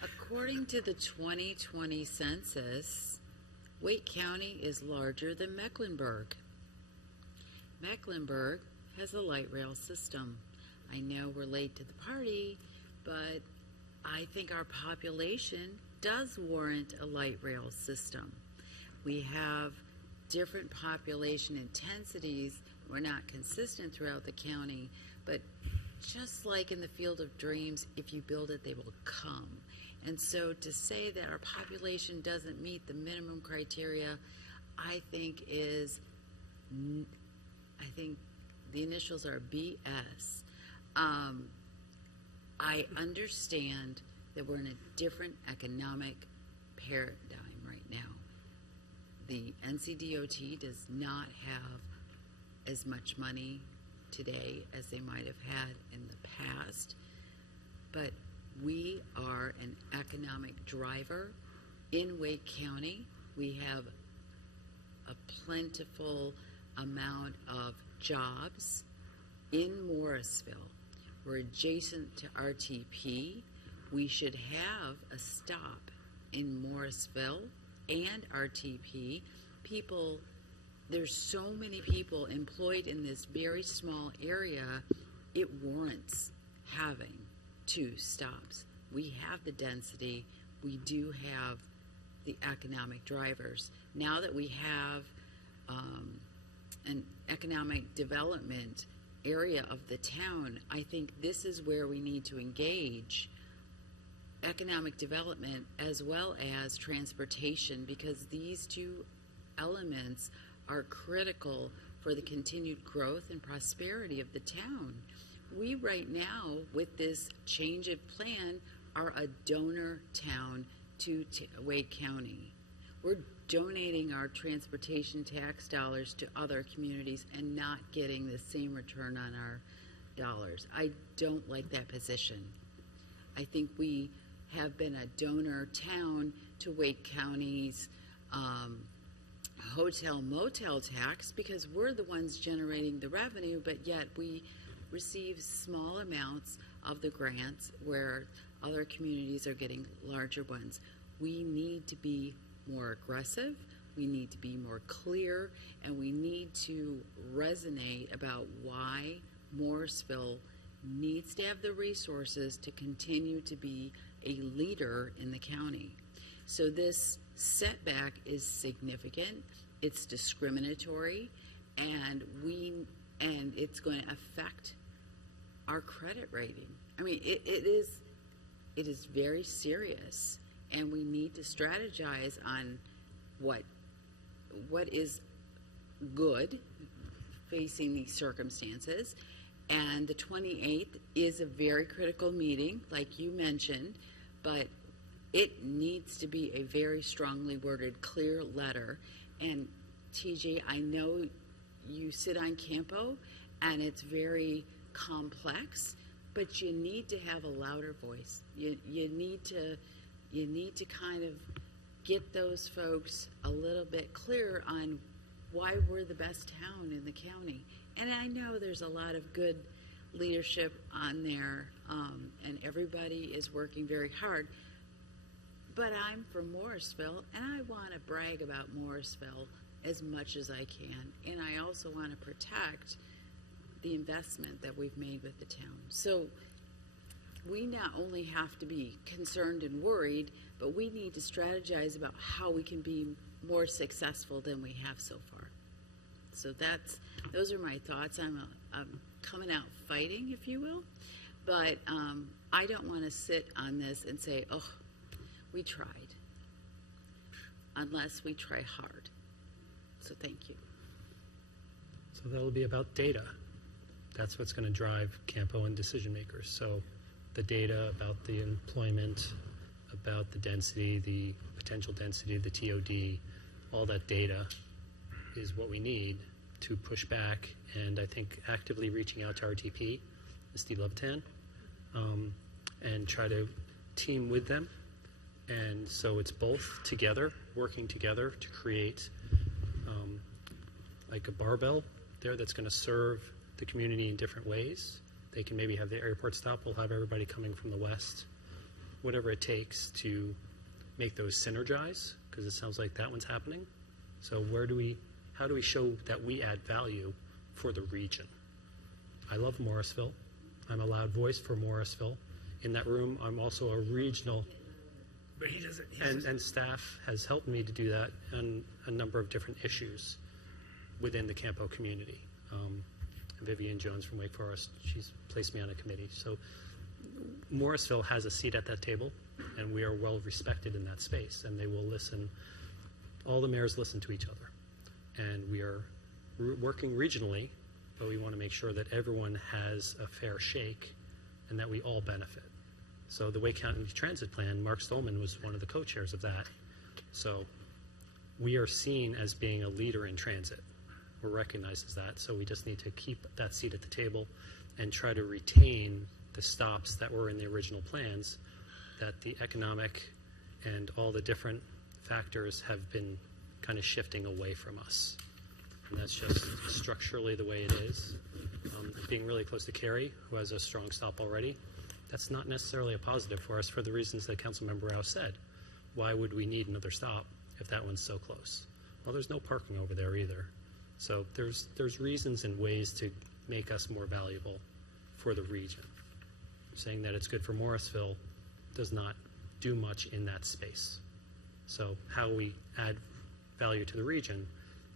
According to the 2020 census, Wake County is larger than Mecklenburg. Mecklenburg has a light rail system. I know we're late to the party, but I think our population does warrant a light rail system. We have different population intensities. We're not consistent throughout the county, but just like in the Field of Dreams, if you build it, they will come. And so to say that our population doesn't meet the minimum criteria, I think the initials are BS. I understand that we're in a different economic paradigm right now. The NCDOT does not have as much money today as they might have had in the past, but we are an economic driver in Wake County. We have a plentiful amount of jobs in Morrisville. We're adjacent to RTP. We should have a stop in Morrisville and RTP. There's so many people employed in this very small area, it warrants having 2 stops. We have the density. We do have the economic drivers. Now that we have an economic development area of the town, I think this is where we need to engage economic development as well as transportation, because these 2 elements are critical for the continued growth and prosperity of the town. We right now, with this change of plan, are a donor town to Wake County. We're donating our transportation tax dollars to other communities and not getting the same return on our dollars. I don't like that position. I think we have been a donor town to Wake County's hotel motel tax because we're the ones generating the revenue, but yet we receive small amounts of the grants where other communities are getting larger ones. We need to be more aggressive, we need to be more clear, and we need to resonate about why Morrisville needs to have the resources to continue to be a leader in the county. So this setback is significant, it's discriminatory, and it's going to affect our credit rating. I mean, it is very serious, and we need to strategize on what is good facing these circumstances. And the 28th is a very critical meeting, like you mentioned, but it needs to be a very strongly worded, clear letter. And TJ, I know you sit on Campo, and it's very complex, but you need to have a louder voice. You need to kind of get those folks a little bit clearer on why we're the best town in the county. And I know there's a lot of good leadership on there, and everybody is working very hard. But I'm from Morrisville, and I want to brag about Morrisville as much as I can. And I also want to protect the investment that we've made with the town. So we not only have to be concerned and worried, but we need to strategize about how we can be more successful than we have so far. So those are my thoughts. I'm coming out fighting, if you will, but I don't want to sit on this and say, oh, we tried, unless we try hard. So thank you. So that'll be about data. That's what's going to drive Campo and decision makers. So the data about the employment, about the density, the potential density of the TOD, all that data is what we need to push back. And I think actively reaching out to RTP, Steve Levitan, and try to team with them. And so it's both together, working together to create like a barbell there that's going to serve the community in different ways. They can maybe have the airport stop. We'll have everybody coming from the west, whatever it takes to make those synergize, because it sounds like that one's happening. So how do we show that we add value for the region? I love Morrisville. I'm a loud voice for Morrisville. In that room, I'm also a regional, and staff has helped me to do that on a number of different issues within the Campo community. Vivian Jones from Wake Forest, she's placed me on a committee. So Morrisville has a seat at that table, and we are well respected in that space, and they will listen. All the mayors listen to each other, and we are working regionally, but we want to make sure that everyone has a fair shake and that we all benefit. So the Wake County Transit Plan, Mark Stolman was one of the co-chairs of that. So we are seen as being a leader in transit. We're recognized as that, so we just need to keep that seat at the table and try to retain the stops that were in the original plans, that the economic and all the different factors have been kind of shifting away from us. And that's just structurally the way it is. Being really close to Cary, who has a strong stop already, that's not necessarily a positive for us for the reasons that Councilmember Rouse said. Why would we need another stop if that one's so close? Well, there's no parking over there either. So there's reasons and ways to make us more valuable for the region. Saying that it's good for Morrisville does not do much in that space. So how we add value to the region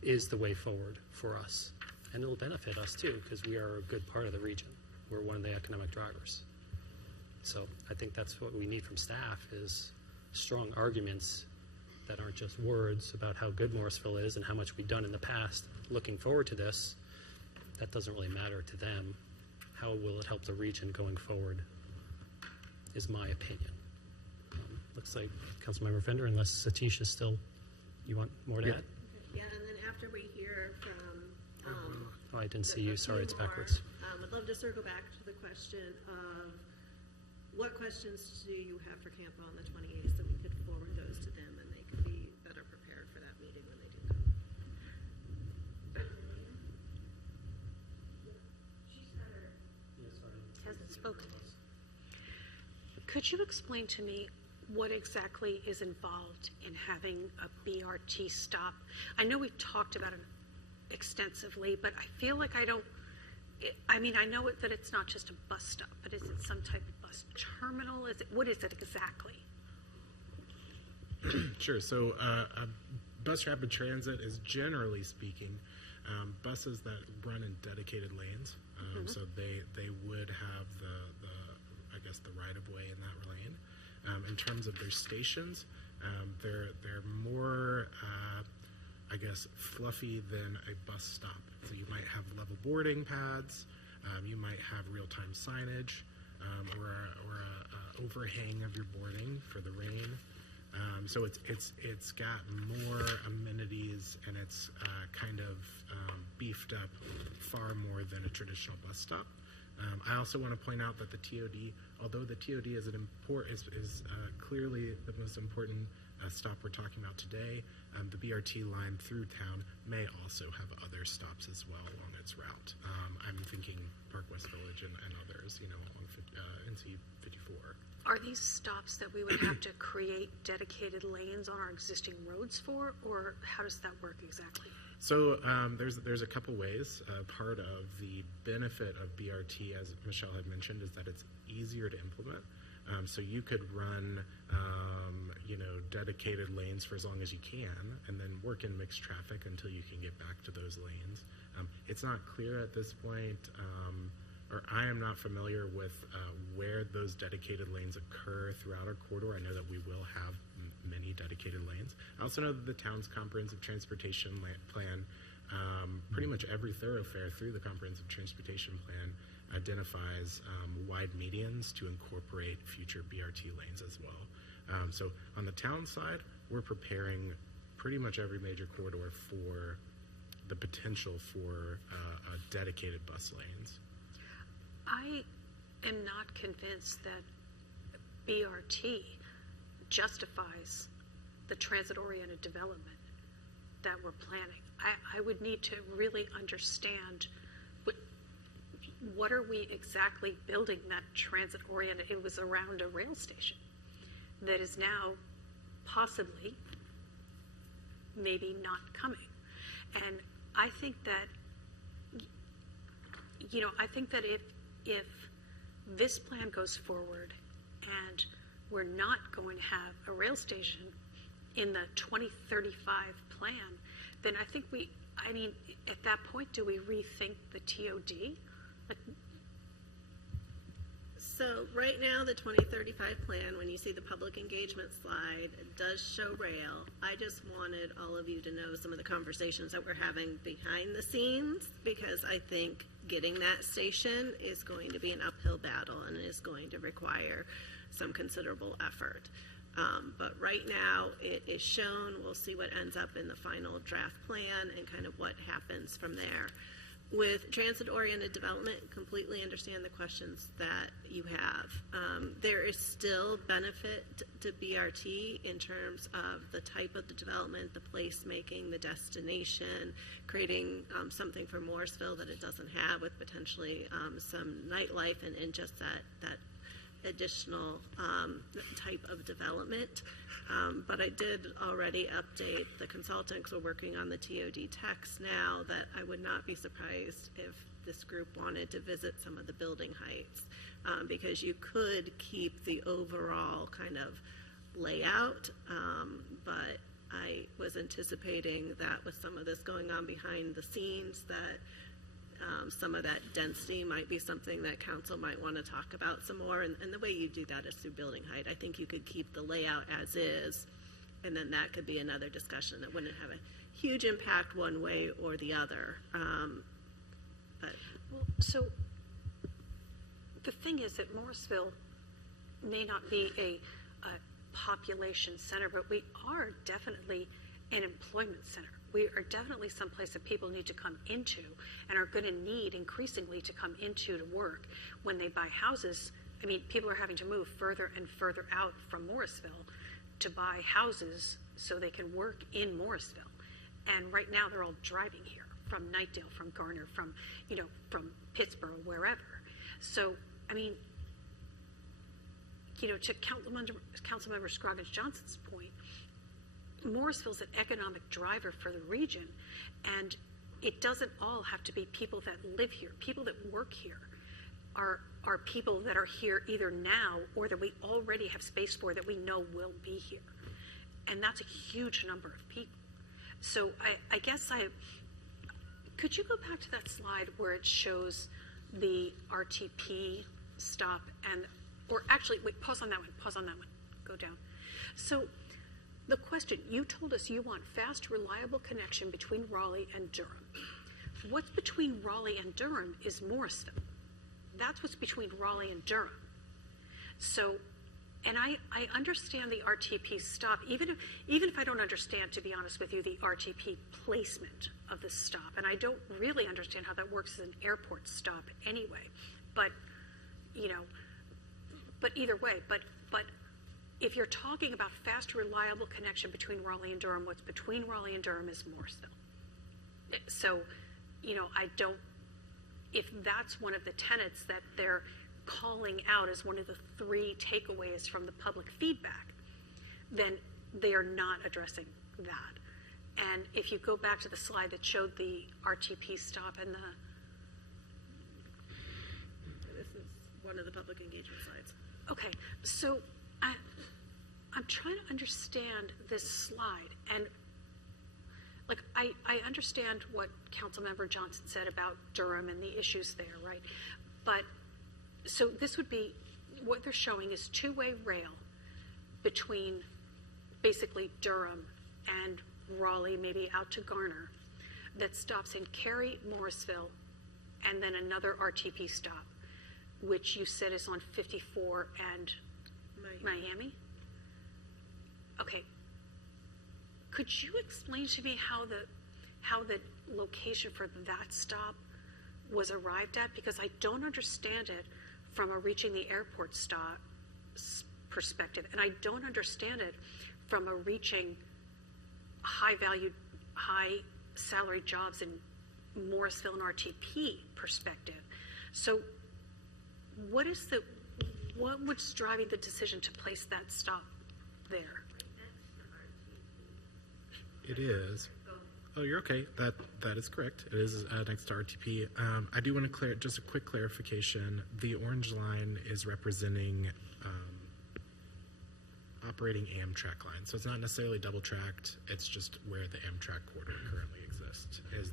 is the way forward for us. And it'll benefit us too, because we are a good part of the region. We're one of the economic drivers. So I think that's what we need from staff, is strong arguments that aren't just words about how good Morrisville is and how much we've done in the past. Looking forward to this, that doesn't really matter to them. How will it help the region going forward is my opinion. Looks like Councilmember Fender, unless Satish is still, you want more to add? Yeah, and then after we hear from Oh, I didn't see you. Sorry, it's backwards. I'd love to circle back to the question of what questions do you have for Camp on the 28th, so we could forward those to them and they could be better prepared for that meeting when they do come. Hasn't spoken. Could you explain to me what exactly is involved in having a BRT stop? I know we've talked about it extensively, but I feel like I don't. I mean, I know that it's not just a bus stop, but is it some type of bus terminal? What is it exactly? Sure. So bus rapid transit is, generally speaking, buses that run in dedicated lanes. So they would have the right of way in that lane. In terms of their stations, they're more fluffy than a bus stop. So you might have level boarding pads, you might have real-time signage, or a overhang of your boarding for the rain. So it's got more amenities, and it's kind of beefed up far more than a traditional bus stop. I also want to point out that the TOD, although the TOD is clearly the most important stop we're talking about today, the BRT line through town may also have other stops as well along its route. I'm thinking Park West Village and others, along NC 54. Are these stops that we would have to create dedicated lanes on our existing roads for, or how does that work exactly? So there's a couple ways. Part of the benefit of BRT, as Michelle had mentioned, is that it's easier to implement. So you could run, dedicated lanes for as long as you can, and then work in mixed traffic until you can get back to those lanes. It's not clear at this point, or I am not familiar with where those dedicated lanes occur throughout our corridor. I know that we will have many dedicated lanes. I also know that the town's comprehensive transportation plan, pretty much every thoroughfare through the comprehensive transportation plan identifies wide medians to incorporate future BRT lanes as well. So on the town side, we're preparing pretty much every major corridor for the potential for dedicated bus lanes. I am not convinced that BRT justifies the transit-oriented development that we're planning. I would need to really understand what are we exactly building that transit-oriented. It was around a rail station that is now possibly maybe not coming. And I think that, I think that if this plan goes forward and we're not going to have a rail station in the 2035 plan, then I think at that point, do we rethink the TOD? So right now, the 2035 plan, when you see the public engagement slide, it does show rail. I just wanted all of you to know some of the conversations that we're having behind the scenes, because I think getting that station is going to be an uphill battle and is going to require some considerable effort. But right now, it is shown. We'll see what ends up in the final draft plan and kind of what happens from there. With transit-oriented development, completely understand the questions that you have. There is still benefit to BRT in terms of the type of the development, the placemaking, the destination, creating something for Morrisville that it doesn't have, with potentially some nightlife and just that additional type of development. But I did already update the consultants. We're working on the TOD text now, that I would not be surprised if this group wanted to visit some of the building heights, because you could keep the overall kind of layout, but I was anticipating that with some of this going on behind the scenes, that some of that density might be something that council might want to talk about some more. And the way you do that is through building height. I think you could keep the layout as is, and then that could be another discussion that wouldn't have a huge impact one way or the other. So the thing is that Morrisville may not be a population center, but we are definitely an employment center. We are definitely someplace that people need to come into and are going to need increasingly to come into to work when they buy houses. I mean, people are having to move further and further out from Morrisville to buy houses so they can work in Morrisville. And right now they're all driving here from Knightdale, from Garner, from Pittsburgh, wherever. So, I mean, to Councilmember Scroggins-Johnson's point, Morrisville's an economic driver for the region, and it doesn't all have to be people that live here. People that work here are people that are here either now or that we already have space for that we know will be here. And that's a huge number of people. So I guess could you go back to that slide where it shows the RTP stop or actually, wait, pause on that one, go down. So the question, you told us you want fast, reliable connection between Raleigh and Durham. What's between Raleigh and Durham is Morrisville. That's what's between Raleigh and Durham. So, and I understand the RTP stop, even if I don't understand, to be honest with you, the RTP placement of the stop, and I don't really understand how that works as an airport stop anyway, but either way, but if you're talking about fast, reliable connection between Raleigh and Durham, what's between Raleigh and Durham is Morrisville. So, if that's one of the tenets that they're calling out as one of the 3 takeaways from the public feedback, then they are not addressing that. And if you go back to the slide that showed the RTP stop and this is one of the public engagement slides. Okay, so I'm trying to understand this slide, and I understand what Councilmember Johnson said about Durham and the issues there, right? But so this would be, what they're showing is 2-way rail between basically Durham and Raleigh, maybe out to Garner, that stops in Cary, Morrisville, and then another RTP stop, which you said is on 54 and Miami? Okay. Could you explain to me how the location for that stop was arrived at? Because I don't understand it from a reaching the airport stop perspective, and I don't understand it from a reaching high-valued, high-salary jobs in Morrisville and RTP perspective. So what was driving the decision to place that stop there? It is. Oh, you're okay. That is correct. It is next to RTP. I do want to just a quick clarification. The orange line is representing operating Amtrak line. So it's not necessarily double tracked. It's just where the Amtrak corridor currently exists is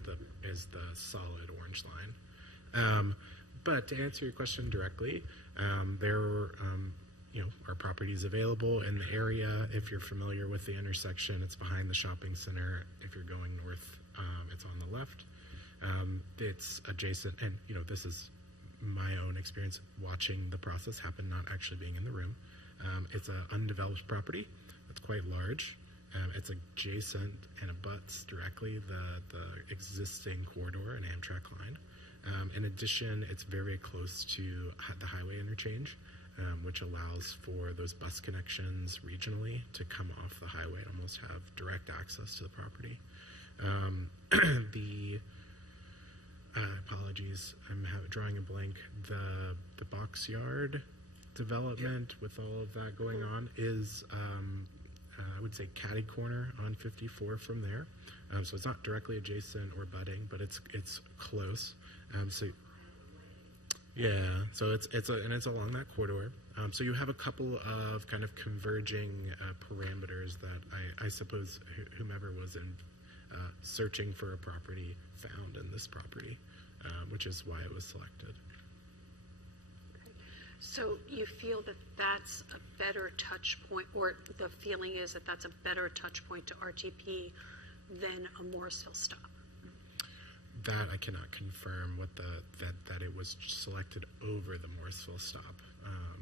the solid orange line. But to answer your question directly, there are properties available in the area. If you're familiar with the intersection, it's behind the shopping center. If you're going north, it's on the left. It's adjacent, and this is my own experience watching the process happen, not actually being in the room. It's an undeveloped property. It's quite large. It's adjacent and abuts directly the existing corridor and Amtrak line. In addition, it's very close to the highway interchange, which allows for those bus connections regionally to come off the highway and almost have direct access to the property. Apologies, I'm drawing a blank. The box yard development with all of that going on is, I would say, catty corner on 54 from there. So it's not directly adjacent or butting, but it's close. So it's along that corridor. So you have a couple of kind of converging parameters that I suppose whomever was in searching for a property found in this property, which is why it was selected. So you feel that that's a better touch point, or the feeling is that that's a better touch point to RTP than a Morrisville stop? That I cannot confirm that it was selected over the Morrisville stop,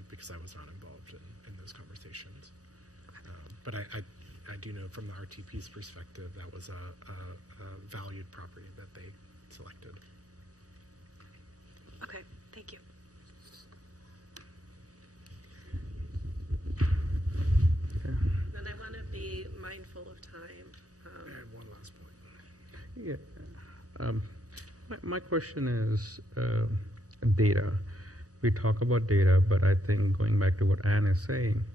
because I was not involved in those conversations. But I do know from the RTP's perspective that was a valued property that they selected. Okay, thank you. Then I want to be mindful of time. And one last point. Yeah. My question is data. We talk about data, but I think going back to what Anne is saying,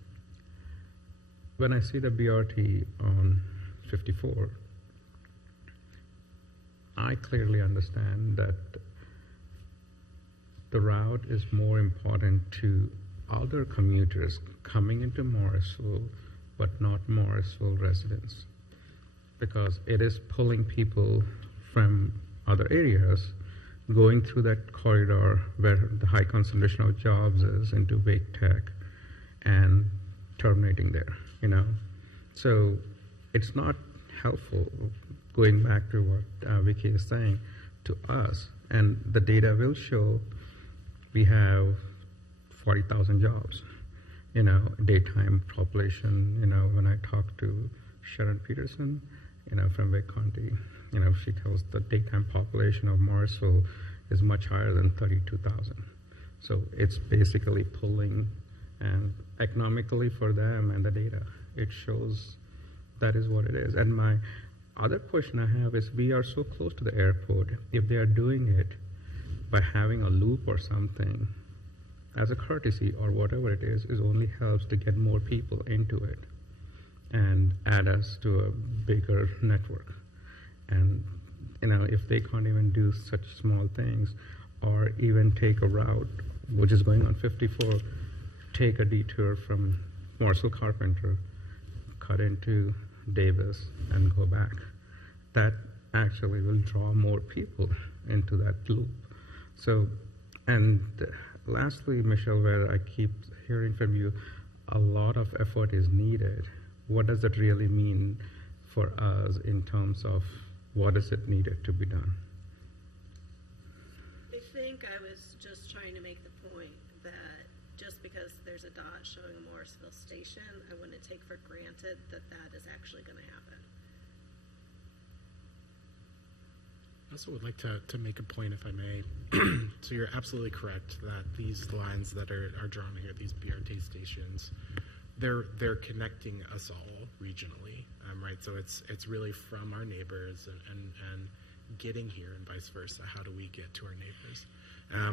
when I see the BRT on 54, I clearly understand that the route is more important to other commuters coming into Morrisville, but not Morrisville residents, because it is pulling people from other areas going through that corridor where the high concentration of jobs is into big tech and terminating there, So it's not helpful, going back to what Vicky is saying, to us. And the data will show we have 40,000 jobs, daytime population. When I talk to Sharon Peterson, from Wake County, she tells the daytime population of Morrisville is much higher than 32,000. So it's basically pulling, and economically for them and the data, it shows that is what it is. And my other question I have is, we are so close to the airport. If they are doing it by having a loop or something as a courtesy or whatever it is only helps to get more people into it and add us to a bigger network. And if they can't even do such small things, or even take a route which is going on 54, take a detour from Morrisville Carpenter, cut into Davis, and go back, that actually will draw more people into that loop. So, and lastly, Michelle, where I keep hearing from you, a lot of effort is needed. What does it really mean for us in terms of what is it needed to be done? I think I was just trying to make the point that just because there's a dot showing Morrisville Station, I wouldn't take for granted that that is actually going to happen. I also would like to make a point, if I may. So you're absolutely correct that these lines that are drawn here, these BRT stations, they're connecting us all regionally, right? So it's really from our neighbors and getting here and vice versa. How do we get to our neighbors?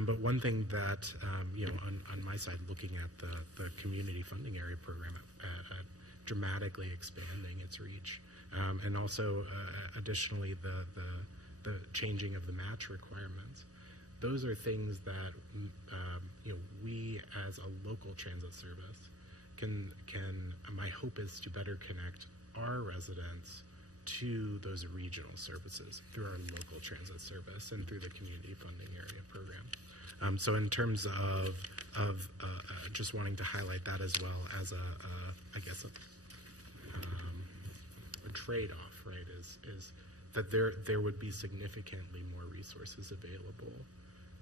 But one thing that, on my side, looking at the community funding area program, dramatically expanding its reach, and also additionally the changing of the match requirements. Those are things that we as a local transit service can my hope is to better connect our residents to those regional services through our local transit service and through the community funding area program. So in terms of just wanting to highlight that as well as I guess a trade-off, right, is that there would be significantly more resources available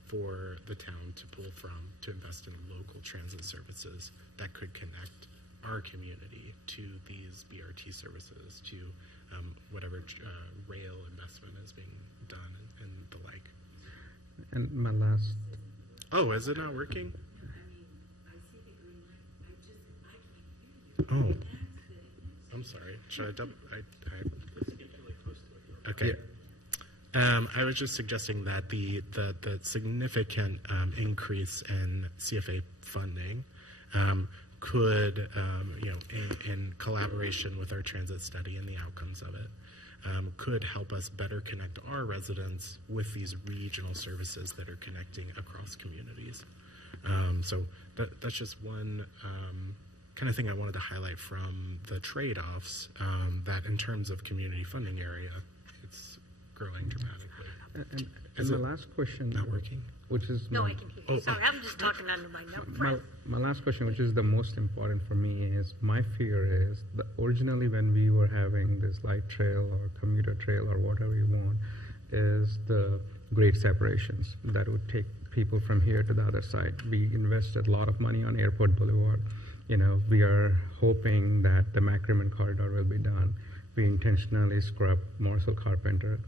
for the town to pull from to invest in local transit services that could connect our community to these BRT services, to whatever rail investment is being done and the like. And my last... Oh, is it not working? Oh, I'm sorry. Should I double? Okay. I was just suggesting that the significant increase in CFA funding could, in collaboration with our transit study and the outcomes of it, could help us better connect our residents with these regional services that are connecting across communities. So that's just one kind of thing I wanted to highlight from the trade-offs, that in terms of community funding area, it's growing dramatically. And the last question, not working? Which is No, I can hear you. Sorry, I'm just talking under my note. my last question, which is the most important for me, is my fear is that originally when we were having this light trail or commuter trail or whatever you want, is the grade separations that would take people from here to the other side. We invested a lot of money on Airport Boulevard. We are hoping that the McCrimmon corridor will be done. We intentionally scrub Morrisville Carpenter.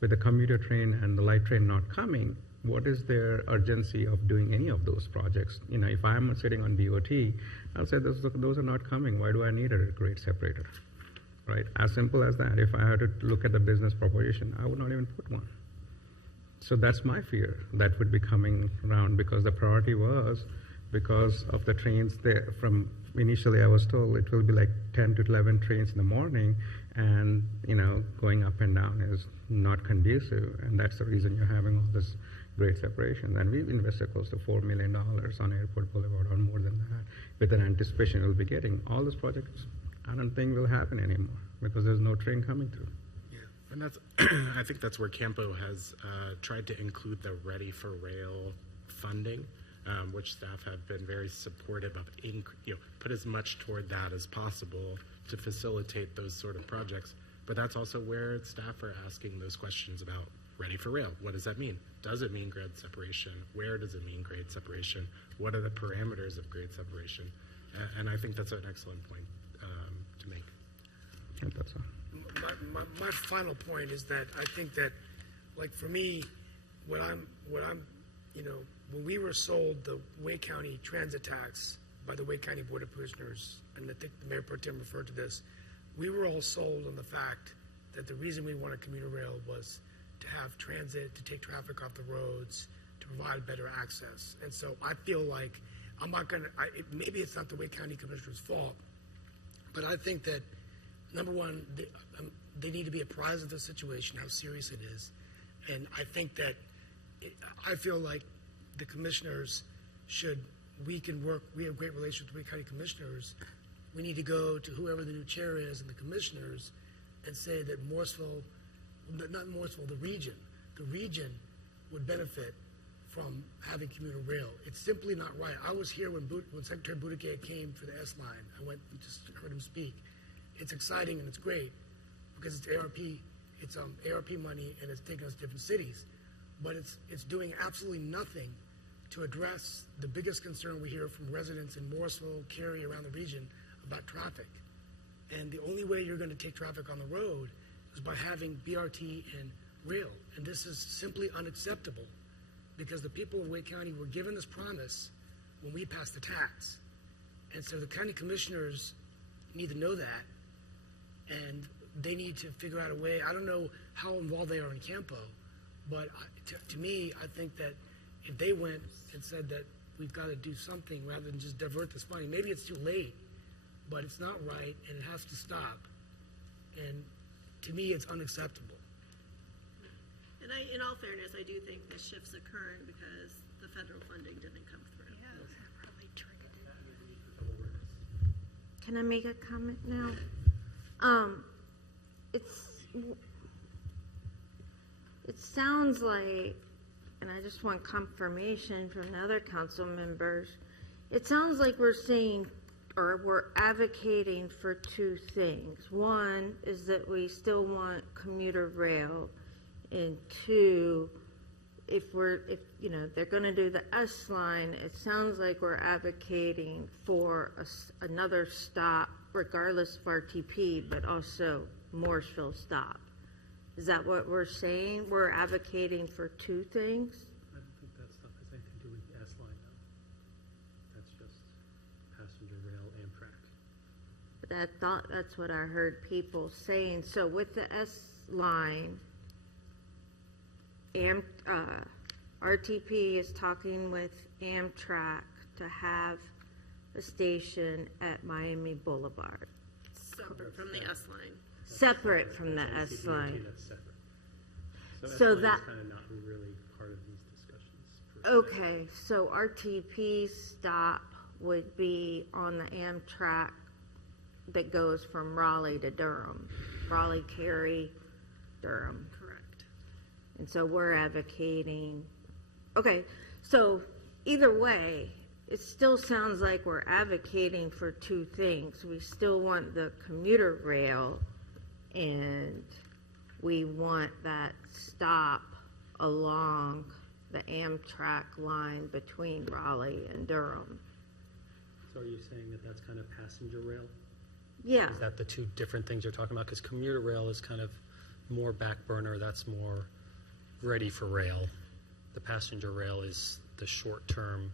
With the commuter train and the light train not coming, what is their urgency of doing any of those projects? If I'm sitting on BOT, I'll say those are not coming. Why do I need a grade separator? Right? As simple as that. If I had to look at the business proposition, I would not even put one. So that's my fear. That would be coming around because the priority was because of the trains there. From initially I was told it will be like 10 to 11 trains in the morning, and going up and down is not conducive, and that's the reason you're having all this grade separation. And we've invested close to $4 million on Airport Boulevard, or more than that, with an anticipation we'll be getting. All those projects I don't think will happen anymore because there's no train coming through. And that's, I think that's where Campo has tried to include the Ready for Rail funding, which staff have been very supportive of. Put as much toward that as possible to facilitate those sort of projects. But that's also where staff are asking those questions about Ready for Rail. What does that mean? Does it mean grade separation? Where does it mean grade separation? What are the parameters of grade separation? And I think that's an excellent point to make. That's all. My final point is that I think that, like, for me, when we were sold the Wake County transit tax by the Wake County Board of Commissioners, and I think the Mayor Pro Tem referred to this, we were all sold on the fact that the reason we wanted commuter rail was to have transit, to take traffic off the roads, to provide better access. And so I feel like I'm not going to, maybe it's not the Wake County Commissioner's fault, but I think that, number one, they need to be apprised of the situation, how serious it is. And I think that I feel like the commissioners we can work, we have great relations with Wake County commissioners. We need to go to whoever the new chair is and the commissioners and say that Morrisville, not Morrisville, the region would benefit from having commuter rail. It's simply not right. I was here when Secretary Buttigieg came for the S line. I went and just heard him speak. It's exciting and it's great because it's ARP, ARP money, and it's taking us to different cities. But it's doing absolutely nothing to address the biggest concern we hear from residents in Morrisville, Cary, around the region about traffic. And the only way you're going to take traffic on the road is by having BRT and rail. And this is simply unacceptable because the people of Wake County were given this promise when we passed the tax. And so the county commissioners need to know that, and they need to figure out a way. I don't know how involved they are in Campo, but to me, I think that if they went and said that we've got to do something rather than just divert this money, maybe it's too late, but it's not right and it has to stop. And to me, it's unacceptable. And in all fairness, I do think this shift's occurring because the federal funding didn't come through. Can I make a comment now? It sounds like, and I just want confirmation from the other council members, it sounds like we're saying, or we're advocating for two things. One is that we still want commuter rail, and two, if they're going to do the S line, it sounds like we're advocating for another stop, regardless of RTP, but also Morrisville stop. Is that what we're saying? We're advocating for two things? I don't think that stuff has anything to do with the S line, though. That's just passenger rail, Amtrak. But I thought that's what I heard people saying. So with the S line, RTP is talking with Amtrak to have a station at Miami Boulevard. Separate from the S line. Separate from the S line. That's separate. So S line that, is kind of not really part of these discussions. okay, so RTP stop would be on the Amtrak that goes from Raleigh to Durham. Raleigh, Cary, Durham. Correct. And so we're advocating, okay, so either way, it still sounds like we're advocating for two things. We still want the commuter rail, and we want that stop along the Amtrak line between Raleigh and Durham. So are you saying that that's kind of passenger rail? Yeah. Is that the two different things you're talking about? Because commuter rail is kind of more back burner. That's more ready for rail. The passenger rail is the short term,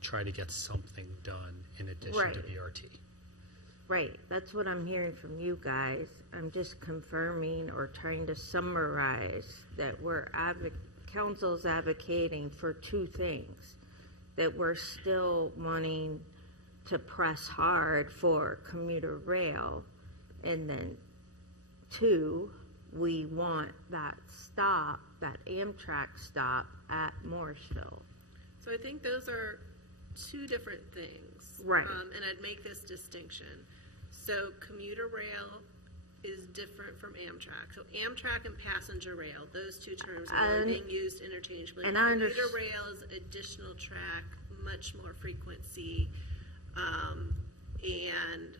try to get something done in addition to Right. BRT. Right, that's what I'm hearing from you guys. I'm just confirming or trying to summarize that council's advocating for two things. That we're still wanting to press hard for commuter rail, and then two, we want that stop, that Amtrak stop at Morrisville. So I think those are two different things. Right. And I'd make this distinction. So commuter rail is different from Amtrak. So Amtrak and passenger rail, those two terms are being used interchangeably. And commuter rail is additional track, much more frequency, and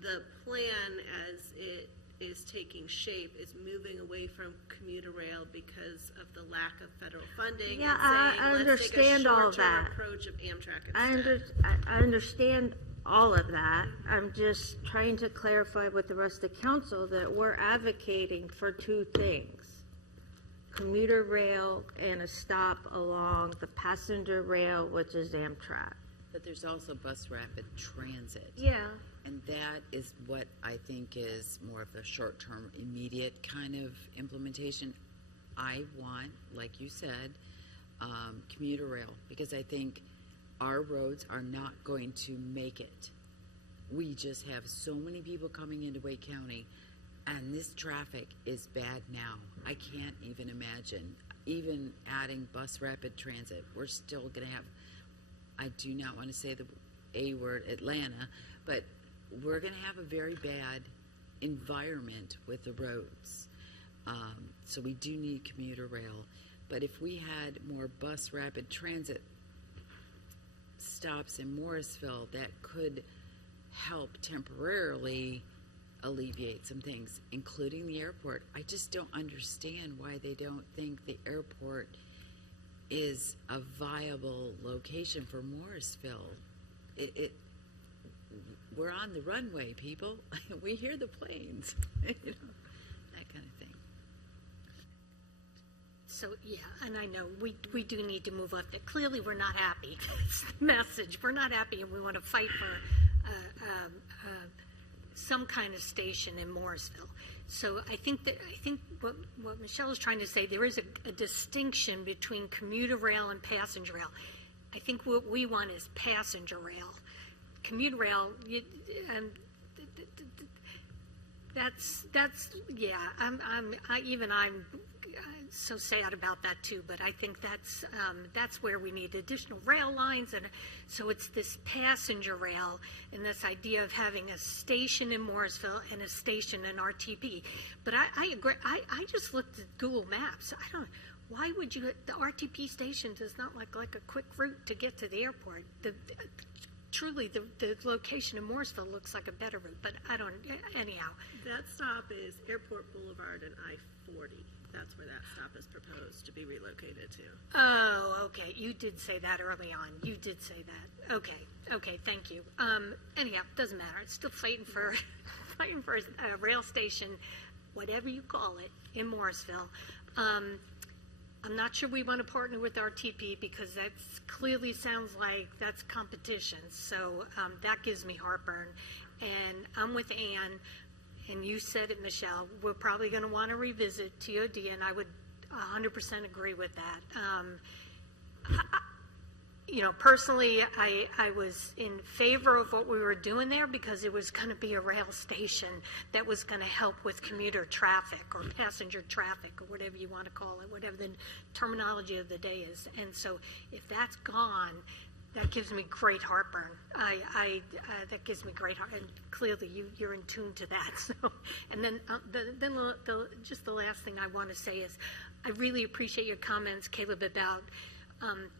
the plan as it is taking shape is moving away from commuter rail because of the lack of federal funding. Yeah, and saying, I let's take a understand all short-term that. approach of Amtrak instead. I understand all of that. I'm just trying to clarify with the rest of the council that we're advocating for two things. Commuter rail and a stop along the passenger rail, which is Amtrak. But there's also bus rapid transit. Yeah. And that is what I think is more of a short-term, immediate kind of implementation. I want, like you said, commuter rail, because I think our roads are not going to make it. We just have so many people coming into Wake County, and this traffic is bad now. I can't even imagine. Even adding bus rapid transit, we're still going to have, I do not want to say the A word, Atlanta, but we're going to have a very bad environment with the roads. So we do need commuter rail. But if we had more bus rapid transit stops in Morrisville, that could help temporarily alleviate some things, including the airport. I just don't understand why they don't think the airport is a viable location for Morrisville. We're on the runway, people. We hear the planes, that kind of thing. So, yeah, and I know we do need to move up. That clearly we're not happy. It's the message. We're not happy, and we want to fight for some kind of station in Morrisville. So I think what Michelle is trying to say, there is a distinction between commuter rail and passenger rail. I think what we want is passenger rail. Commuter rail, that's yeah. I'm so sad about that too. But I think that's where we need additional rail lines, and so it's this passenger rail and this idea of having a station in Morrisville and a station in RTP. But I agree. I just looked at Google Maps. I don't. Why would you? The RTP station does not look like a quick route to get to the airport. Truly, the location in Morrisville looks like a better route, but I don't, anyhow. That stop is Airport Boulevard and I-40. That's where that stop is proposed to be relocated to. Oh, okay. You did say that early on. You did say that. Okay, thank you. Anyhow, doesn't matter. It's still fighting for a rail station, whatever you call it, in Morrisville. I'm not sure we want to partner with RTP because that clearly sounds like that's competition. So that gives me heartburn. And I'm with Ann, and you said it, Michelle. We're probably going to want to revisit TOD, and I would 100% agree with that. Personally, I was in favor of what we were doing there because it was going to be a rail station that was going to help with commuter traffic or passenger traffic or whatever you want to call it, whatever the terminology of the day is. And so if that's gone, that gives me great heartburn. That gives me great heart, and clearly you're in tune to that. So, and then just the last thing I want to say is, I really appreciate your comments, Caleb, about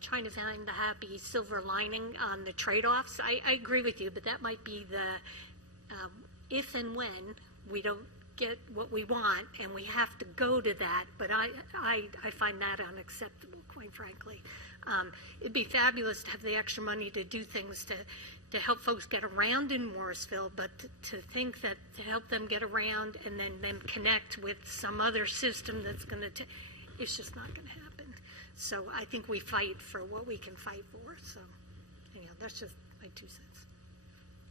trying to find the happy silver lining on the trade-offs. I agree with you, but that might be the if and when we don't get what we want and we have to go to that. But I find that unacceptable, quite frankly. It'd be fabulous to have the extra money to do things to help folks get around in Morrisville, but to think that to help them get around and then them connect with some other system that's going to, it's just not going to happen. So I think we fight for what we can fight for. So, anyhow, that's just my 2 cents,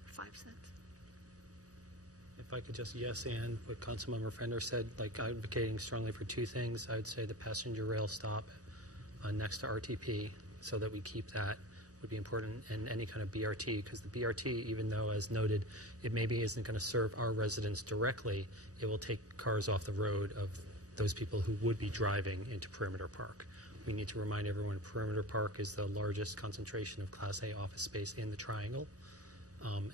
5 cents. If I could just yes and what Councilmember Fender said, like advocating strongly for 2 things, I would say the passenger rail stop next to RTP, so that we keep that would be important, and any kind of BRT, because the BRT, even though as noted, it maybe isn't going to serve our residents directly, it will take cars off the road of those people who would be driving into Perimeter Park. We need to remind everyone Perimeter Park is the largest concentration of Class A office space in the Triangle,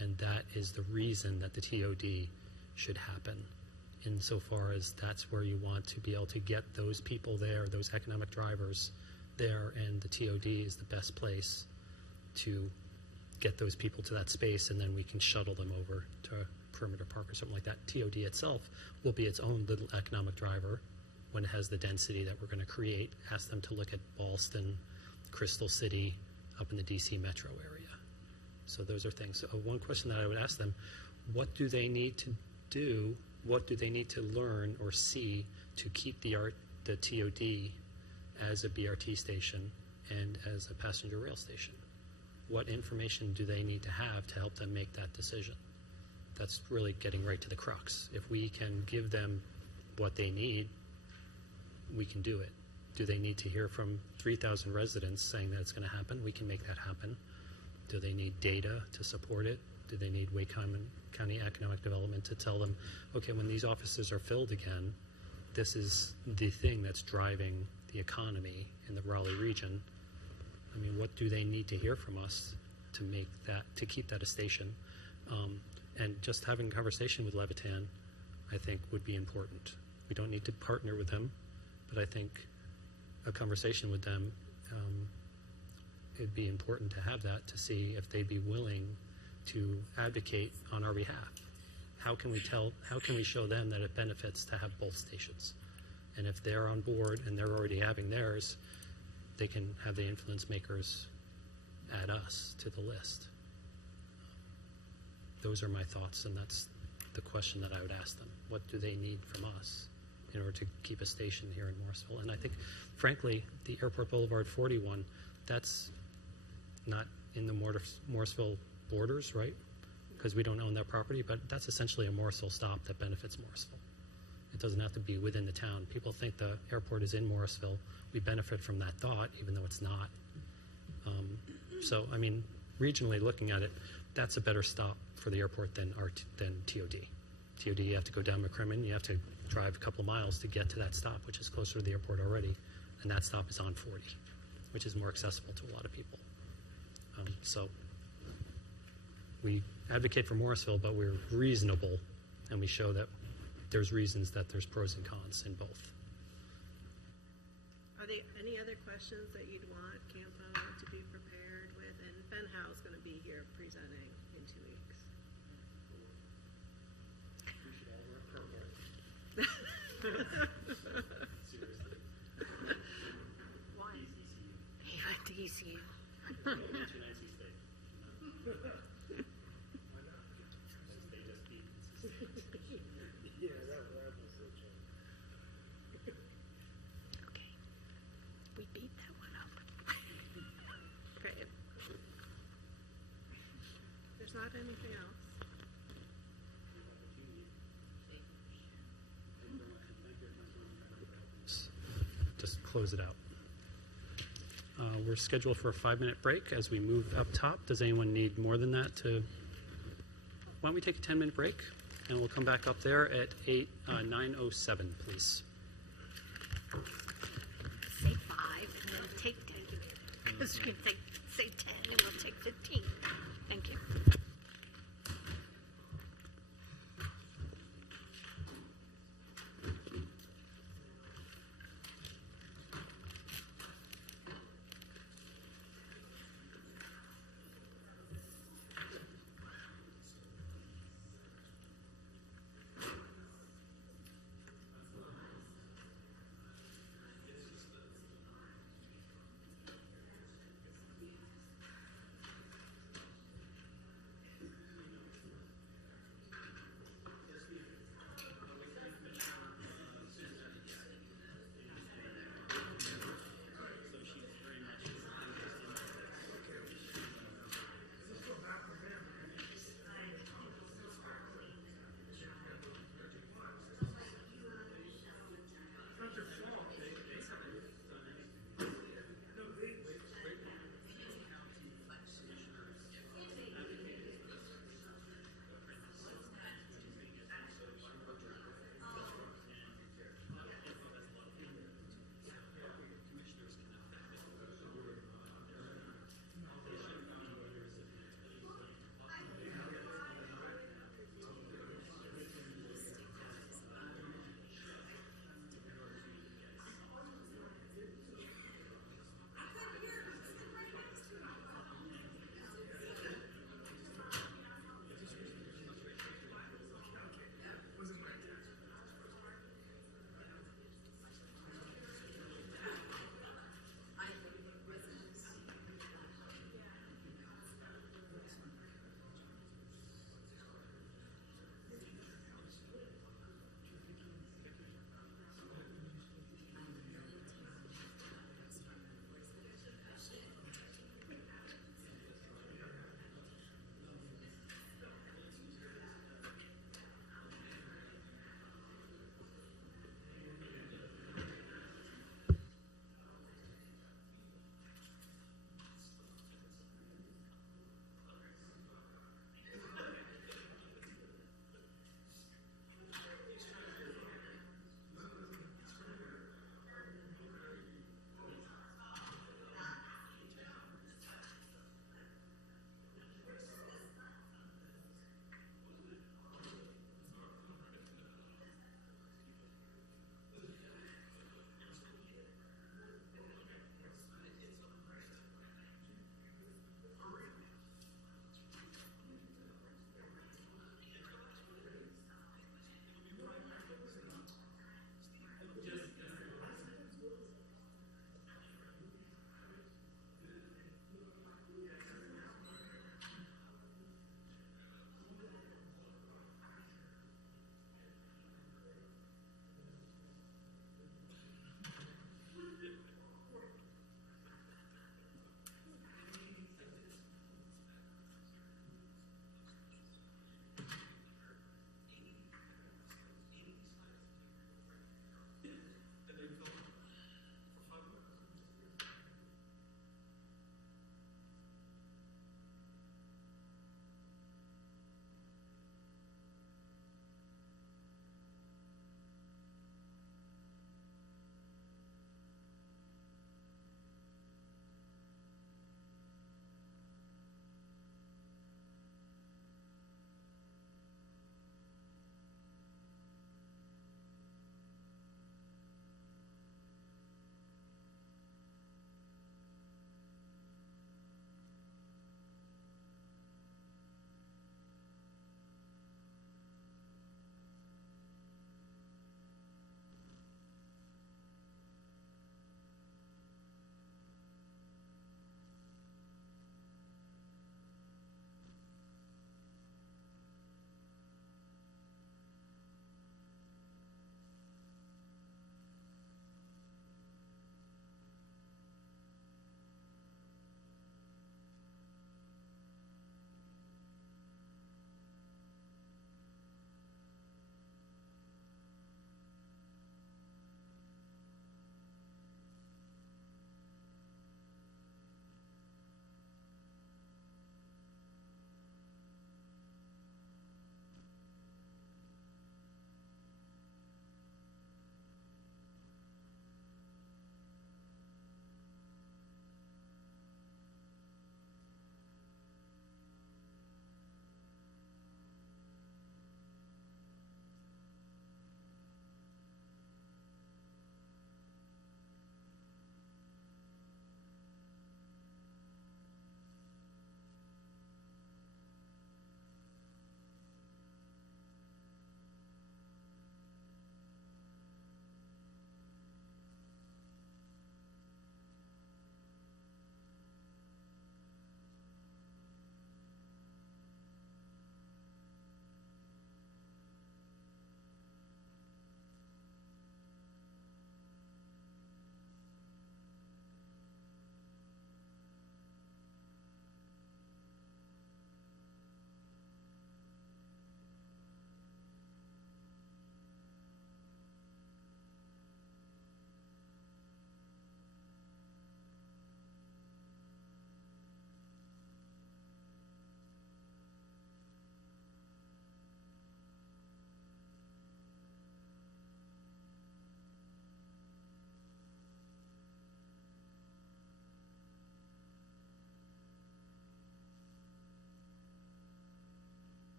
and that is the reason that the TOD should happen, insofar as that's where you want to be able to get those people there, those economic drivers there, and the TOD is the best place to get those people to that space, and then we can shuttle them over to Perimeter Park or something like that. TOD itself will be its own little economic driver when it has the density that we're going to create. Ask them to look at Ballston, Crystal City, up in the DC metro area. So those are things. So one question that I would ask them, what do they need to do, what do they need to learn or see to keep the TOD as a BRT station and as a passenger rail station? What information do they need to have to help them make that decision? That's really getting right to the crux. If we can give them what they need, we can do it. Do they need to hear from 3,000 residents saying that it's going to happen? We can make that happen. Do they need data to support it? Do they need Wake County Economic Development to tell them, okay, when these offices are filled again, this is the thing that's driving the economy in the Raleigh region? I mean, what do they need to hear from us to make that, to keep that a station? And just having a conversation with Levitan, I think, would be important. We don't need to partner with them, but I think a conversation with them, it'd be important to have that, to see if they'd be willing to advocate on our behalf. How can we show them that it benefits to have both stations? And if they're on board and they're already having theirs, they can have the influence makers add us to the list. Those are my thoughts, and that's the question that I would ask them. What do they need from us in order to keep a station here in Morrisville. And I think, frankly, the Airport Boulevard 41, that's not in the Morrisville borders, right? Because we don't own that property, but that's essentially a Morrisville stop that benefits Morrisville. It doesn't have to be within the town. People think the airport is in Morrisville. We benefit from that thought, even though it's not. So, I mean, regionally looking at it, that's a better stop for the airport than TOD. TOD, you have to go down McCrimmon, you have to drive a couple of miles to get to that stop, which is closer to the airport already, and that stop is on 40, which is more accessible to a lot of people. So we advocate for Morrisville, but we're reasonable, and we show that there's reasons that there's pros and cons in both. Are there any other questions that you'd want Campo to be prepared with? And Ben Howe's going to be here presenting in 2 weeks. We should all work purple. Seriously. Why? ECU. He went to ECU. Well, mention NC State. They just beat NC State. Yeah, that was so true. Okay. We beat that one up. Okay. If there's not anything else. Just close it out. We're scheduled for a 5-minute break as we move up top. Does anyone need more than that to? Why don't we take a 10-minute break, and we'll come back up there at 9:07, please. Say 5 and then take 10. Because you can say 10 and we'll take 15. Thank you.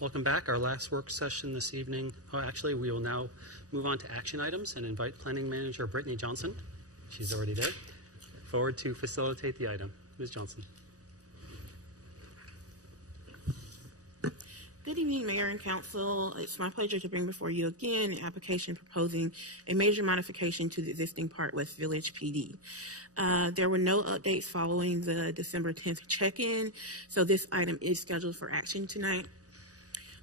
Welcome back. Our last work session this evening. Actually, we will now move on to action items and invite Planning Manager Brittany Johnson. She's already there. Forward to facilitate the item. Ms. Johnson. Good evening, Mayor and Council. It's my pleasure to bring before you again an application proposing a major modification to the existing Park West Village PD. There were no updates following the December 10th check-in, so this item is scheduled for action tonight.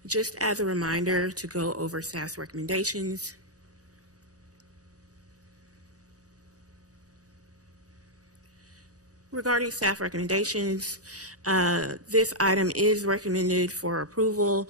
Just as a reminder to go over staff's recommendations. Regarding staff recommendations, this item is recommended for approval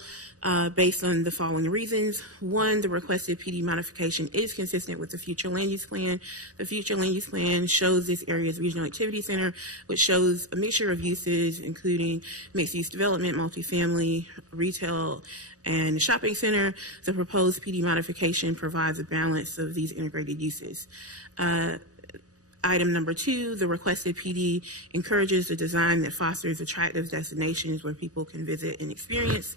based on the following reasons. One, the requested PD modification is consistent with the future land use plan. The future land use plan shows this area as regional activity center, which shows a mixture of uses, including mixed-use development, multifamily, retail, and shopping center. The proposed PD modification provides a balance of these integrated uses. Item number 2, the requested PD encourages a design that fosters attractive destinations where people can visit and experience.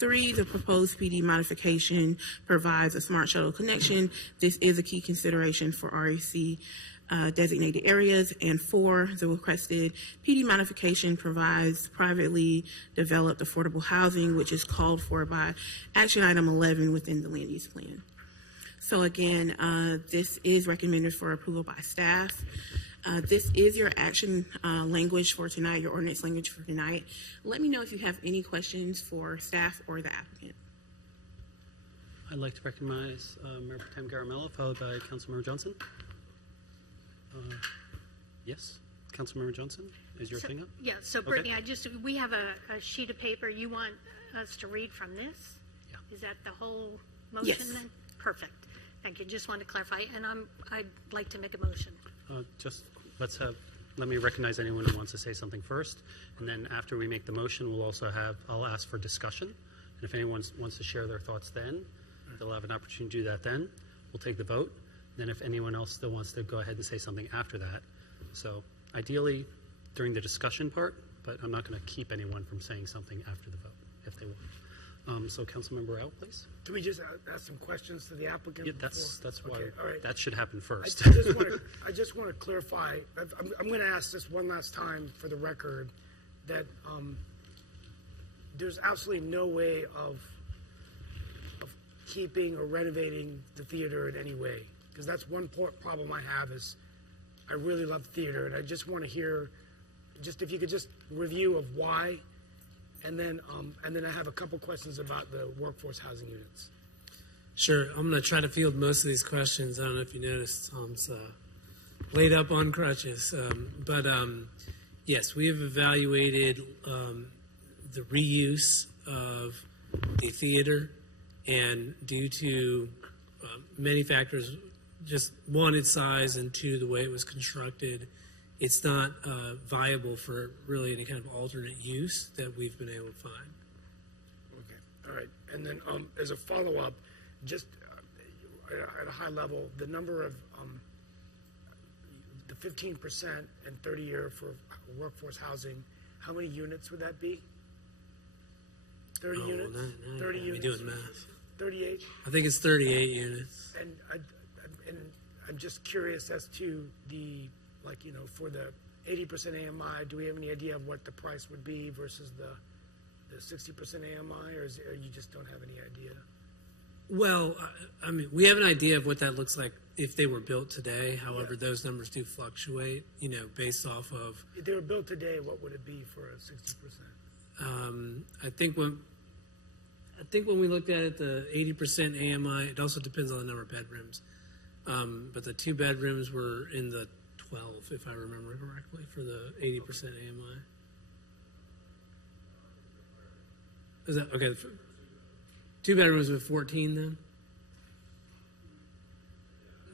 3, the proposed PD modification provides a smart shuttle connection. This is a key consideration for REC designated areas. And 4, the requested PD modification provides privately developed affordable housing, which is called for by action item 11 within the land use plan. So again, this is recommended for approval by staff. This is your action language for tonight, your ordinance language for tonight. Let me know if you have any questions for staff or the applicant. I'd like to recognize Mayor Pro Tem Garamella, followed by Councilmember Johnson. Yes, Councilmember Johnson, is your thing up? Yeah, so Brittany, we have a sheet of paper. You want us to read from this? Yeah. Is that the whole motion Yes. then? Perfect. Thank you. Just wanted to clarify, and I'd like to make a motion. Let me recognize anyone who wants to say something first, and then after we make the motion, I'll ask for discussion. And if anyone wants to share their thoughts then, they'll have an opportunity to do that then. We'll take the vote. Then if anyone else still wants to go ahead and say something after that. So ideally during the discussion part, but I'm not going to keep anyone from saying something after the vote if they want. So Councilmember Al, please. Can we just ask some questions to the applicant? Yeah, that's why all right. that should happen first. I just want to clarify. I'm going to ask this one last time for the record that there's absolutely no way of keeping or renovating the theater in any way, because that's one problem I have is I really love theater, and I just want to hear just if you could just review of why. And then I have a couple questions about the workforce housing units. Sure. I'm going to try to field most of these questions. I don't know if you noticed Tom's laid up on crutches. Yes, we have evaluated the reuse of the theater, and due to many factors, just one, its size, and two, the way it was constructed, it's not viable for really any kind of alternate use that we've been able to find. Okay, all right. And then as a follow-up, just at a high level, the number of the 15% and 30-year for workforce housing, how many units would that be? 30 units? 30 units? Doing math. 38? I think it's 38 units. And I'm just curious as to the, for the 80% AMI, do we have any idea of what the price would be versus the 60% AMI, or you just don't have any idea? Well, I mean, we have an idea of what that looks like if they were built today. However, those numbers do fluctuate, based off of. If they were built today, what would it be for a 60%? I think when we looked at it, the 80% AMI, it also depends on the number of bedrooms. But the 2 bedrooms were in the 12, if I remember correctly, for the 80% AMI. Is that okay? 2 bedrooms with 14 then?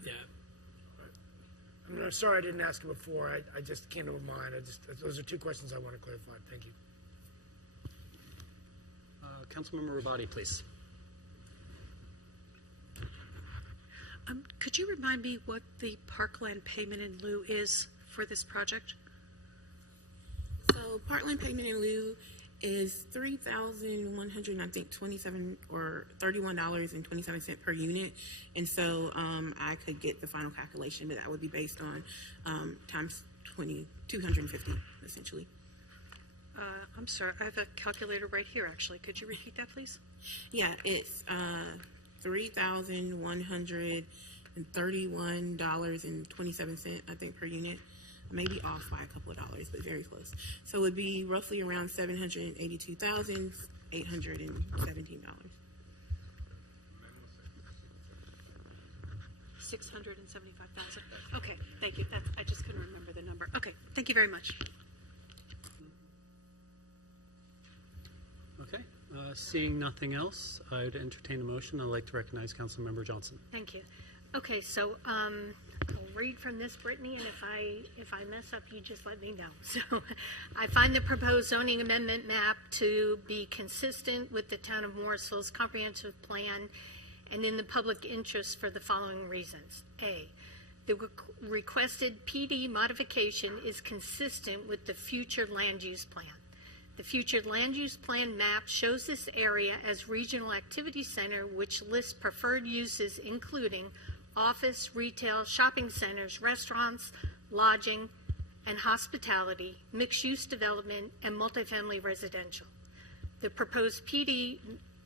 Yeah. I'm sorry I didn't ask you before. I just came to mind. Those are 2 questions I want to clarify. Thank you. Councilmember Rabati, please. Could you remind me what the parkland payment in lieu is for this project? So parkland payment in lieu is $3,100, I think 27 or $31.27 per unit, and so I could get the final calculation, but that would be based on times 250 essentially. I'm sorry, I have a calculator right here, actually. Could you repeat that, please? Yeah, it's $3,131.27, I think, per unit. Maybe off by a couple of dollars, but very close. So it would be roughly around $782,817. $675,000. Okay, thank you. I just couldn't remember the number. Okay, thank you very much. Okay. Seeing nothing else, I would entertain a motion. I'd like to recognize Councilmember Johnson. Thank you. Okay, so I'll read from this, Brittany, and if I mess up, you just let me know. So I find the proposed zoning amendment map to be consistent with the town of Morrisville's comprehensive plan and in the public interest for the following reasons. A, the requested PD modification is consistent with the future land use plan. The future land use plan map shows this area as regional activity center, which lists preferred uses including office, retail, shopping centers, restaurants, lodging, and hospitality, mixed-use development, and multifamily residential. The proposed PD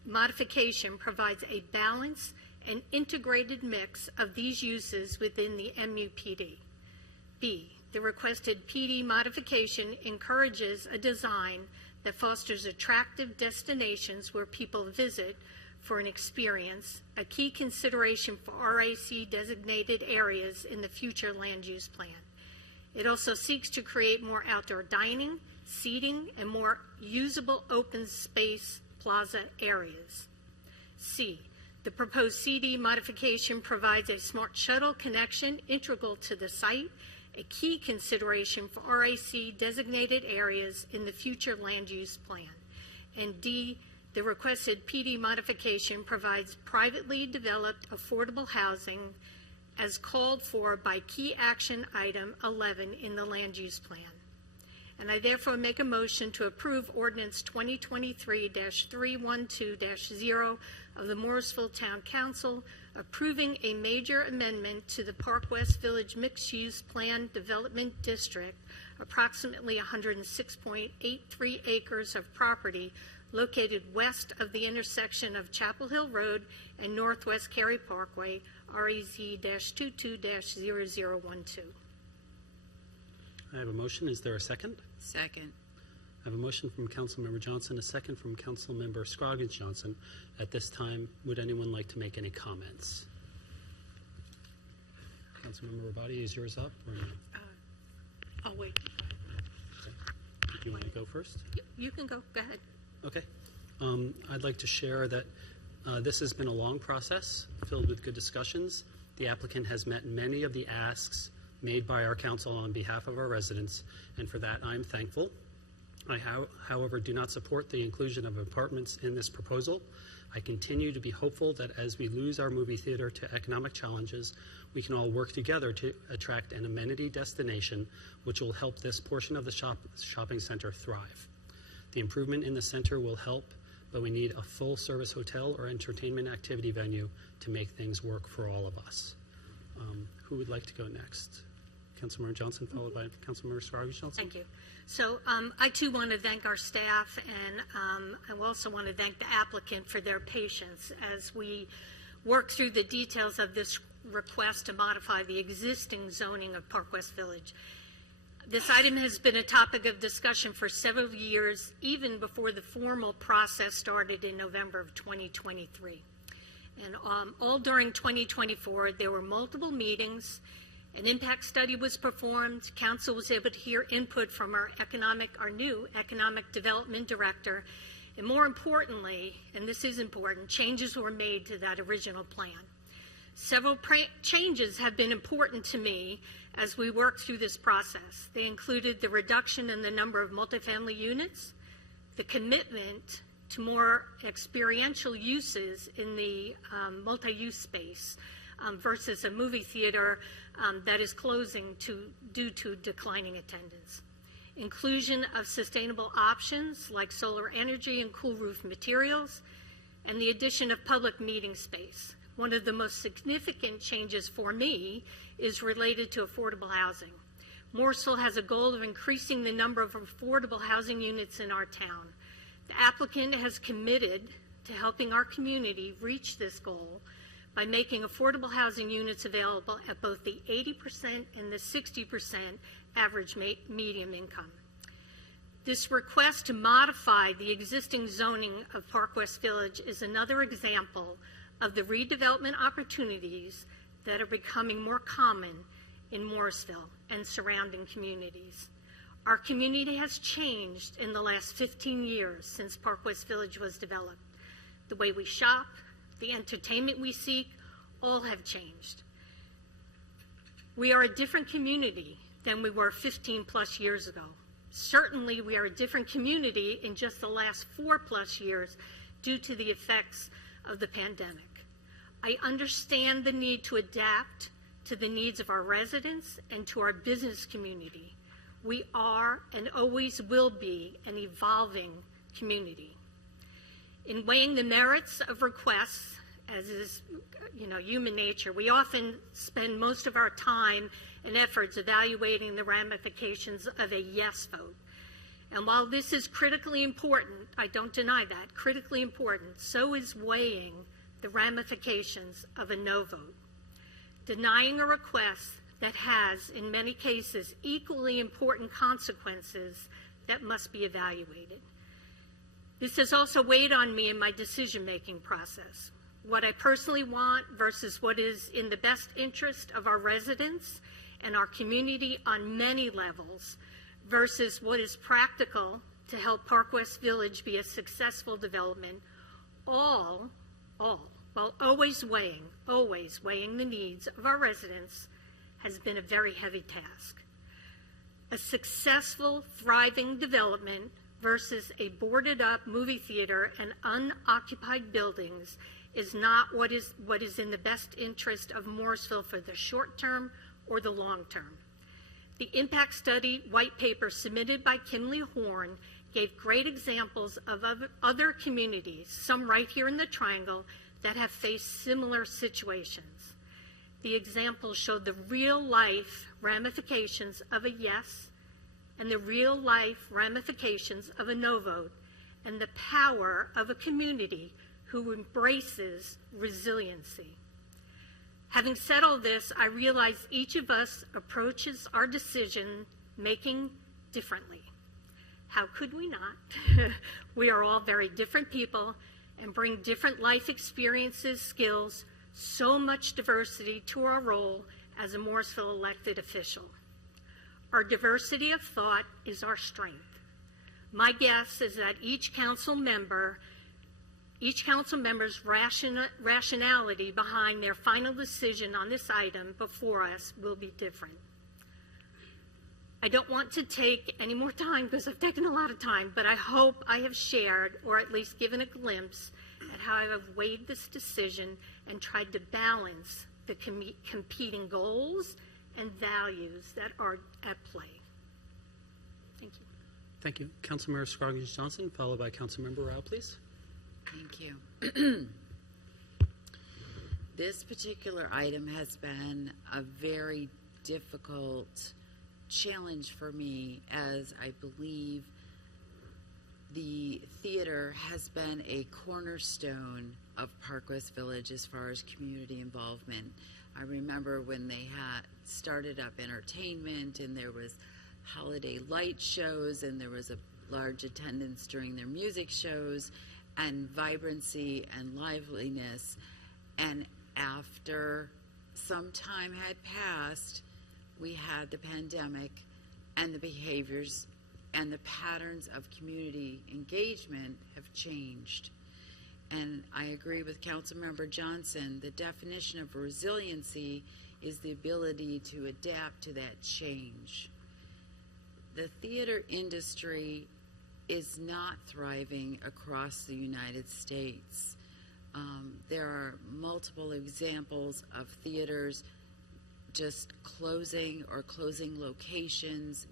modification provides a balanced and integrated mix of these uses within the MUPD. B, the requested PD modification encourages a design that fosters attractive destinations where people visit for an experience, a key consideration for RAC designated areas in the future land use plan. It also seeks to create more outdoor dining, seating, and more usable open space plaza areas. C, the proposed CD modification provides a smart shuttle connection integral to the site, a key consideration for RAC designated areas in the future land use plan. And D, the requested PD modification provides privately developed affordable housing as called for by key action item 11 in the land use plan. And I therefore make a motion to approve ordinance 2023-312-0 of the Morrisville Town Council approving a major amendment to the Park West Village Mixed-Use Plan Development District, approximately 106.83 acres of property located west of the intersection of Chapel Hill Road and Northwest Cary Parkway, REZ-22-0012. I have a motion. Is there a second? Second. I have a motion from Councilmember Johnson, a second from Councilmember Scroggins Johnson. At this time, would anyone like to make any comments? Councilmember Rabati, is yours up? Or no? I'll wait. Do you want to go first? You can go. Go ahead. Okay. I'd like to share that this has been a long process filled with good discussions. The applicant has met many of the asks made by our council on behalf of our residents, and for that I'm thankful. I, however, do not support the inclusion of apartments in this proposal. I continue to be hopeful that as we lose our movie theater to economic challenges, we can all work together to attract an amenity destination which will help this portion of the shopping center thrive. The improvement in the center will help, but we need a full-service hotel or entertainment activity venue to make things work for all of us. Who would like to go next? Councilmember Johnson, followed by Councilmember Scroggins Johnson. Thank you. So I too want to thank our staff, and I also want to thank the applicant for their patience as we work through the details of this request to modify the existing zoning of Park West Village. This item has been a topic of discussion for several years, even before the formal process started in November of 2023. And all during 2024, there were multiple meetings. An impact study was performed. Council was able to hear input from our new economic development director. And more importantly, and this is important, changes were made to that original plan. Several changes have been important to me as we work through this process. They included the reduction in the number of multifamily units, the commitment to more experiential uses in the multi-use space versus a movie theater that is closing due to declining attendance. inclusion of sustainable options like solar energy and cool roof materials, and the addition of public meeting space. One of the most significant changes for me is related to affordable housing. Morrisville has a goal of increasing the number of affordable housing units in our town. The applicant has committed to helping our community reach this goal by making affordable housing units available at both the 80% and the 60% average medium income. This request to modify the existing zoning of Park West Village is another example of the redevelopment opportunities that are becoming more common in Morrisville and surrounding communities. Our community has changed in the last 15 years since Park West Village was developed. The way we shop, the entertainment we seek, all have changed. We are a different community than we were 15 plus years ago. Certainly, we are a different community in just the last 4+ years due to the effects of the pandemic. I understand the need to adapt to the needs of our residents and to our business community. We are and always will be an evolving community. In weighing the merits of requests, as is human nature, we often spend most of our time and efforts evaluating the ramifications of a yes vote. And while this is critically important, I don't deny that, critically important, so is weighing the ramifications of a no vote. Denying a request that has, in many cases, equally important consequences that must be evaluated. This has also weighed on me in my decision-making process. What I personally want versus what is in the best interest of our residents and our community on many levels versus what is practical to help Park West Village be a successful development, all while always weighing the needs of our residents has been a very heavy task. A successful, thriving development versus a boarded up movie theater and unoccupied buildings is not what is in the best interest of Morrisville for the short term or the long term. The impact study white paper submitted by Kimley Horn gave great examples of other communities, some right here in the Triangle, that have faced similar situations. The examples showed the real-life ramifications of a yes and the real-life ramifications of a no vote, and the power of a community who embraces resiliency. Having said all this, I realize each of us approaches our decision-making differently. How could we not? We are all very different people and bring different life experiences, skills, so much diversity to our role as a Morrisville elected official. Our diversity of thought is our strength. My guess is that each council member's rationality behind their final decision on this item before us will be different. I don't want to take any more time because I've taken a lot of time, but I hope I have shared or at least given a glimpse at how I have weighed this decision and tried to balance the competing goals and values that are at play. Thank you. Thank you. Councilmember Scroggins Johnson, followed by Councilmember Rao, please. Thank you. This particular item has been a very difficult challenge for me, as I believe the theater has been a cornerstone of Park West Village as far as community involvement. I remember when they had started up entertainment and there was holiday light shows and there was a large attendance during their music shows and vibrancy and liveliness. And after some time had passed, we had the pandemic, and the behaviors and the patterns of community engagement have changed. And I agree with Councilmember Johnson. The definition of resiliency is the ability to adapt to that change. The theater industry is not thriving across the United States. There are multiple examples of theaters just closing or closing locations,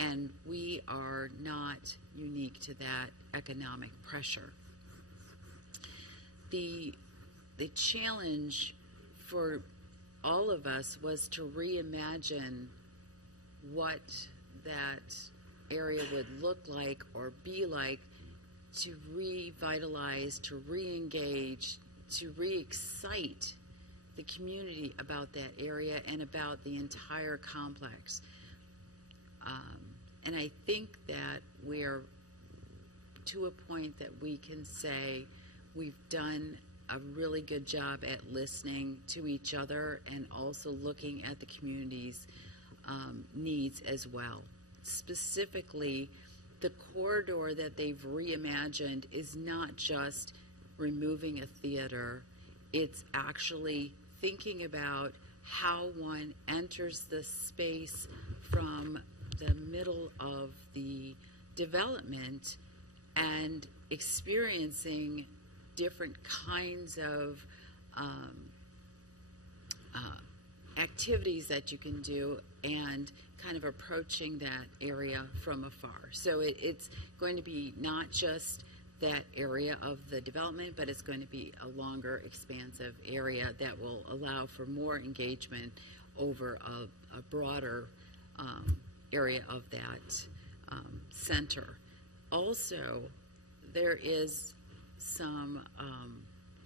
and we are not unique to that economic pressure. The challenge for all of us was to reimagine what that area would look like or be like, to revitalize, to re-engage, to re-excite the community about that area and about the entire complex. And I think that we're to a point that we can say we've done a really good job at listening to each other and also looking at the community's needs as well. Specifically, the corridor that they've reimagined is not just removing a theater, it's actually thinking about how one enters the space from the middle of the development and experiencing different kinds of activities that you can do and kind of approaching that area from afar. So it's going to be not just that area of the development, but it's going to be a longer, expansive area that will allow for more engagement over a broader area of that center. Also, there is some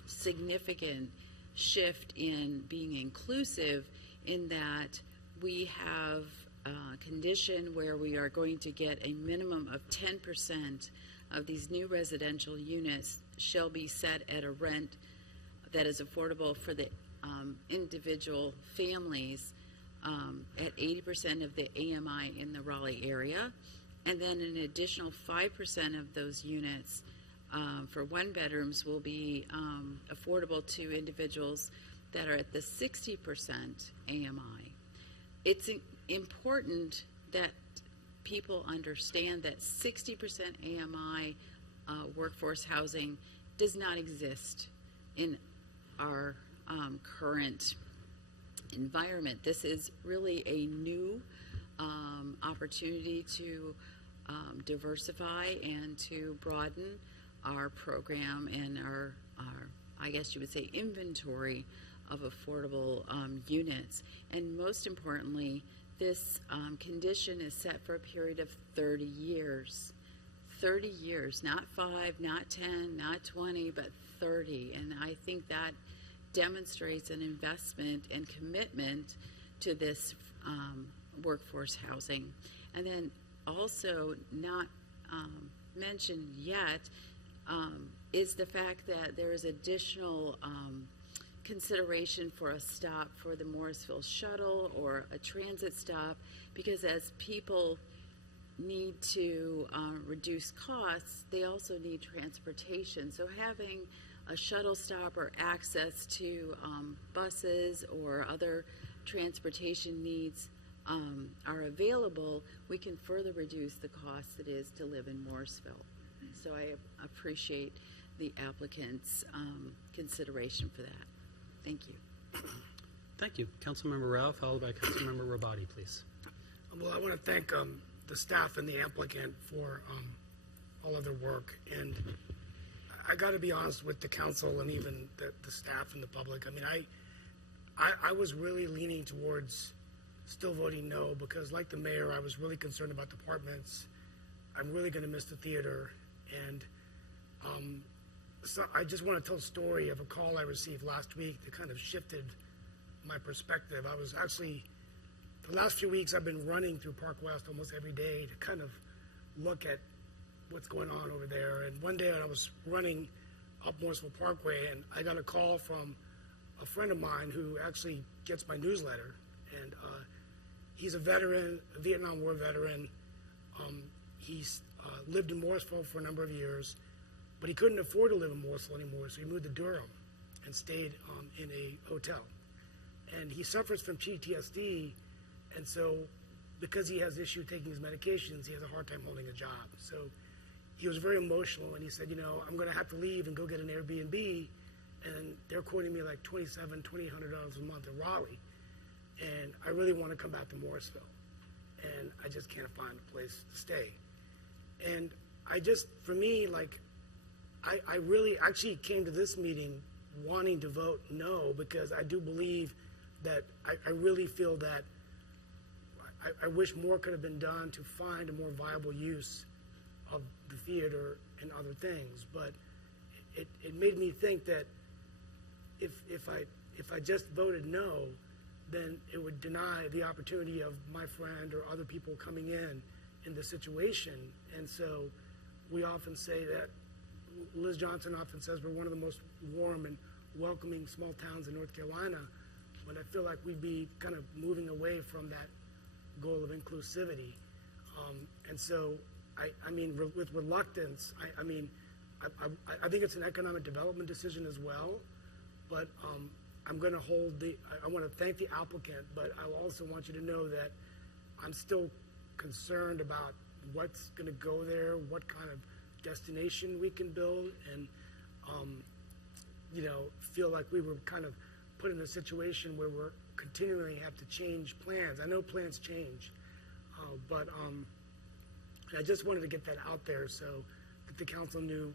significant shift in being inclusive in that we have a condition where we are going to get a minimum of 10% of these new residential units shall be set at a rent that is affordable for the individual families at 80% of the AMI in the Raleigh area, and then an additional 5% of those units for one bedrooms will be affordable to individuals that are at the 60% AMI. It's important that people understand that 60% AMI workforce housing does not exist in our current environment. This is really a new opportunity to diversify and to broaden our program and our I guess you would say inventory of affordable units. And most importantly, this condition is set for a period of 30 years. 30 years, not 5, not 10, not 20, but 30. And I think that demonstrates an investment and commitment to this workforce housing. And then also not mentioned yet is the fact that there is additional consideration for a stop for the Morrisville shuttle or a transit stop, because as people need to reduce costs, they also need transportation. So having a shuttle stop or access to buses or other transportation needs are available, we can further reduce the cost it is to live in Morrisville. So I appreciate the applicant's consideration for that. Thank you. Thank you. Councilmember Rao, followed by Councilmember Rabati, please. Well, I want to thank the staff and the applicant for all of their work. And I got to be honest with the council and even the staff and the public. I mean, I was really leaning towards still voting no, because like the mayor, I was really concerned about the apartments. I'm really going to miss the theater. And so I just want to tell a story of a call I received last week that kind of shifted my perspective. I was actually, the last few weeks, I've been running through Park West almost every day to kind of look at what's going on over there. And one day I was running up Morrisville Parkway, and I got a call from a friend of mine who actually gets my newsletter. And he's a veteran, a Vietnam War veteran. He's lived in Morrisville for a number of years, but he couldn't afford to live in Morrisville anymore, so he moved to Durham and stayed in a hotel. And he suffers from PTSD, and so because he has issue taking his medications, he has a hard time holding a job. So he was very emotional, and he said, you know, I'm going to have to leave and go get an Airbnb, and they're quoting me like $2,800 a month in Raleigh, and I really want to come back to Morrisville. and I just can't find a place to stay. And I just, for me, like, I really actually came to this meeting wanting to vote no, because I do believe that I really feel that I wish more could have been done to find a more viable use of the theater and other things. But it made me think that if I just voted no, then it would deny the opportunity of my friend or other people coming in the situation. And so we often say that, Liz Johnson often says we're one of the most warm and welcoming small towns in North Carolina, but I feel like we'd be kind of moving away from that goal of inclusivity. And so, I mean, with reluctance, I think it's an economic development decision as well, but I'm going to I want to thank the applicant, but I also want you to know that I'm still concerned about what's going to go there, what kind of destination we can build, and feel like we were kind of put in a situation where we're continually have to change plans. I know plans change, but I just wanted to get that out there so that the council knew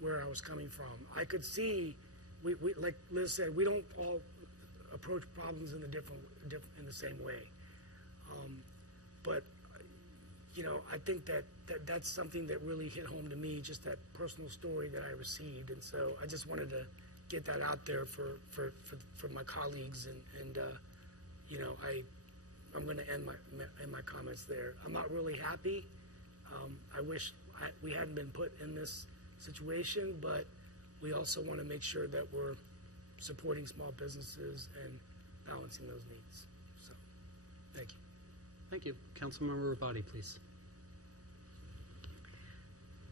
where I was coming from. I could see, we like Liz said, we don't all approach problems in the same way, but I think that's something that really hit home to me, just that personal story that I received. And so I just wanted to get that out there for my colleagues. And I'm going to end my comments there. I'm not really happy. I wish we hadn't been put in this situation, but we also want to make sure that we're supporting small businesses and balancing those needs. So, thank you. Thank you. Councilmember Rabati, please.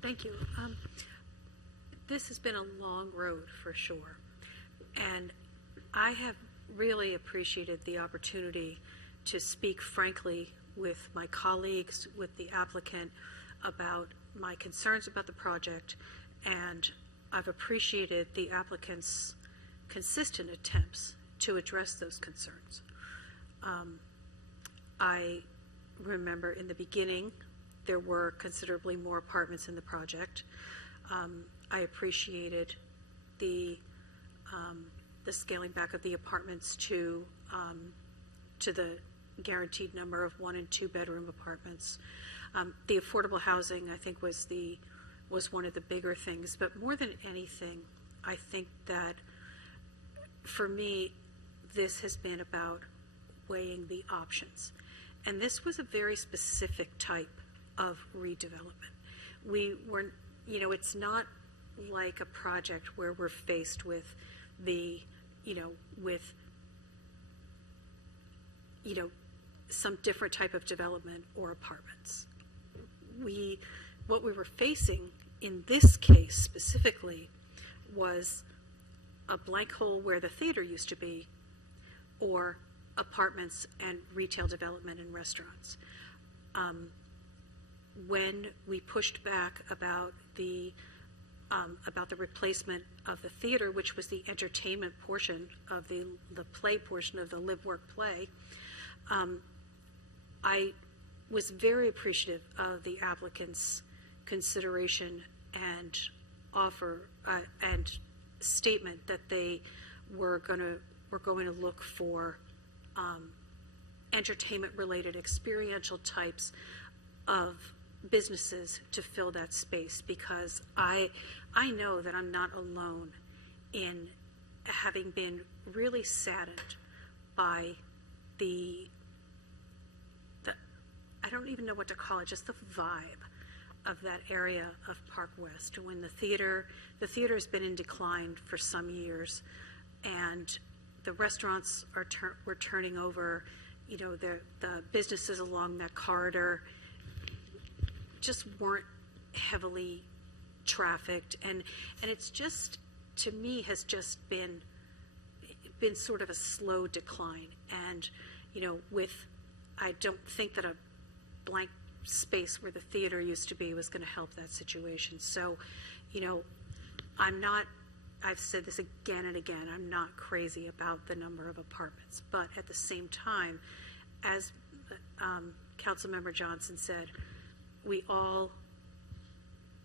Thank you. This has been a long road for sure, and I have really appreciated the opportunity to speak frankly with my colleagues, with the applicant, about my concerns about the project, and I've appreciated the applicant's consistent attempts to address those concerns. I remember in the beginning there were considerably more apartments in the project. I appreciated the scaling back of the apartments to the guaranteed number of 1 and 2 bedroom apartments. The affordable housing, I think, was one of the bigger things. But more than anything, I think that for me, this has been about weighing the options. And this was a very specific type of redevelopment. It's not like a project where we're faced with some different type of development or apartments. What we were facing in this case specifically was a blank hole where the theater used to be, or apartments and retail development and restaurants. When we pushed back about the replacement of the theater, which was the entertainment portion of the play portion of the live work play, I was very appreciative of the applicant's consideration and offer and statement that they were going to look for entertainment-related experiential types of businesses to fill that space, because I know that I'm not alone in having been really saddened by the I don't even know what to call it, just the vibe of that area of Park West. When the theater has been in decline for some years, and the restaurants were turning over, the businesses along that corridor just weren't heavily trafficked, and it's just, to me, has just been sort of a slow decline. And I don't think that a blank space where the theater used to be was going to help that situation. So, I've said this again and again, I'm not crazy about the number of apartments, but at the same time, as Councilmember Johnson said, we all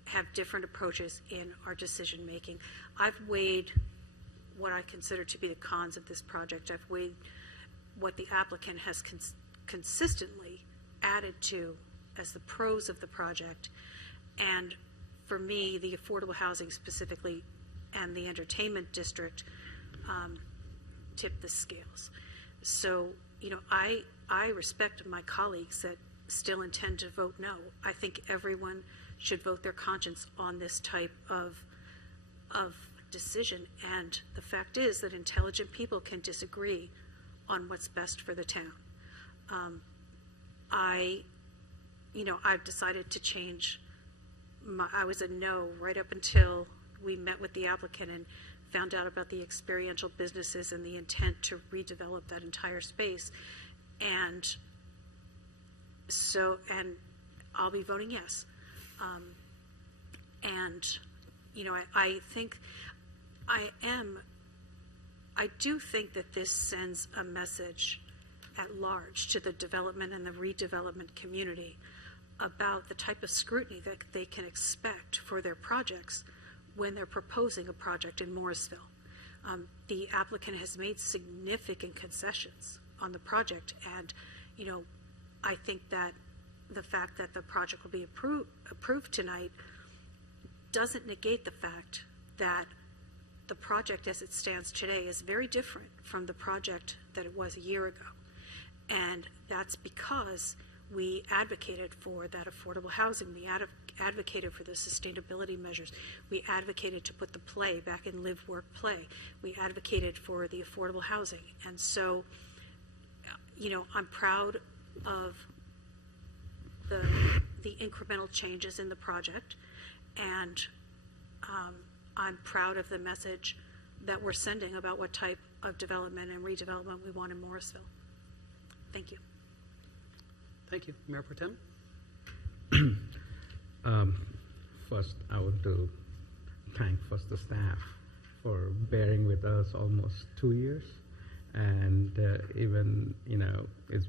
have different approaches in our decision making. I've weighed what I consider to be the cons of this project. I've weighed what the applicant has consistently added to as the pros of the project. And for me, the affordable housing specifically and the entertainment district tip the scales. So, you know, I respect my colleagues that still intend to vote no. I think everyone should vote their conscience on this type of decision. And the fact is that intelligent people can disagree on what's best for the town. I've decided to change. I was a no right up until we met with the applicant and found out about the experiential businesses and the intent to redevelop that entire space. And I'll be voting yes. I think I do think that this sends a message at large to the development and the redevelopment community about the type of scrutiny that they can expect for their projects when they're proposing a project in Morrisville. The applicant has made significant concessions on the project, and I think that the fact that the project will be approved tonight doesn't negate the fact that the project as it stands today is very different from the project that it was a year ago. And that's because we advocated for that affordable housing. We advocated for the sustainability measures. We advocated to put the play back in live, work, play. We advocated for the affordable housing. And so, I'm proud of the incremental changes in the project, and I'm proud of the message that we're sending about what type of development and redevelopment we want in Morrisville. Thank you. Thank you. Mayor Pro Tem? First, I want to thank the staff for bearing with us almost 2 years. And even, it's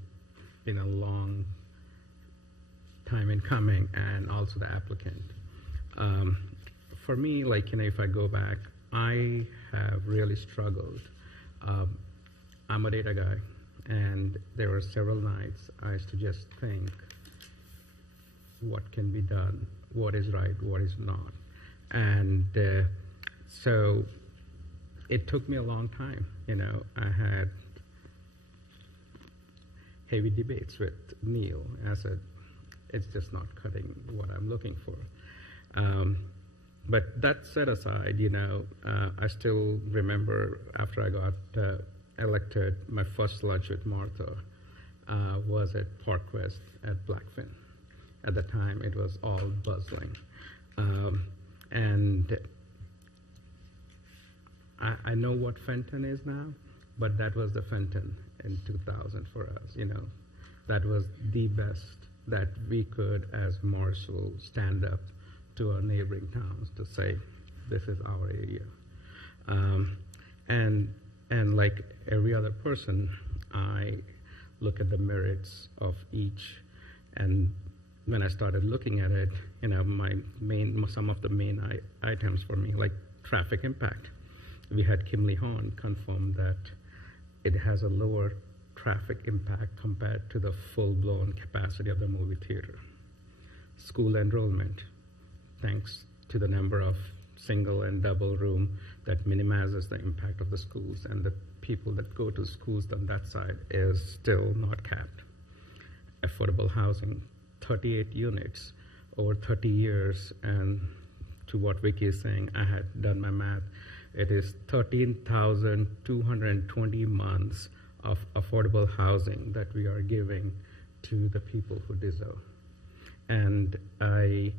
been a long time in coming, and also the applicant. For me, if I go back, I have really struggled. I'm a data guy, and there were several nights I used to just think, what can be done, what is right, what is not. And so it took me a long time. I had heavy debates with Neil. I said, it's just not cutting what I'm looking for. But that set aside, I still remember after I got elected, my first lunch with Martha was at Park West at Blackfin. At the time, it was all bustling. And I know what Fenton is now, but that was the Fenton in 2000 for us. That was the best that we could, as Morrisville, stand up to our neighboring towns to say, this is our area. And like every other person, I look at the merits of each. And when I started looking at it, some of the main items for me, like traffic impact. We had Kimley Horn confirm that it has a lower traffic impact compared to the full-blown capacity of the movie theater. School enrollment, thanks to the number of single and double room, that minimizes the impact of the schools, and the people that go to schools on that side is still not capped. Affordable housing, 38 units over 30 years, and to what Vicky is saying, I had done my math. It is 13,220 months of affordable housing that we are giving to the people who deserve. And I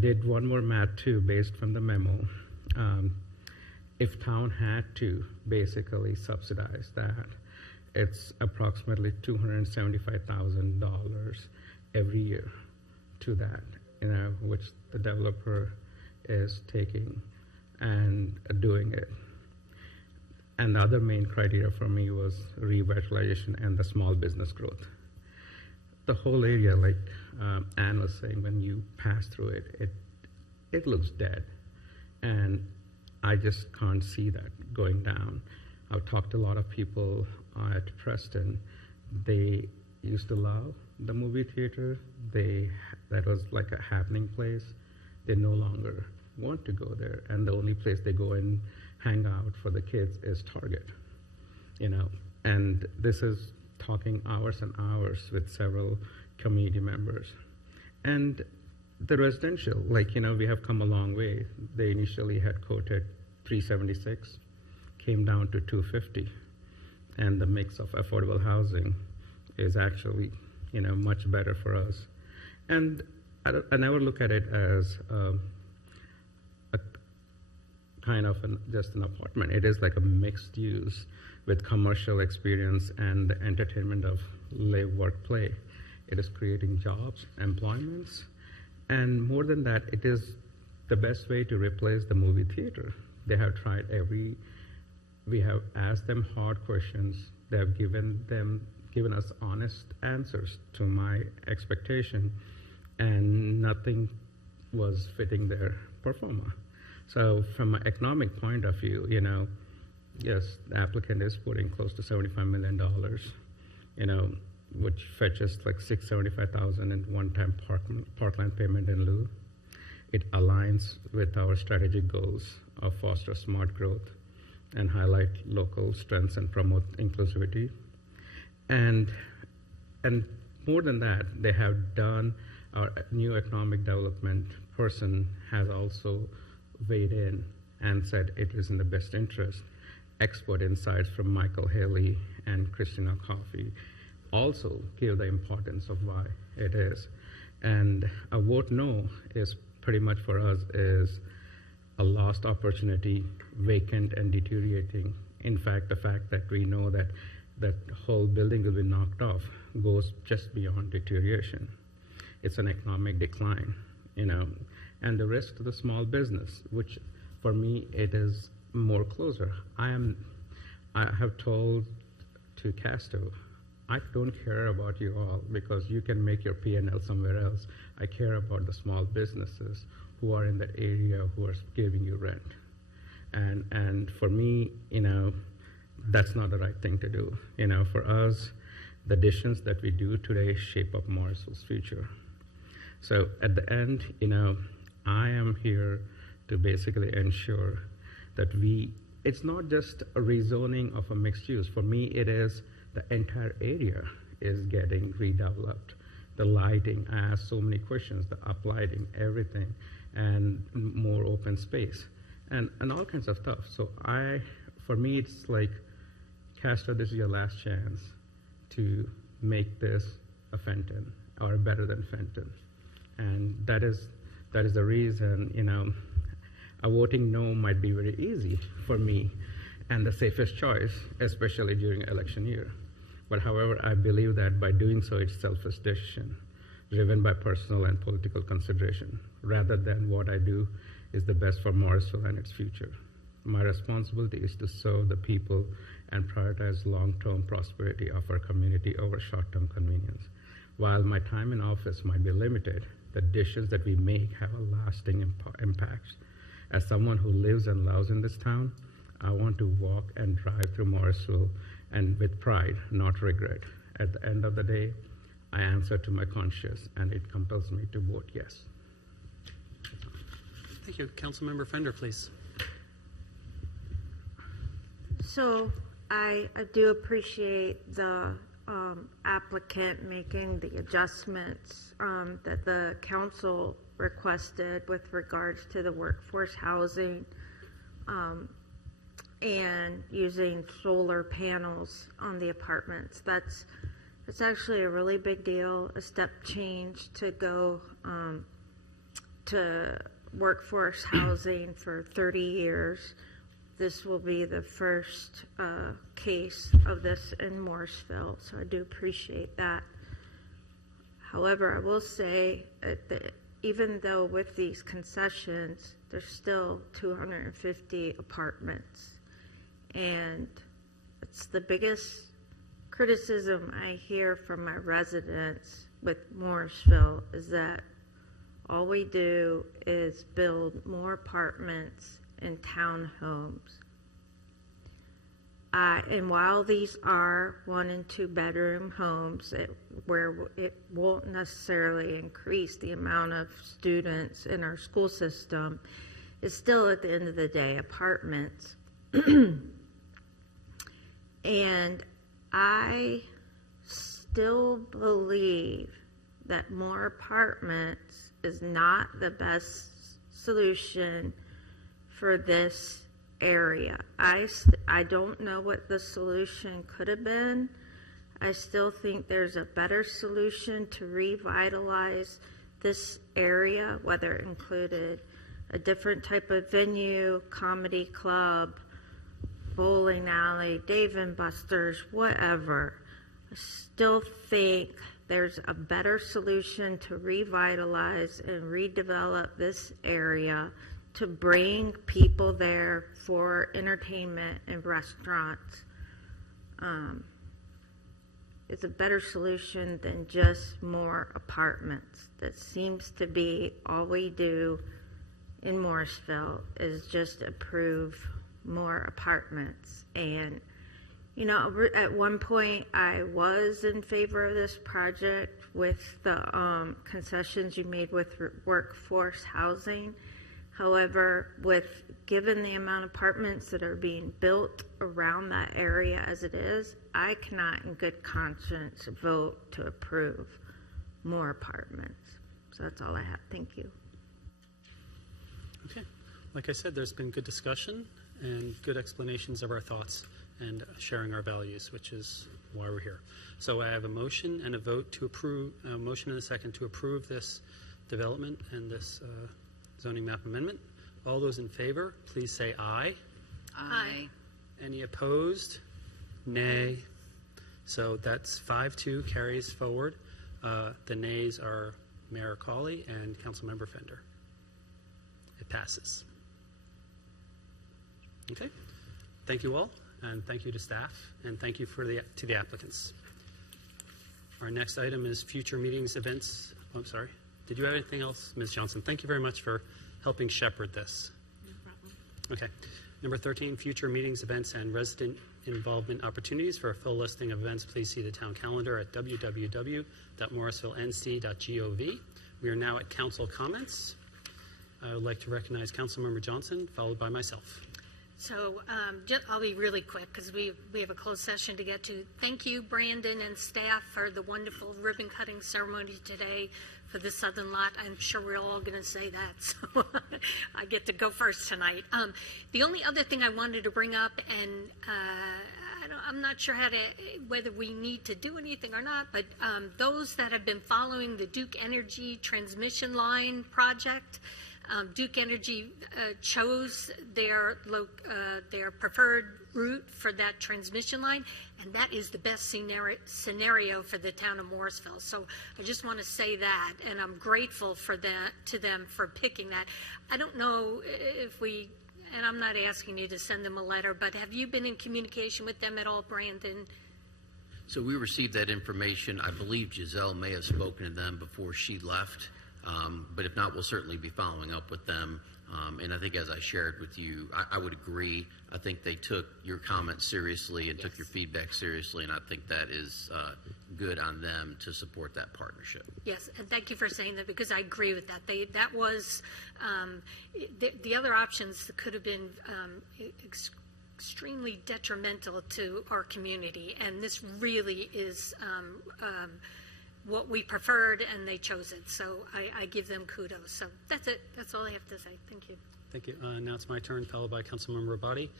did one more math too, based from the memo. If town had to basically subsidize that, it's approximately $275,000 every year to that, which the developer is taking and doing it. And the other main criteria for me was revitalization and the small business growth. the whole area, like Anne was saying, when you pass through it, it looks dead. And I just can't see that going down. I've talked to a lot of people at Preston. They used to love the movie theater. That was like a happening place. They no longer want to go there. And the only place they go and hang out for the kids is Target, And this is talking hours and hours with several community members. And the residential, we have come a long way. They initially had quoted 376, came down to 250, and the mix of affordable housing is actually, much better for us. And I never look at it as a kind of just an apartment. It is like a mixed use with commercial experience and the entertainment of live, work, play. It is creating jobs, employments, and more than that, it is the best way to replace the movie theater. They have tried we have asked them hard questions. They have given us honest answers to my expectation, and nothing was fitting their performer. So from an economic point of view, yes, the applicant is putting close to $75 million, which fetches like $675,000 in one-time parkland payment in lieu. It aligns with our strategic goals of foster smart growth and highlight local strengths and promote inclusivity. And more than that, they have done, our new economic development person has also weighed in and said it is in the best interest. Expert insights from Michael Haley and Christina Coffey also give the importance of why it is. And a vote no is pretty much for us is a lost opportunity, vacant and deteriorating. In fact, the fact that we know that that whole building will be knocked off goes just beyond deterioration. It's an economic decline, and the risk to the small business, which for me it is more closer. I have told to Casto, I don't care about you all because you can make your P&L somewhere else. I care about the small businesses who are in that area who are giving you rent. And for me, that's not the right thing to do. For us, the decisions that we do today shape up Morrisville's future. So at the end, I am here to basically ensure that it's not just a rezoning of a mixed use. For me, it is the entire area is getting redeveloped. The lighting, I asked so many questions, the uplighting, everything, and more open space, and all kinds of stuff. So for me, it's like, Castro, this is your last chance to make this a Fenton or better than Fenton. And that is the reason, a voting no might be very easy for me and the safest choice, especially during election year. But however, I believe that by doing so, it's selfish decision, driven by personal and political consideration, rather than what I do is the best for Morrisville and its future. My responsibility is to serve the people and prioritize long-term prosperity of our community over short-term convenience. While my time in office might be limited, the decisions that we make have a lasting impact. As someone who lives and loves in this town, I want to walk and drive through Morrisville and with pride, not regret. At the end of the day, I answer to my conscience, and it compels me to vote yes. Thank you. Councilmember Fender, please. So I do appreciate the applicant making the adjustments that the council requested with regards to the workforce housing and using solar panels on the apartments. That's actually a really big deal, a step change to go to workforce housing for 30 years. This will be the first case of this in Morrisville, so I do appreciate that. However, I will say that even though with these concessions, there's still 250 apartments. And it's the biggest criticism I hear from my residents with Morrisville is that all we do is build more apartments and townhomes. And while these are 1 and 2 bedroom homes, where it won't necessarily increase the amount of students in our school system, it's still at the end of the day apartments. And I still believe that more apartments is not the best solution for this area. I don't know what the solution could have been. I still think there's a better solution to revitalize this area, whether it included a different type of venue, comedy club, bowling alley, Dave and Buster's, whatever. I still think there's a better solution to revitalize and redevelop this area to bring people there for entertainment and restaurants. It's a better solution than just more apartments. That seems to be all we do in Morrisville, is just approve more apartments. And you know, at one point I was in favor of this project with the concessions you made with workforce housing. However, given the amount of apartments that are being built around that area as it is, I cannot in good conscience vote to approve more apartments. So that's all I have. Thank you. Okay. Like I said, there's been good discussion and good explanations of our thoughts and sharing our values, which is why we're here. So I have a motion and a vote to approve, a motion and a second to approve this development and this zoning map amendment. All those in favor, please say aye. Aye. Any opposed? Nay. So that's 5-2 carries forward. The nays are Mayor Cawley and Councilmember Fender. It passes. Okay. Thank you all, and thank you to staff, and thank you to the applicants. Our next item is future meetings, events. Oh, I'm sorry. Did you have anything else, Ms. Johnson? Thank you very much for helping shepherd this. No problem. Okay. Number 13, future meetings, events, and resident involvement opportunities. For a full listing of events, please see the town calendar at www.morrisvillenc.gov. We are now at council comments. I would like to recognize Councilmember Johnson, followed by myself. So I'll be really quick because we have a closed session to get to. Thank you, Brandon and staff, for the wonderful ribbon cutting ceremony today for the Southern Lot. I'm sure we're all going to say that, so I get to go first tonight. The only other thing I wanted to bring up, and I'm not sure whether we need to do anything or not, but those that have been following the Duke Energy transmission line project, Duke Energy chose their preferred route for that transmission line, and that is the best scenario for the town of Morrisville. So I just want to say that, and I'm grateful to them for picking that. I don't know if and I'm not asking you to send them a letter, but have you been in communication with them at all, Brandon? So we received that information. I believe Giselle may have spoken to them before she left. But if not, we'll certainly be following up with them. And I think, as I shared with you, I would agree. I think they took your comments seriously and took your feedback seriously, and I think that is good on them to support that partnership. Yes, and thank you for saying that, because I agree with that. That was the other options that could have been extremely detrimental to our community, and this really is what we preferred, and they chose it. So I give them kudos. So that's it. That's all I have to say. Thank you. Thank you. Now it's my turn, followed by Councilmember Rabati.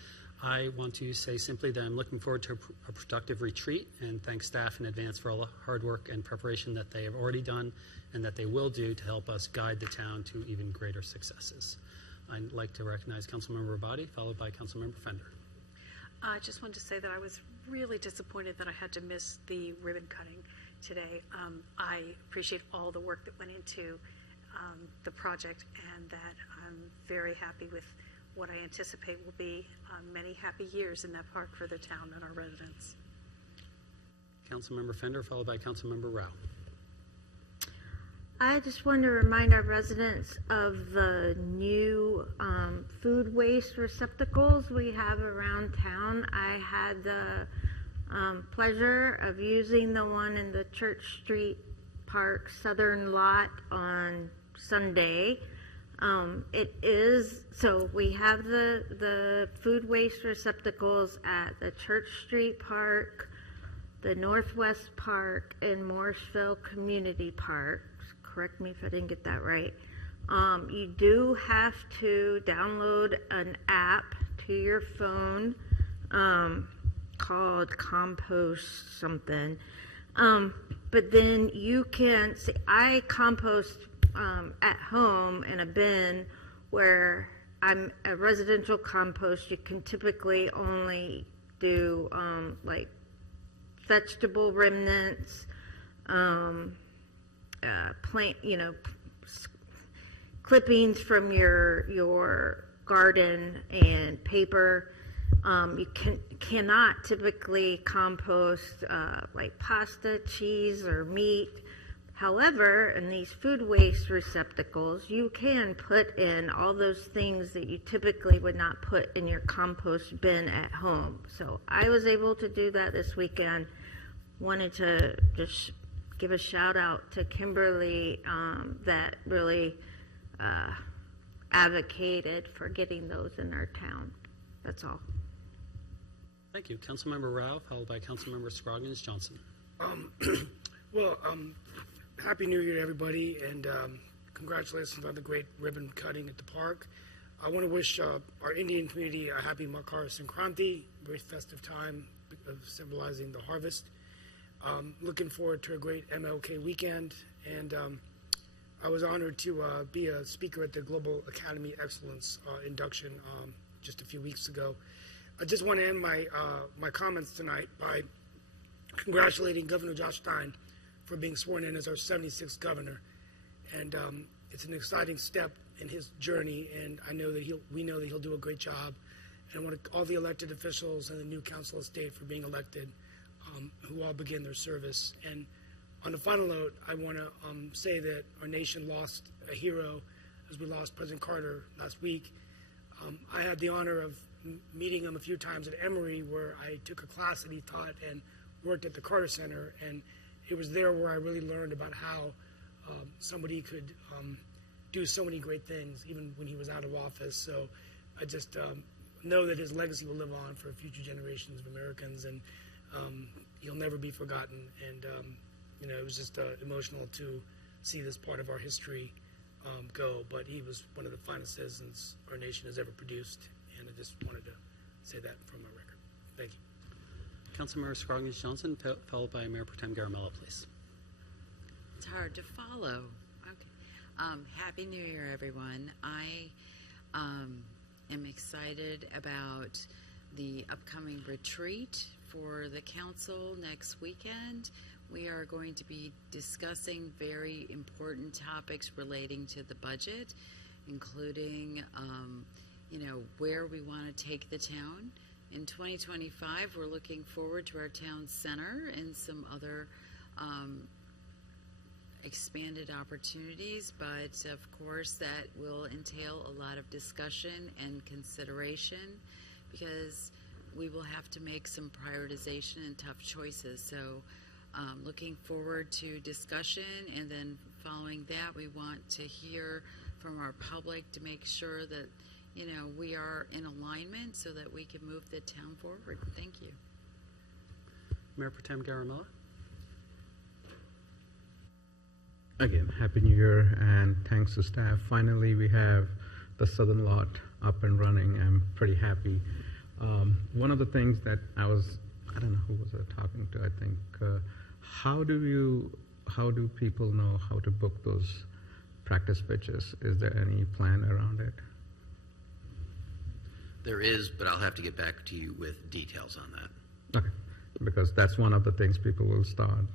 I want to say simply that I'm looking forward to a productive retreat, and thank staff in advance for all the hard work and preparation that they have already done and that they will do to help us guide the town to even greater successes. I'd like to recognize Councilmember Rabati, followed by Councilmember Fender. I just wanted to say that I was really disappointed that I had to miss the ribbon cutting today. I appreciate all the work that went into the project, and that I'm very happy with what I anticipate will be many happy years in that park for the town and our residents. Councilmember Fender, followed by Councilmember Rao. I just wanted to remind our residents of the new food waste receptacles we have around town. I had the pleasure of using the one in the Church Street Park Southern Lot on Sunday. So we have the food waste receptacles at the Church Street Park, the Northwest Park, and Morrisville Community Park. Correct me if I didn't get that right. You do have to download an app to your phone called Compost something. But then you can see, I compost at home in a bin where I'm a residential compost. You can typically only do like vegetable remnants, plant, clippings from your garden and paper. You cannot typically compost like pasta, cheese, or meat. However, in these food waste receptacles, you can put in all those things that you typically would not put in your compost bin at home. So I was able to do that this weekend. Wanted to just give a shout out to Kimberly that really advocated for getting those in our town. That's all. Thank you. Councilmember Rao, followed by Councilmember Scroggins Johnson. Happy New Year to everybody, and congratulations on the great ribbon cutting at the park. I want to wish our Indian community a happy Makar Sankranti, very festive time of symbolizing the harvest. Looking forward to a great MLK weekend, and I was honored to be a speaker at the Global Academy Excellence induction just a few weeks ago. I just want to end my comments tonight by congratulating Governor Josh Stein for being sworn in as our 76th governor, and it's an exciting step in his journey. And I know that we know that he'll do a great job. And I want all the elected officials and the new council of state for being elected, who all begin their service. And on a final note, I want to say that our nation lost a hero as we lost President Carter last week. I had the honor of meeting him a few times at Emory, where I took a class that he taught and worked at the Carter Center, and it was there where I really learned about how somebody could do so many great things even when he was out of office. So I just know that his legacy will live on for future generations of Americans, and he'll never be forgotten. And it was just emotional to see this part of our history go, but he was one of the finest citizens our nation has ever produced, and I just wanted to say that from my record. Thank you. Councilmember Scroggins Johnson, followed by Mayor Pro Tem Garamella, please. It's hard to follow. Okay. Happy New Year, everyone. I am excited about the upcoming retreat for the council next weekend. We are going to be discussing very important topics relating to the budget, including, where we want to take the town. In 2025, we're looking forward to our town center and some other expanded opportunities, but of course that will entail a lot of discussion and consideration, because we will have to make some prioritization and tough choices. So looking forward to discussion, and then following that, we want to hear from our public to make sure that we are in alignment so that we can move the town forward. Thank you. Mayor Pro Tem Garamella. Again, Happy New Year, and thanks to staff. Finally, we have the southern lot up and running. I'm pretty happy. One of the things that I don't know who was I talking to, I think, how do people know how to book those practice pitches? Is there any plan around it? There is, but I'll have to get back to you with details on that. Okay, because that's one of the things people will start.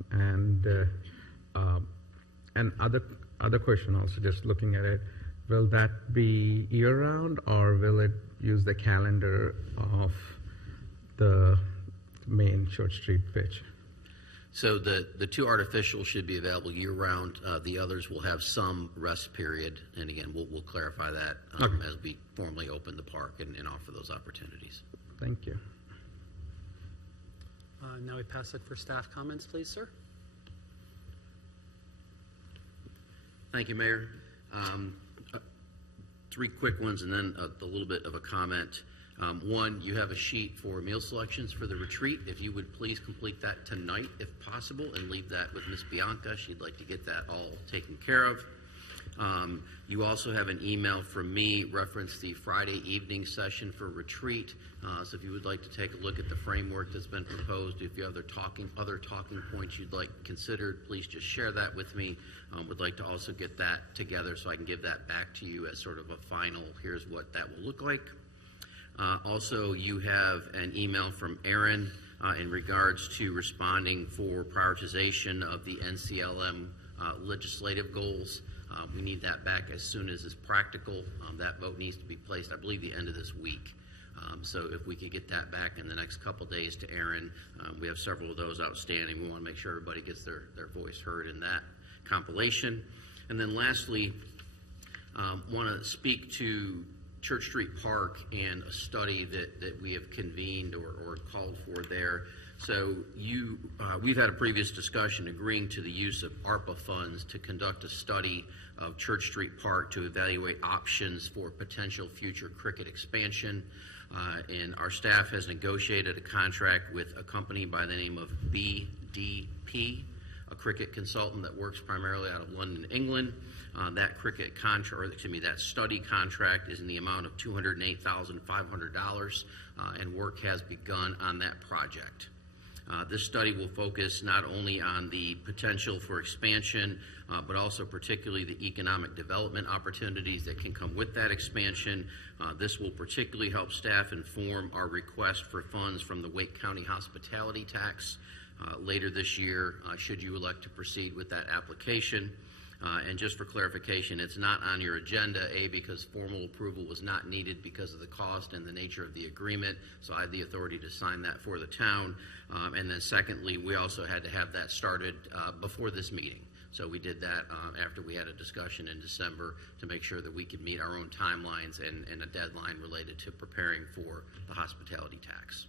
And other question also, just looking at it, will that be year-round, or will it use the calendar of the main Church Street pitch? So the two artificial should be available year-round. The others will have some rest period, and again, we'll clarify that as we formally open the park and offer those opportunities. Thank you. Now we pass it for staff comments, please, sir. Thank you, Mayor. Three quick ones and then a little bit of a comment. One, you have a sheet for meal selections for the retreat. If you would please complete that tonight, if possible, and leave that with Ms. Bianca. She'd like to get that all taken care of. You also have an email from me reference the Friday evening session for retreat. So if you would like to take a look at the framework that's been proposed, if you have other talking points you'd like considered, please just share that with me. Would like to also get that together so I can give that back to you as sort of a final, here's what that will look like. Also, you have an email from Aaron in regards to responding for prioritization of the NCLM legislative goals. We need that back as soon as is practical. That vote needs to be placed, I believe, the end of this week. So if we could get that back in the next couple days to Aaron, we have several of those outstanding. We want to make sure everybody gets their voice heard in that compilation. And then lastly, want to speak to Church Street Park and a study that we have convened or called for there. So we've had a previous discussion agreeing to the use of ARPA funds to conduct a study of Church Street Park to evaluate options for potential future cricket expansion. And our staff has negotiated a contract with a company by the name of BDP, a cricket consultant that works primarily out of London, England. That study contract is in the amount of $208,500, and work has begun on that project. This study will focus not only on the potential for expansion, but also particularly the economic development opportunities that can come with that expansion. This will particularly help staff inform our request for funds from the Wake County Hospitality Tax later this year, should you elect to proceed with that application. And just for clarification, it's not on your agenda, because formal approval was not needed because of the cost and the nature of the agreement, so I had the authority to sign that for the town. And then secondly, we also had to have that started before this meeting. So we did that after we had a discussion in December to make sure that we could meet our own timelines and a deadline related to preparing for the hospitality tax.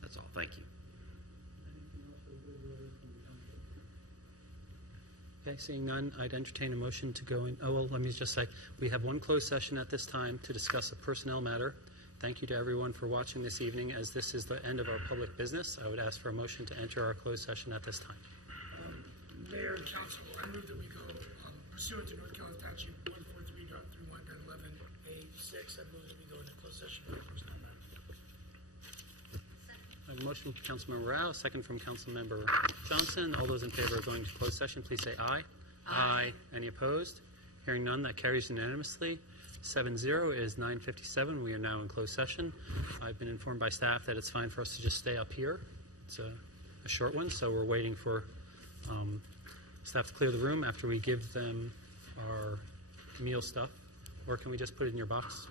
That's all. Thank you. Okay, seeing none, I'd entertain a motion to go in. Oh, well, let me just say, we have one closed session at this time to discuss a personnel matter. Thank you to everyone for watching this evening. As this is the end of our public business, I would ask for a motion to enter our closed session at this time. Mayor and council, I move that we go pursuant to North Carolina Statute 143.31.11A6. I move that we go into closed session for the first time. I have a motion from Councilmember Rao, a second from Councilmember Johnson. All those in favor of going to closed session, please say aye. Aye. Any opposed? Hearing none, that carries unanimously. 7-0 is 9:57. We are now in closed session. I've been informed by staff that it's fine for us to just stay up here. It's a short one, so we're waiting for staff to clear the room after we give them our meal stuff. Or can we just put it in your box?